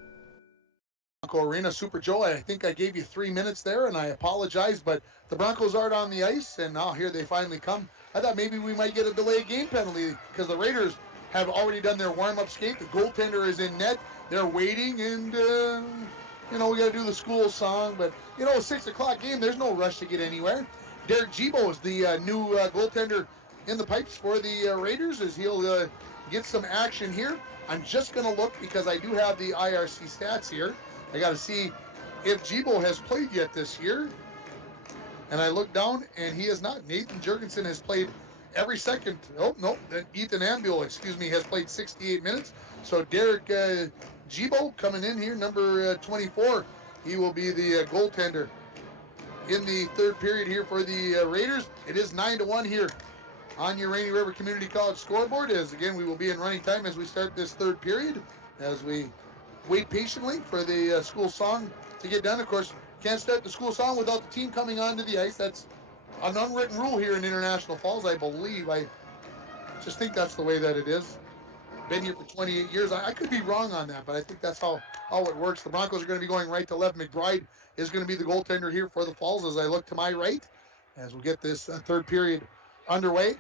Bronco Arena, Super Joe, I think I gave you 3 minutes there, and I apologize, but the Broncos aren't on the ice, and now here they finally come. I thought maybe we might get a delayed game penalty because the Raiders have already done their warm-up skate. The goaltender is in net. They're waiting, and, we got to do the school song, but, a 6 o'clock game, there's no rush to get anywhere. Derek Gibo is the new goaltender in the pipes for the Raiders as he'll get some action here. I'm just going to look because I do have the IRC stats here. I got to see if Gibo has played yet this year. And I look down, and he has not. Nathan Jurgensen has played every second. Oh, no. Ethan Ambule, has played 68 minutes. So Derek Gibo coming in here, number 24. He will be the goaltender in the third period here for the Raiders. It is 9-1 here on your Rainy River Community College scoreboard. As again, we will be in running time as we start this third period, as we wait patiently for the school song to get done. Of course, can't start the school song without the team coming onto the ice. That's an unwritten rule here in International Falls, I believe. I just think that's the way that it is. Been here for 28 years. I could be wrong on that, but I think that's how it works. The Broncos are going to be going right to left. McBride is going to be the goaltender here for the Falls as I look to my right as we get this third period underway.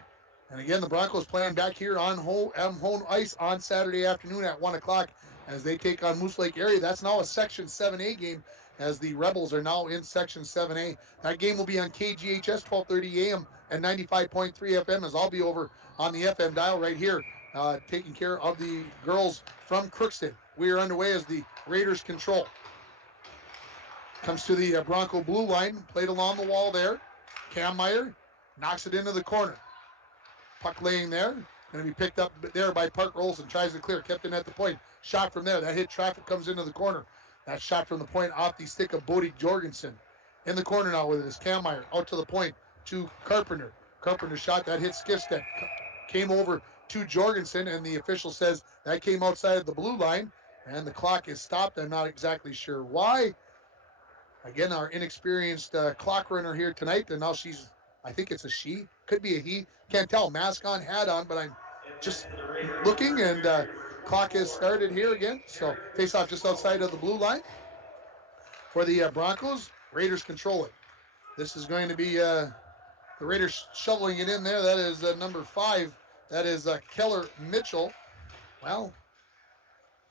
And again, the Broncos playing back here on home ice on Saturday afternoon at 1 o'clock as they take on Moose Lake area. That's now a Section 7A game as the Rebels are now in Section 7A. That game will be on KGHS 1230 AM and 95.3 FM as I'll be over on the FM dial right here taking care of the girls from Crookston. We are underway as the Raiders control. Comes to the Bronco blue line, played along the wall there. Cam Meyer knocks it into the corner. Puck laying there, going to be picked up there by Parker Olsen, tries to clear, kept in at the point. Shot from there, that hit traffic, comes into the corner. That shot from the point off the stick of Bodie Jorgensen. In the corner now with it is Cam Meyer, out to the point to Carpenter. Carpenter shot, that hit Skifstead. Came over to Jorgensen, and the official says that came outside of the blue line, and the clock is stopped. I'm not exactly sure why. Again, our inexperienced clock runner here tonight, and now she's, I think it's a she, could be a he, can't tell, mask on, hat on, but I'm just looking, and clock has started here again. So face off just outside of the blue line for the Broncos. Raiders control it. This is going to be the Raiders shoveling it in there. That is number 5. That is Keller Mitchell. Well,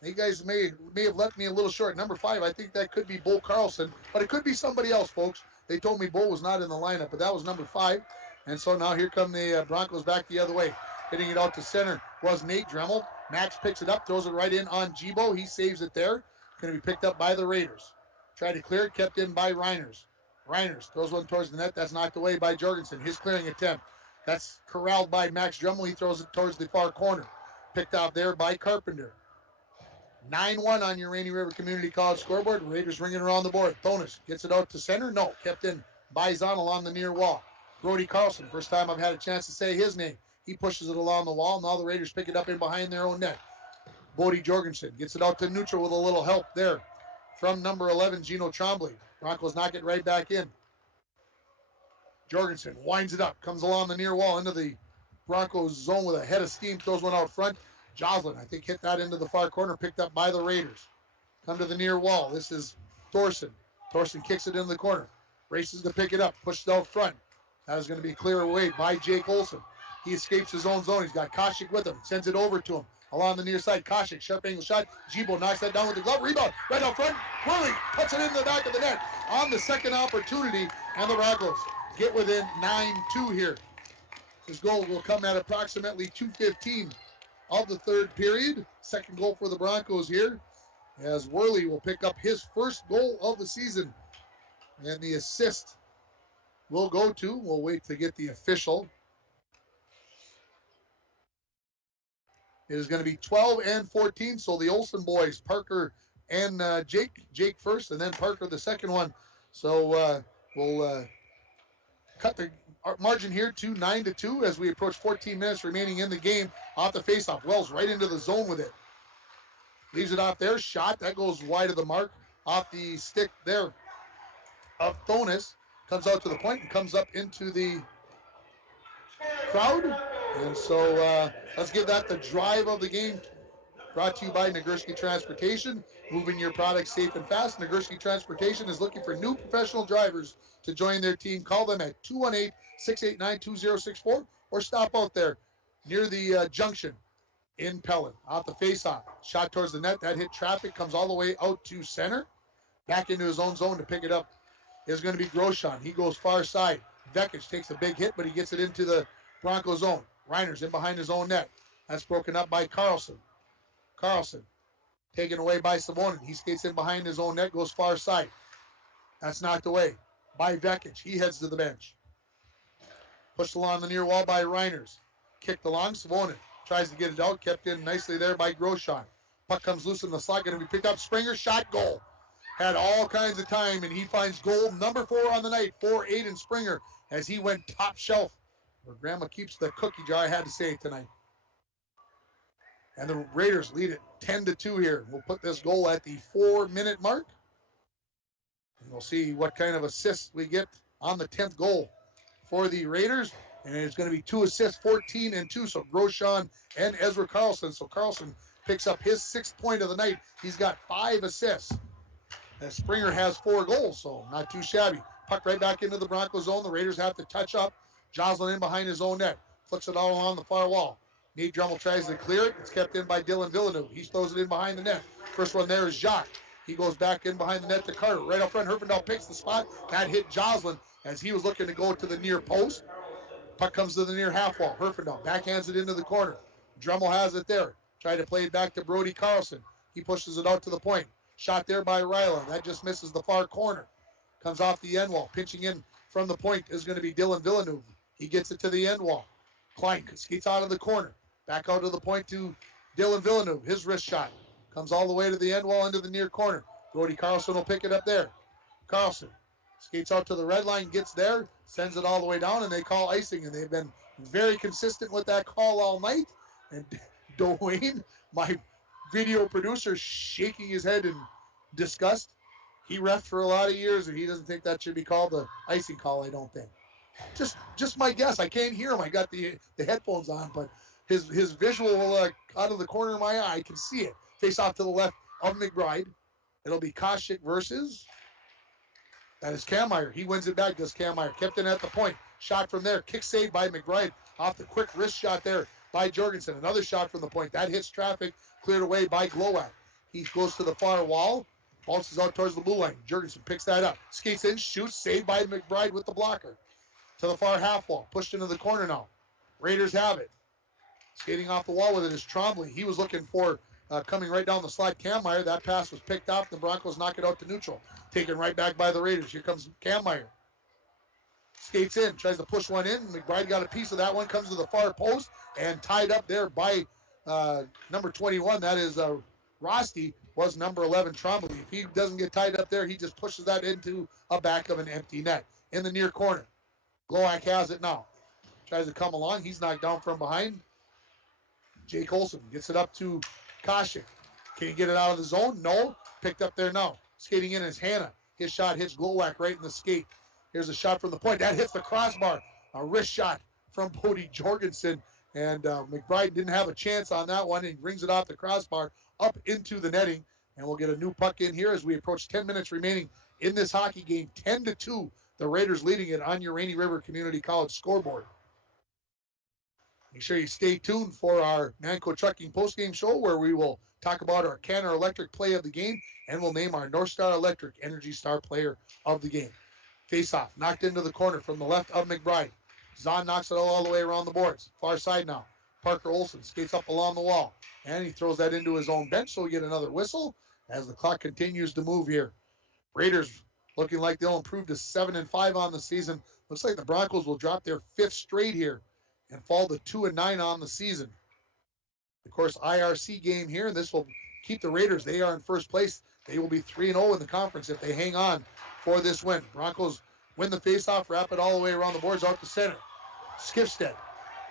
you guys may have left me a little short. Number 5, I think that could be Bo Carlson, but it could be somebody else, folks. They told me Bo was not in the lineup, but that was number 5. And so now here come the Broncos back the other way. Hitting it out to center was Nate Dremel. Max picks it up, throws it right in on Gibo. He saves it there. Going to be picked up by the Raiders. Tried to clear it, kept in by Reiners. Reiners throws one towards the net. That's knocked away by Jorgensen. His clearing attempt. That's corralled by Max Dremel. He throws it towards the far corner. Picked out there by Carpenter. 9-1 on your Rainy River Community College scoreboard. Raiders ringing around the board. Thonis gets it out to center. No, kept in by Zon along the near wall. Brody Carlson, first time I've had a chance to say his name. He pushes it along the wall. Now the Raiders pick it up in behind their own net. Bodie Jorgensen gets it out to neutral with a little help there from number 11, Gino Trombley. Broncos knock it right back in. Jorgensen winds it up, comes along the near wall into the Broncos zone with a head of steam, throws one out front. Joslin, I think, hit that into the far corner, picked up by the Raiders. Come to the near wall. This is Thorson. Thorson kicks it into the corner. Races to pick it up, pushes it out front. That is going to be cleared away by Jake Olson. He escapes his own zone. He's got Koshik with him. Sends it over to him. along the near side. Koshik, sharp angle shot. Jibo knocks that down with the glove. Rebound right out front. Whirling, puts it in the back of the net on the second opportunity. And the Broncos get within 9-2 here. His goal will come at approximately 2:15 of the third period. Second goal for the Broncos here, as Worley will pick up his first goal of the season. And the assist will go to, we'll wait to get the official. It is going to be 12 and 14, so the Olsen boys, Parker and Jake first, and then Parker the second one. So we'll cut the margin here to 9-2 as we approach 14 minutes remaining in the game. Off the faceoff, Wells right into the zone with it. Leaves it off there, shot, that goes wide of the mark. Off the stick there of Thonis, comes out to the point and comes up into the crowd. And so let's give that the drive of the game. Brought to you by Nagurski Transportation. Moving your products safe and fast. Nagurski Transportation is looking for new professional drivers to join their team. Call them at 218-689-2064 or stop out there near the junction in Pellin. Off the faceoff. Shot towards the net. That hit traffic. Comes all the way out to center. Back into his own zone to pick it up is going to be Groshon. He goes far side. Vekic takes a big hit, but he gets it into the Bronco zone. Reiner's in behind his own net. That's broken up by Carlson. Carlson taken away by Savonin. He skates in behind his own net, goes far side. That's knocked away by Vekic. He heads to the bench. Pushed along the near wall by Reiners. Kicked along. Savonin tries to get it out. Kept in nicely there by Groshon. Puck comes loose in the slot. Going to be picked up. Springer shot, goal. Had all kinds of time, and he finds goal number 4 on the night for Aiden Springer as he went top shelf. Where Grandma keeps the cookie jar, I had to say it tonight. And the Raiders lead it 10-2 here. We'll put this goal at the 4-minute mark. And we'll see what kind of assists we get on the 10th goal for the Raiders. And it's going to be 2 assists, 14 and 2. So Groshon and Ezra Carlson. So Carlson picks up his 6th point of the night. He's got 5 assists. And Springer has 4 goals, so not too shabby. Puck right back into the Broncos zone. The Raiders have to touch up. Joslin in behind his own net. Flicks it all along the far wall. Nate Drummel tries to clear it. It's kept in by Dylan Villeneuve. He throws it in behind the net. First one there is Jacques. He goes back in behind the net to Carter. Right up front, Herfindahl picks the spot. That hit Joslin as he was looking to go to the near post. Puck comes to the near half wall. Herfindahl backhands it into the corner. Drummel has it there. Tried to play it back to Brody Carlson. He pushes it out to the point. Shot there by Ryla. That just misses the far corner. Comes off the end wall. Pinching in from the point is going to be Dylan Villeneuve. He gets it to the end wall. Klein skates out of the corner. Back out to the point to Dylan Villeneuve. His wrist shot comes all the way to the end wall into the near corner. Brody Carlson will pick it up there. Carlson skates out to the red line, gets there, sends it all the way down, and they call icing. And they've been very consistent with that call all night. And Dwayne, my video producer, shaking his head in disgust. He reffed for a lot of years, and he doesn't think that should be called the icing call, I don't think. Just my guess. I can't hear him. I got the headphones on, but his visual out of the corner of my eye, I can see it. Face off to the left of McBride. It'll be Koshik versus, that is Kammeyer. He wins it back, does Kammeyer. Kept in at the point. Shot from there. Kick saved by McBride. Off the quick wrist shot there by Jorgensen. Another shot from the point. That hits traffic. Cleared away by Glowak. He goes to the far wall. Bounces out towards the blue line. Jorgensen picks that up. Skates in. Shoots. Saved by McBride with the blocker. To the far half wall. Pushed into the corner now. Raiders have it. Skating off the wall with it is Trombley. He was looking for coming right down the slide Kammeyer. That pass was picked off. The Broncos knock it out to neutral. Taken right back by the Raiders. Here comes Kammeyer. Skates in. Tries to push one in. McBride got a piece of that one. Comes to the far post. And tied up there by number 21. That is Rosti. Was number 11 Trombley. If he doesn't get tied up there, he just pushes that into a back of an empty net. In the near corner. Glowak has it now. Tries to come along. He's knocked down from behind. Jake Olsen gets it up to Koshik. Can he get it out of the zone? No. Picked up there now. Skating in is Hanna. His shot hits Glowak right in the skate. Here's a shot from the point. That hits the crossbar. A wrist shot from Bodie Jorgensen. And McBride didn't have a chance on that one. And he brings it off the crossbar up into the netting. And we'll get a new puck in here as we approach 10 minutes remaining in this hockey game. 10-2. The Raiders leading it on your Rainy River Community College scoreboard. Make sure you stay tuned for our Manco Trucking postgame show where we will talk about our Canner Electric play of the game and we'll name our North Star Electric Energy Star player of the game. Face-off, knocked into the corner from the left of McBride. Zahn knocks it all the way around the boards. Far side now. Parker Olson skates up along the wall, and he throws that into his own bench, so we get another whistle as the clock continues to move here. Raiders looking like they'll improve to 7-5 on the season. Looks like the Broncos will drop their 5th straight here and fall to 2-9 on the season. Of course, IRC game here, and this will keep the Raiders. They are in first place. They will be 3-0 in the conference if they hang on for this win. Broncos win the faceoff, wrap it all the way around the boards out to center. Skifstead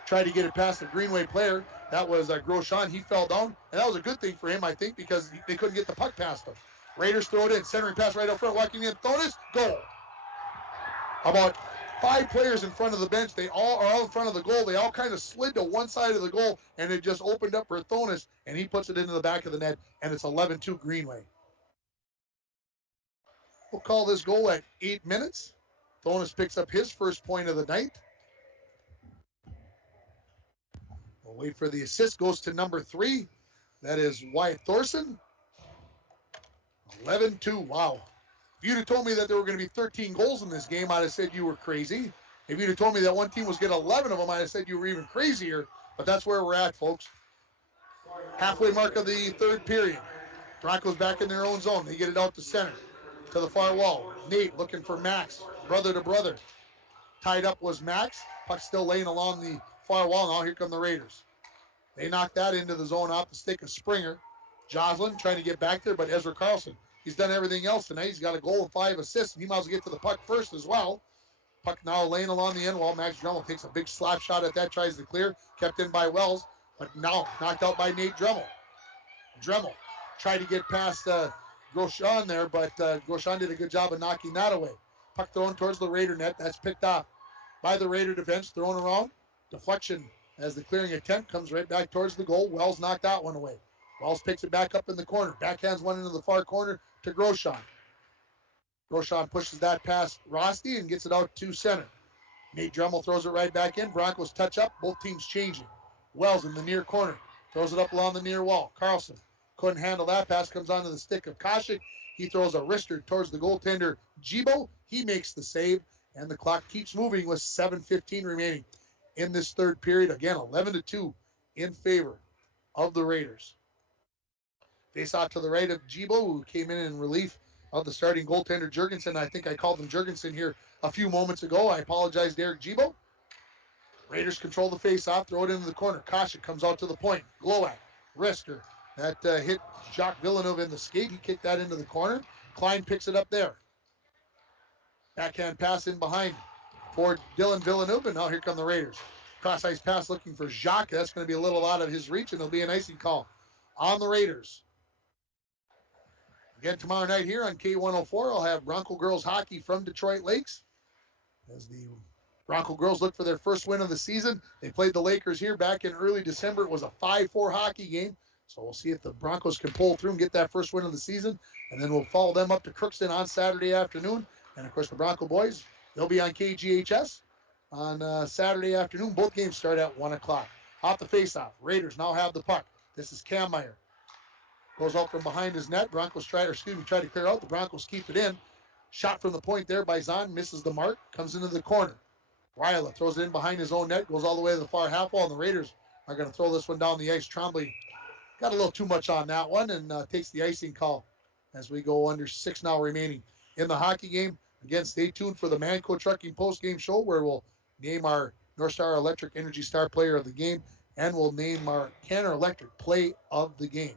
tried to get it past the Greenway player. That was Grosjean. He fell down, and that was a good thing for him, I think, because they couldn't get the puck past him. Raiders throw it in. Centering pass right up front, walking in. Thonis, goal. About 5 players in front of the bench. They all are in front of the goal. They all kind of slid to one side of the goal, and it just opened up for Thonis, and he puts it into the back of the net, and it's 11-2 Greenway. We'll call this goal at 8 minutes. Thonis picks up his first point of the night. We'll wait for the assist. Goes to number 3. That is Wyatt Thorson. 11-2. Wow. If you'd have told me that there were going to be 13 goals in this game, I'd have said you were crazy. If you'd have told me that one team was getting 11 of them, I'd have said you were even crazier. But that's where we're at, folks. Halfway mark of the 3rd period. Broncos back in their own zone. They get it out to center, to the far wall. Nate looking for Max, brother to brother. Tied up was Max. Puck still laying along the far wall. Now here come the Raiders. They knock that into the zone off the stick of Springer. Joslin trying to get back there, but Ezra Carlson, he's done everything else tonight. He's got a goal and 5 assists, and he might as well get to the puck first as well. Puck now laying along the end wall. Max Dremel takes a big slap shot at that, tries to clear, kept in by Wells, but now knocked out by Nate Dremel. Dremel tried to get past Grosjean there, but Grosjean did a good job of knocking that away. Puck thrown towards the Raider net. That's picked off by the Raider defense, thrown around. Deflection as the clearing attempt comes right back towards the goal. Wells knocked that one away. Wells picks it back up in the corner. Backhands one into the far corner to Grosjean. Grosjean pushes that past Rosti and gets it out to center. Nate Dremel throws it right back in. Broncos touch up. Both teams changing. Wells in the near corner. Throws it up along the near wall. Carlson couldn't handle that. Pass comes onto the stick of Koshik. He throws a wrister towards the goaltender, Jibo. He makes the save, and the clock keeps moving with 7:15 remaining in this 3rd period. Again, 11-2 in favor of the Raiders. Face off to the right of Jibo, who came in relief of the starting goaltender, Jurgensen. I think I called him Jurgensen here a few moments ago. I apologize, Derek Jibo. Raiders control the face-off, throw it into the corner. Koshik comes out to the point. Glowak, wrister. That hit Jacques Villeneuve in the skate. He kicked that into the corner. Klein picks it up there. Backhand pass in behind for Dylan Villeneuve, and now here come the Raiders. Cross-ice pass looking for Jacques. That's going to be a little out of his reach, and there'll be an icing call on the Raiders. Again, tomorrow night here on K104, I'll have Bronco girls hockey from Detroit Lakes. As the Bronco girls look for their first win of the season. They played the Lakers here back in early December. It was a 5-4 hockey game. So we'll see if the Broncos can pull through and get that first win of the season. And then we'll follow them up to Crookston on Saturday afternoon. And, of course, the Bronco boys, they'll be on KGHS on Saturday afternoon. Both games start at 1 o'clock. Off the faceoff. Raiders now have the puck. This is Kammeyer. Goes out from behind his net. Broncos try to clear out. The Broncos keep it in. Shot from the point there by Zahn. Misses the mark. Comes into the corner. Ryla throws it in behind his own net. Goes all the way to the far half wall. And the Raiders are going to throw this one down the ice. Trombley got a little too much on that one and takes the icing call as we go under 6 now remaining in the hockey game. Again, stay tuned for the Manco Trucking post-game show where we'll name our North Star Electric Energy Star player of the game and we'll name our Canner Electric play of the game.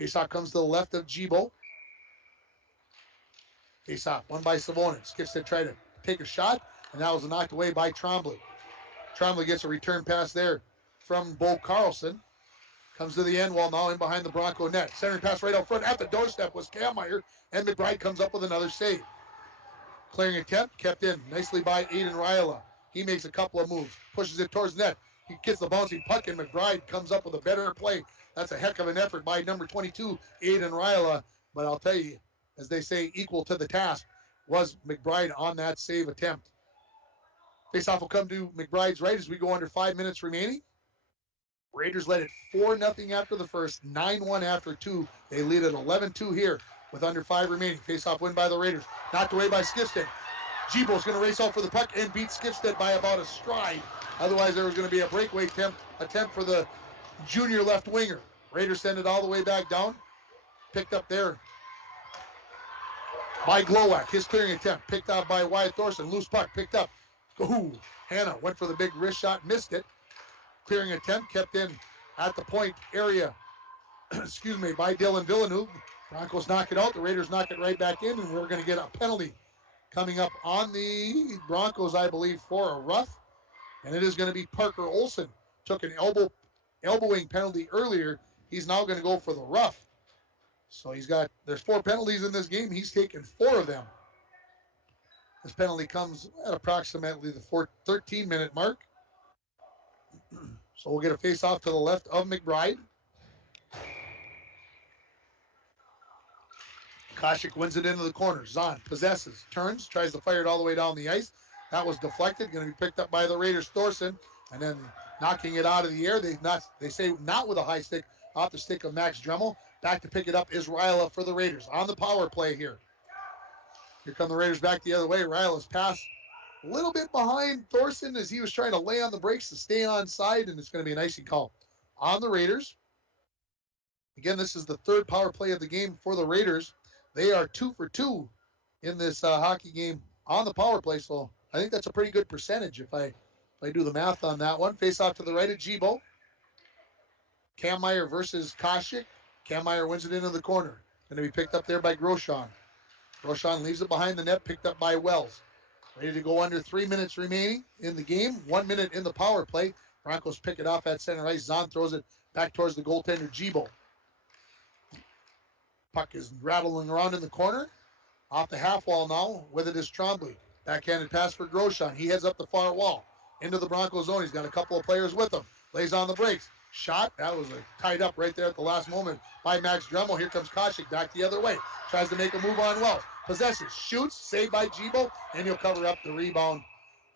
Faceoff comes to the left of Jibo. Faceoff, won by Savonin. Skips to try to take a shot, and that was knocked away by Trombley. Trombley gets a return pass there from Bo Carlson. Comes to the end wall now in behind the Bronco net. Centering pass right out front at the doorstep was Kammeyer, and McBride comes up with another save. Clearing attempt, kept in nicely by Aiden Ryla. He makes a couple of moves, pushes it towards net. He gets the bouncing puck, and McBride comes up with a better play. That's a heck of an effort by number 22, Aiden Ryla. But I'll tell you, as they say, equal to the task was McBride on that save attempt. Faceoff will come to McBride's right as we go under 5 minutes remaining. Raiders led it 4-0 after the first, 9-1 after 2. They lead at 11-2 here with under 5 remaining. Faceoff win by the Raiders. Knocked away by Skifstead. Gibo's going to race out for the puck and beat Skifstead by about a stride. Otherwise, there was going to be a breakaway attempt for the junior left winger. Raiders send it all the way back down. Picked up there by Glowacz. His clearing attempt picked out by Wyatt Thorson. Loose puck picked up. Ooh, Hannah went for the big wrist shot, missed it. Clearing attempt kept in at the point area, excuse me, by Dylan Villeneuve. Broncos knock it out. The Raiders knock it right back in, and we're going to get a penalty coming up on the Broncos, I believe, for a rough. And it is going to be Parker Olson. Took an elbowing penalty earlier. He's now going to go for the rough. So there's 4 penalties in this game. He's taken 4 of them. This penalty comes at approximately the 13-minute mark. So we'll get a face-off to the left of McBride. Koshik wins it into the corner. Zahn possesses, turns, tries to fire it all the way down the ice. That was deflected, going to be picked up by the Raiders' Thorson, and then knocking it out of the air. They say not with a high stick, off the stick of Max Dremel. Back to pick it up is Ryla for the Raiders on the power play here. Here come the Raiders back the other way. Ryla's pass a little bit behind Thorson as he was trying to lay on the brakes to stay on side, and it's going to be an icing call on the Raiders. Again, this is the 3rd power play of the game for the Raiders. They are 2 for 2 in this hockey game on the power play, so I think that's a pretty good percentage if I do the math on that one. Face off to the right of Gibo. Kammeyer versus Koshik. Kammeyer wins it into the corner. Going to be picked up there by Groshon. Groshon leaves it behind the net, picked up by Wells. Ready to go under 3 minutes remaining in the game. 1 minute in the power play. Broncos pick it off at center ice. Zahn throws it back towards the goaltender, Gibo. Puck is rattling around in the corner. Off the half wall now. With it is Trombley. Backhanded pass for Groshon. He heads up the far wall. Into the Broncos zone. He's got a couple of players with him. Lays on the brakes. Shot. That was tied up right there at the last moment by Max Dremel. Here comes Koshik back the other way. Tries to make a move on Wells. Possesses. Shoots. Saved by Gibo. And he'll cover up the rebound.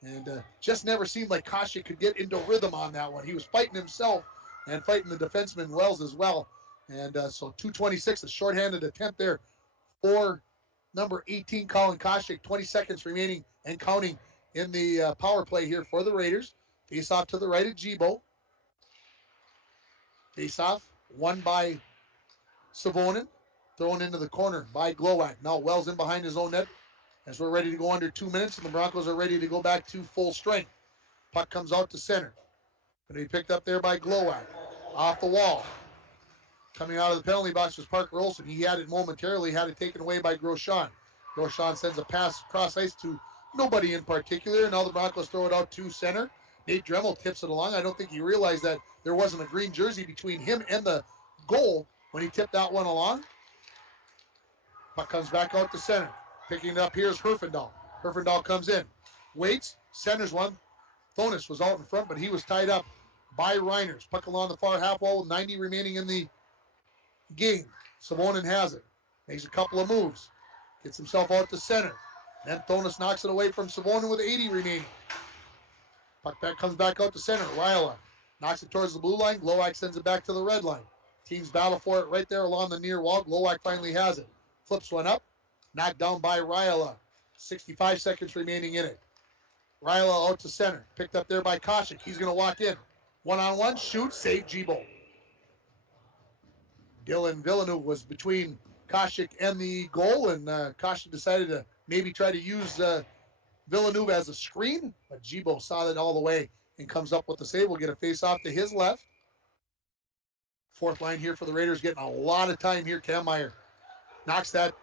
And just never seemed like Koshik could get into rhythm on that one. He was fighting himself and fighting the defenseman Wells as well. And so 2:26, a shorthanded attempt there for number 18, Colin Koshik. 20 seconds remaining and counting in the power play here for the Raiders. Face off to the right of Gibo. Face off, won by Savonin. Thrown into the corner by Glowacz. Now Wells in behind his own net as we're ready to go under 2 minutes, and the Broncos are ready to go back to full strength. Puck comes out to center. Going to be picked up there by Glowacz. Off the wall. Coming out of the penalty box was Parker Olson. He had it momentarily, had it taken away by Groshon. Groshon sends a pass across ice to nobody in particular. Now the Broncos throw it out to center. Nate Dremel tips it along. I don't think he realized that there wasn't a green jersey between him and the goal when he tipped that one along. Puck comes back out to center. Picking it up here is Herfindahl. Herfindahl comes in. Waits. Centers one. Thonis was out in front, but he was tied up by Reiners. Puck along the far half wall with 90 remaining in the game. Savonin has it. Makes a couple of moves. Gets himself out to center. Then Thonis knocks it away from Savonin with 80 remaining. Puck back comes back out to center. Ryla knocks it towards the blue line. Glowacz sends it back to the red line. Teams battle for it right there along the near wall. Glowacz finally has it. Flips one up. Knocked down by Ryla. 65 seconds remaining in it. Ryla out to center. Picked up there by Koshik. He's going to walk in. One-on-one. Shoot. Save Gibo. Dylan Villeneuve was between Koshik and the goal, and Koshik decided to maybe try to use Villeneuve as a screen, but Gibo saw it all the way and comes up with the save. We'll get a face-off to his left. Fourth line here for the Raiders, getting a lot of time here. Kammeyer knocks that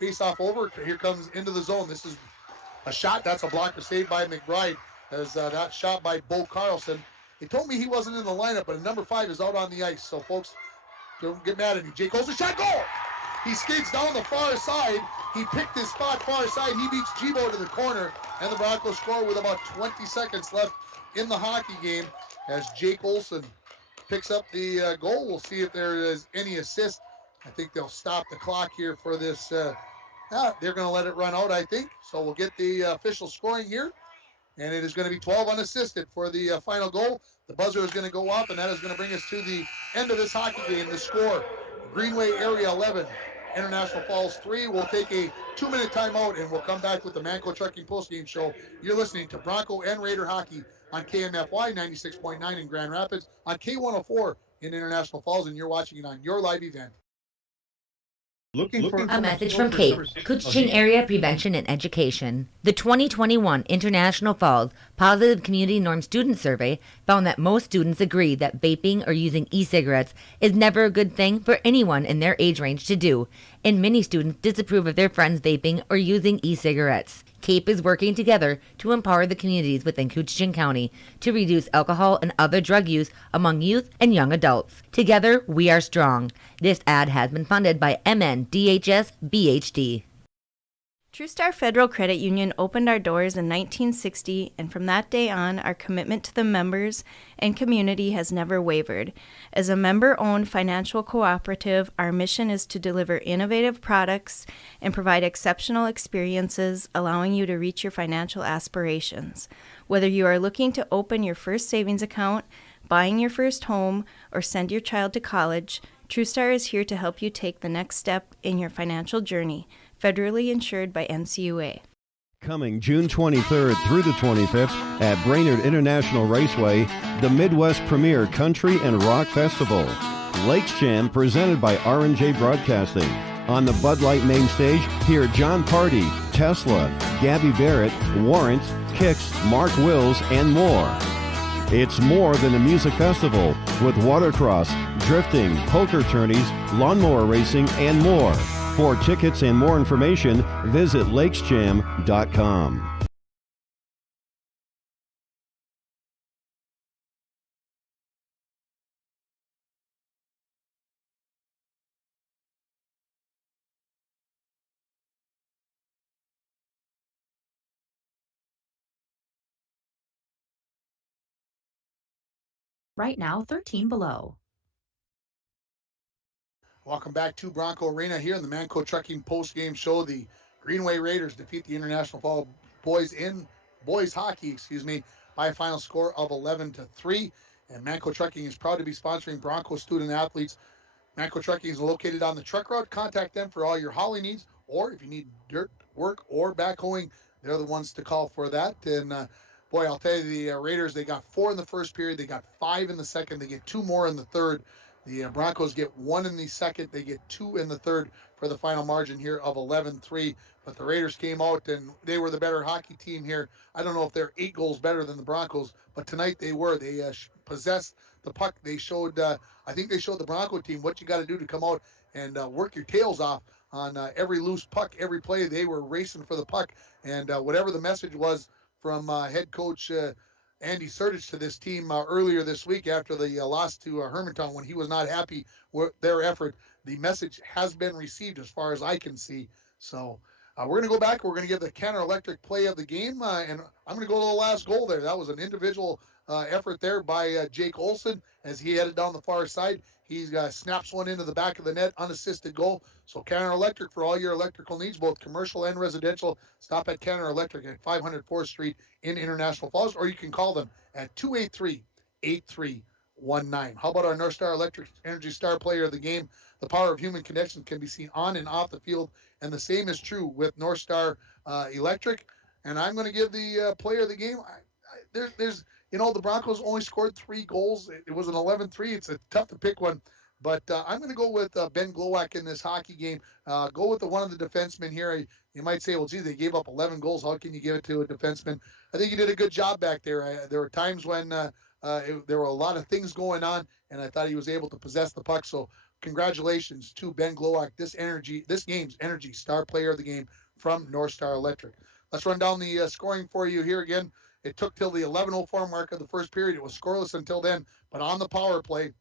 face-off over. Here comes into the zone. This is a shot. That's a blocker saved by McBride. As that shot by Bo Carlson. They told me he wasn't in the lineup, but number 5 is out on the ice. So, folks, don't get mad at me. Jake Olsen, shot, goal! He skates down the far side. He picked his spot far side. He beats Gibo to the corner, and the Broncos score with about 20 seconds left in the hockey game as Jake Olsen picks up the goal. We'll see if there is any assist. I think they'll stop the clock here for this. They're going to let it run out, I think. So we'll get the official scoring here. and it is going to be 12 unassisted for the final goal. The buzzer is going to go off, and that is going to bring us to the end of this hockey game. The score, Greenway Area 11, International Falls 3. We'll take a 2-minute timeout, and we'll come back with the Manco Trucking postgame show. You're listening to Bronco and Raider hockey on KMFY 96.9 in Grand Rapids, on K104 in International Falls, and you're watching it on your live event. A message from Kate, Couchiching Area Prevention and Education. The 2021 International Falls Positive Community Norm Student Survey found that most students agree that vaping or using e-cigarettes is never a good thing for anyone in their age range to do, and many students disapprove of their friends vaping or using e-cigarettes. CAPE is working together to empower the communities within Couchiching County to reduce alcohol and other drug use among youth and young adults. Together, we are strong. This ad has been funded by MNDHS BHD. TrueStar Federal Credit Union opened our doors in 1960, and from that day on, our commitment to the members and community has never wavered. As a member-owned financial cooperative, our mission is to deliver innovative products and provide exceptional experiences, allowing you to reach your financial aspirations. Whether you are looking to open your first savings account, buying your first home, or send your child to college, TrueStar is here to help you take the next step in your financial journey. Federally insured by NCUA. Coming June 23rd through the 25th at Brainerd International Raceway, the Midwest Premier Country and Rock Festival. Lakes Jam presented by R&J Broadcasting. On the Bud Light main stage, hear John Party, Tesla, Gabby Barrett, Warrant, Kix, Mark Wills, and more. It's more than a music festival with watercross, drifting, poker tourneys, lawnmower racing, and more. For tickets and more information, visit lakesjam.com. Right now, 13 below. Welcome back to Bronco Arena here in the Manco Trucking post-game show. The Greenway Raiders defeat the International Fall boys hockey, by a final score of 11-3. And Manco Trucking is proud to be sponsoring Bronco student athletes. Manco Trucking is located on the truck route. Contact them for all your hauling needs, or if you need dirt work or backhoeing, they're the ones to call for that. And boy, I'll tell you, the Raiders, they got 4 in the first period. They got 5 in the second. They get 2 more in the third. The Broncos get 1 in the second. They get 2 in the third for the final margin here of 11-3. But the Raiders came out, and they were the better hockey team here. I don't know if they're 8 goals better than the Broncos, but tonight they were. They possessed the puck. They showed, I think they showed the Bronco team what you got to do to come out and work your tails off on every loose puck, every play. They were racing for the puck. And whatever the message was from head coach Andy Serdich to this team earlier this week after the loss to Hermantown, when he was not happy with their effort, the message has been received as far as I can see. So we're going to go back. We're going to give the Canada Electric play of the game, and I'm going to go to the last goal there. That was an individual effort there by Jake Olson as he headed down the far side. He snaps one into the back of the net, unassisted goal. So Canada Electric, for all your electrical needs, both commercial and residential, stop at Canada Electric at 500 4th Street in International Falls, or you can call them at 283-8319. How about our North Star Electric Energy Star Player of the game? The power of human connection can be seen on and off the field, and the same is true with North Star Electric. And I'm going to give the player of the game. There's the Broncos only scored 3 goals. It was an 11-3. It's tough to pick one. But I'm going to go with Ben Glowacz in this hockey game. Go with one of the defensemen here. You might say, well, gee, they gave up 11 goals. How can you give it to a defenseman? I think he did a good job back there. There were times when there were a lot of things going on, and I thought he was able to possess the puck. So congratulations to Ben Glowacz, this game's Energy Star Player of the game from North Star Electric. Let's run down the scoring for you here again. It took till the 11:04 mark of the first period. It was scoreless until then, but on the power play,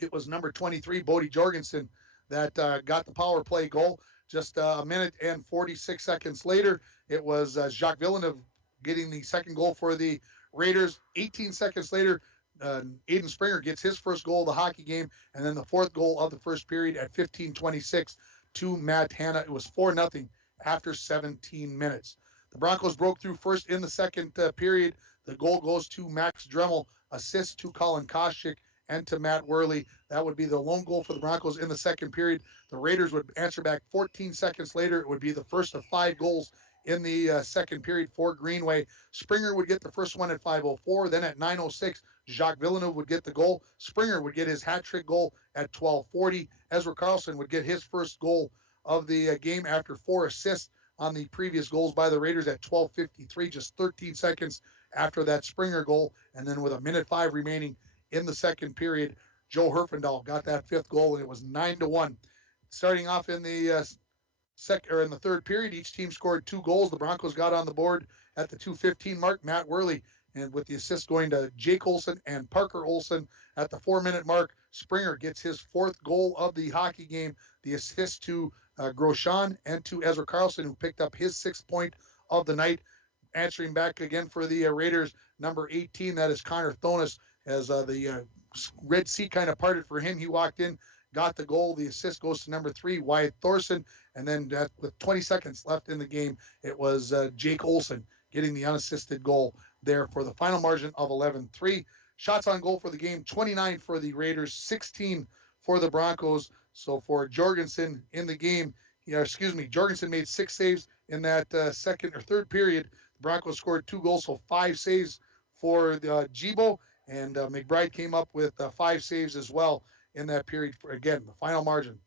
it was number 23, Bodie Jorgensen, that got the power play goal. Just a minute and 46 seconds later, it was Jacques Villeneuve getting the second goal for the Raiders. 18 seconds later, Aiden Springer gets his first goal of the hockey game, and then the fourth goal of the first period at 15:26 to Matt Hanna. It was 4-0 after 17 minutes. The Broncos broke through first in the second period. The goal goes to Max Dremel, assist to Colin Koschik and to Matt Worley. That would be the lone goal for the Broncos in the second period. The Raiders would answer back 14 seconds later. It would be the first of 5 goals in the second period for Greenway. Springer would get the first one at 5:04. Then at 9:06, Jacques Villeneuve would get the goal. Springer would get his hat-trick goal at 12:40. Ezra Carlson would get his first goal of the game after 4 assists on the previous goals by the Raiders at 12:53, just 13 seconds after that Springer goal. And then with 1:05 remaining in the second period, Joe Herfindahl got that 5th goal, and it was 9-1. Starting off in the in the third period, each team scored 2 goals. The Broncos got on the board at the 2:15 mark. Matt Worley, and with the assist going to Jake Olson and Parker Olson at the 4-minute mark. Springer gets his 4th goal of the hockey game. The assist to Groshon and to Ezra Carlson, who picked up his 6th point of the night. Answering back again for the Raiders, number 18, that is Connor Thonis, as the Red Sea kind of parted for him. He walked in, got the goal. The assist goes to number 3, Wyatt Thorson. And then with 20 seconds left in the game, it was Jake Olson getting the unassisted goal there for the final margin of 11-3. Shots on goal for the game, 29 for the Raiders, 16 for the Broncos. So for Jorgensen in the game, Jorgensen made 6 saves in that second or third period. The Broncos scored 2 goals, so 5 saves for Jibo. And McBride came up with 5 saves as well in that period. For, again, the final margin,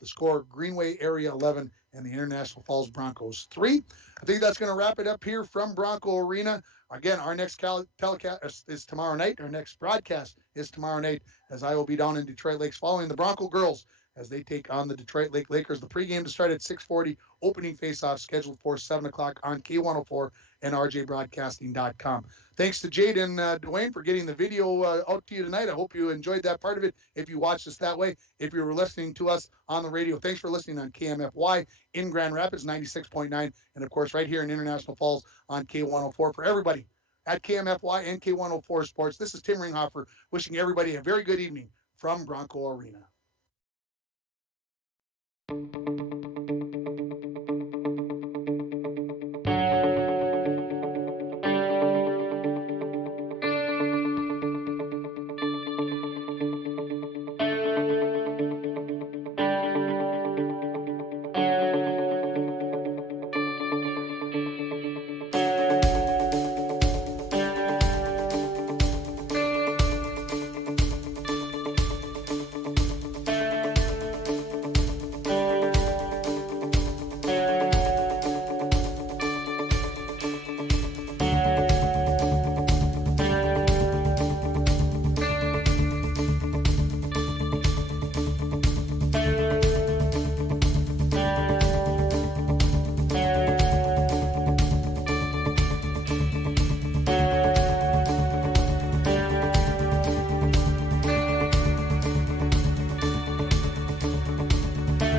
the score, Greenway Area 11 and the International Falls Broncos 3. I think that's going to wrap it up here from Bronco Arena. Again, our next telecast is tomorrow night. Our next broadcast is tomorrow night, as I will be down in Detroit Lakes following the Bronco girls as they take on the Detroit Lake Lakers. The pregame to start at 6:40, opening faceoff scheduled for 7 o'clock on K104 and rjbroadcasting.com. Thanks to Jade and Dwayne for getting the video out to you tonight. I hope you enjoyed that part of it if you watched us that way. If you were listening to us on the radio, thanks for listening on KMFY in Grand Rapids, 96.9, and of course right here in International Falls on K104. For everybody at KMFY and K104 Sports, this is Tim Ringhofer wishing everybody a very good evening from Bronco Arena.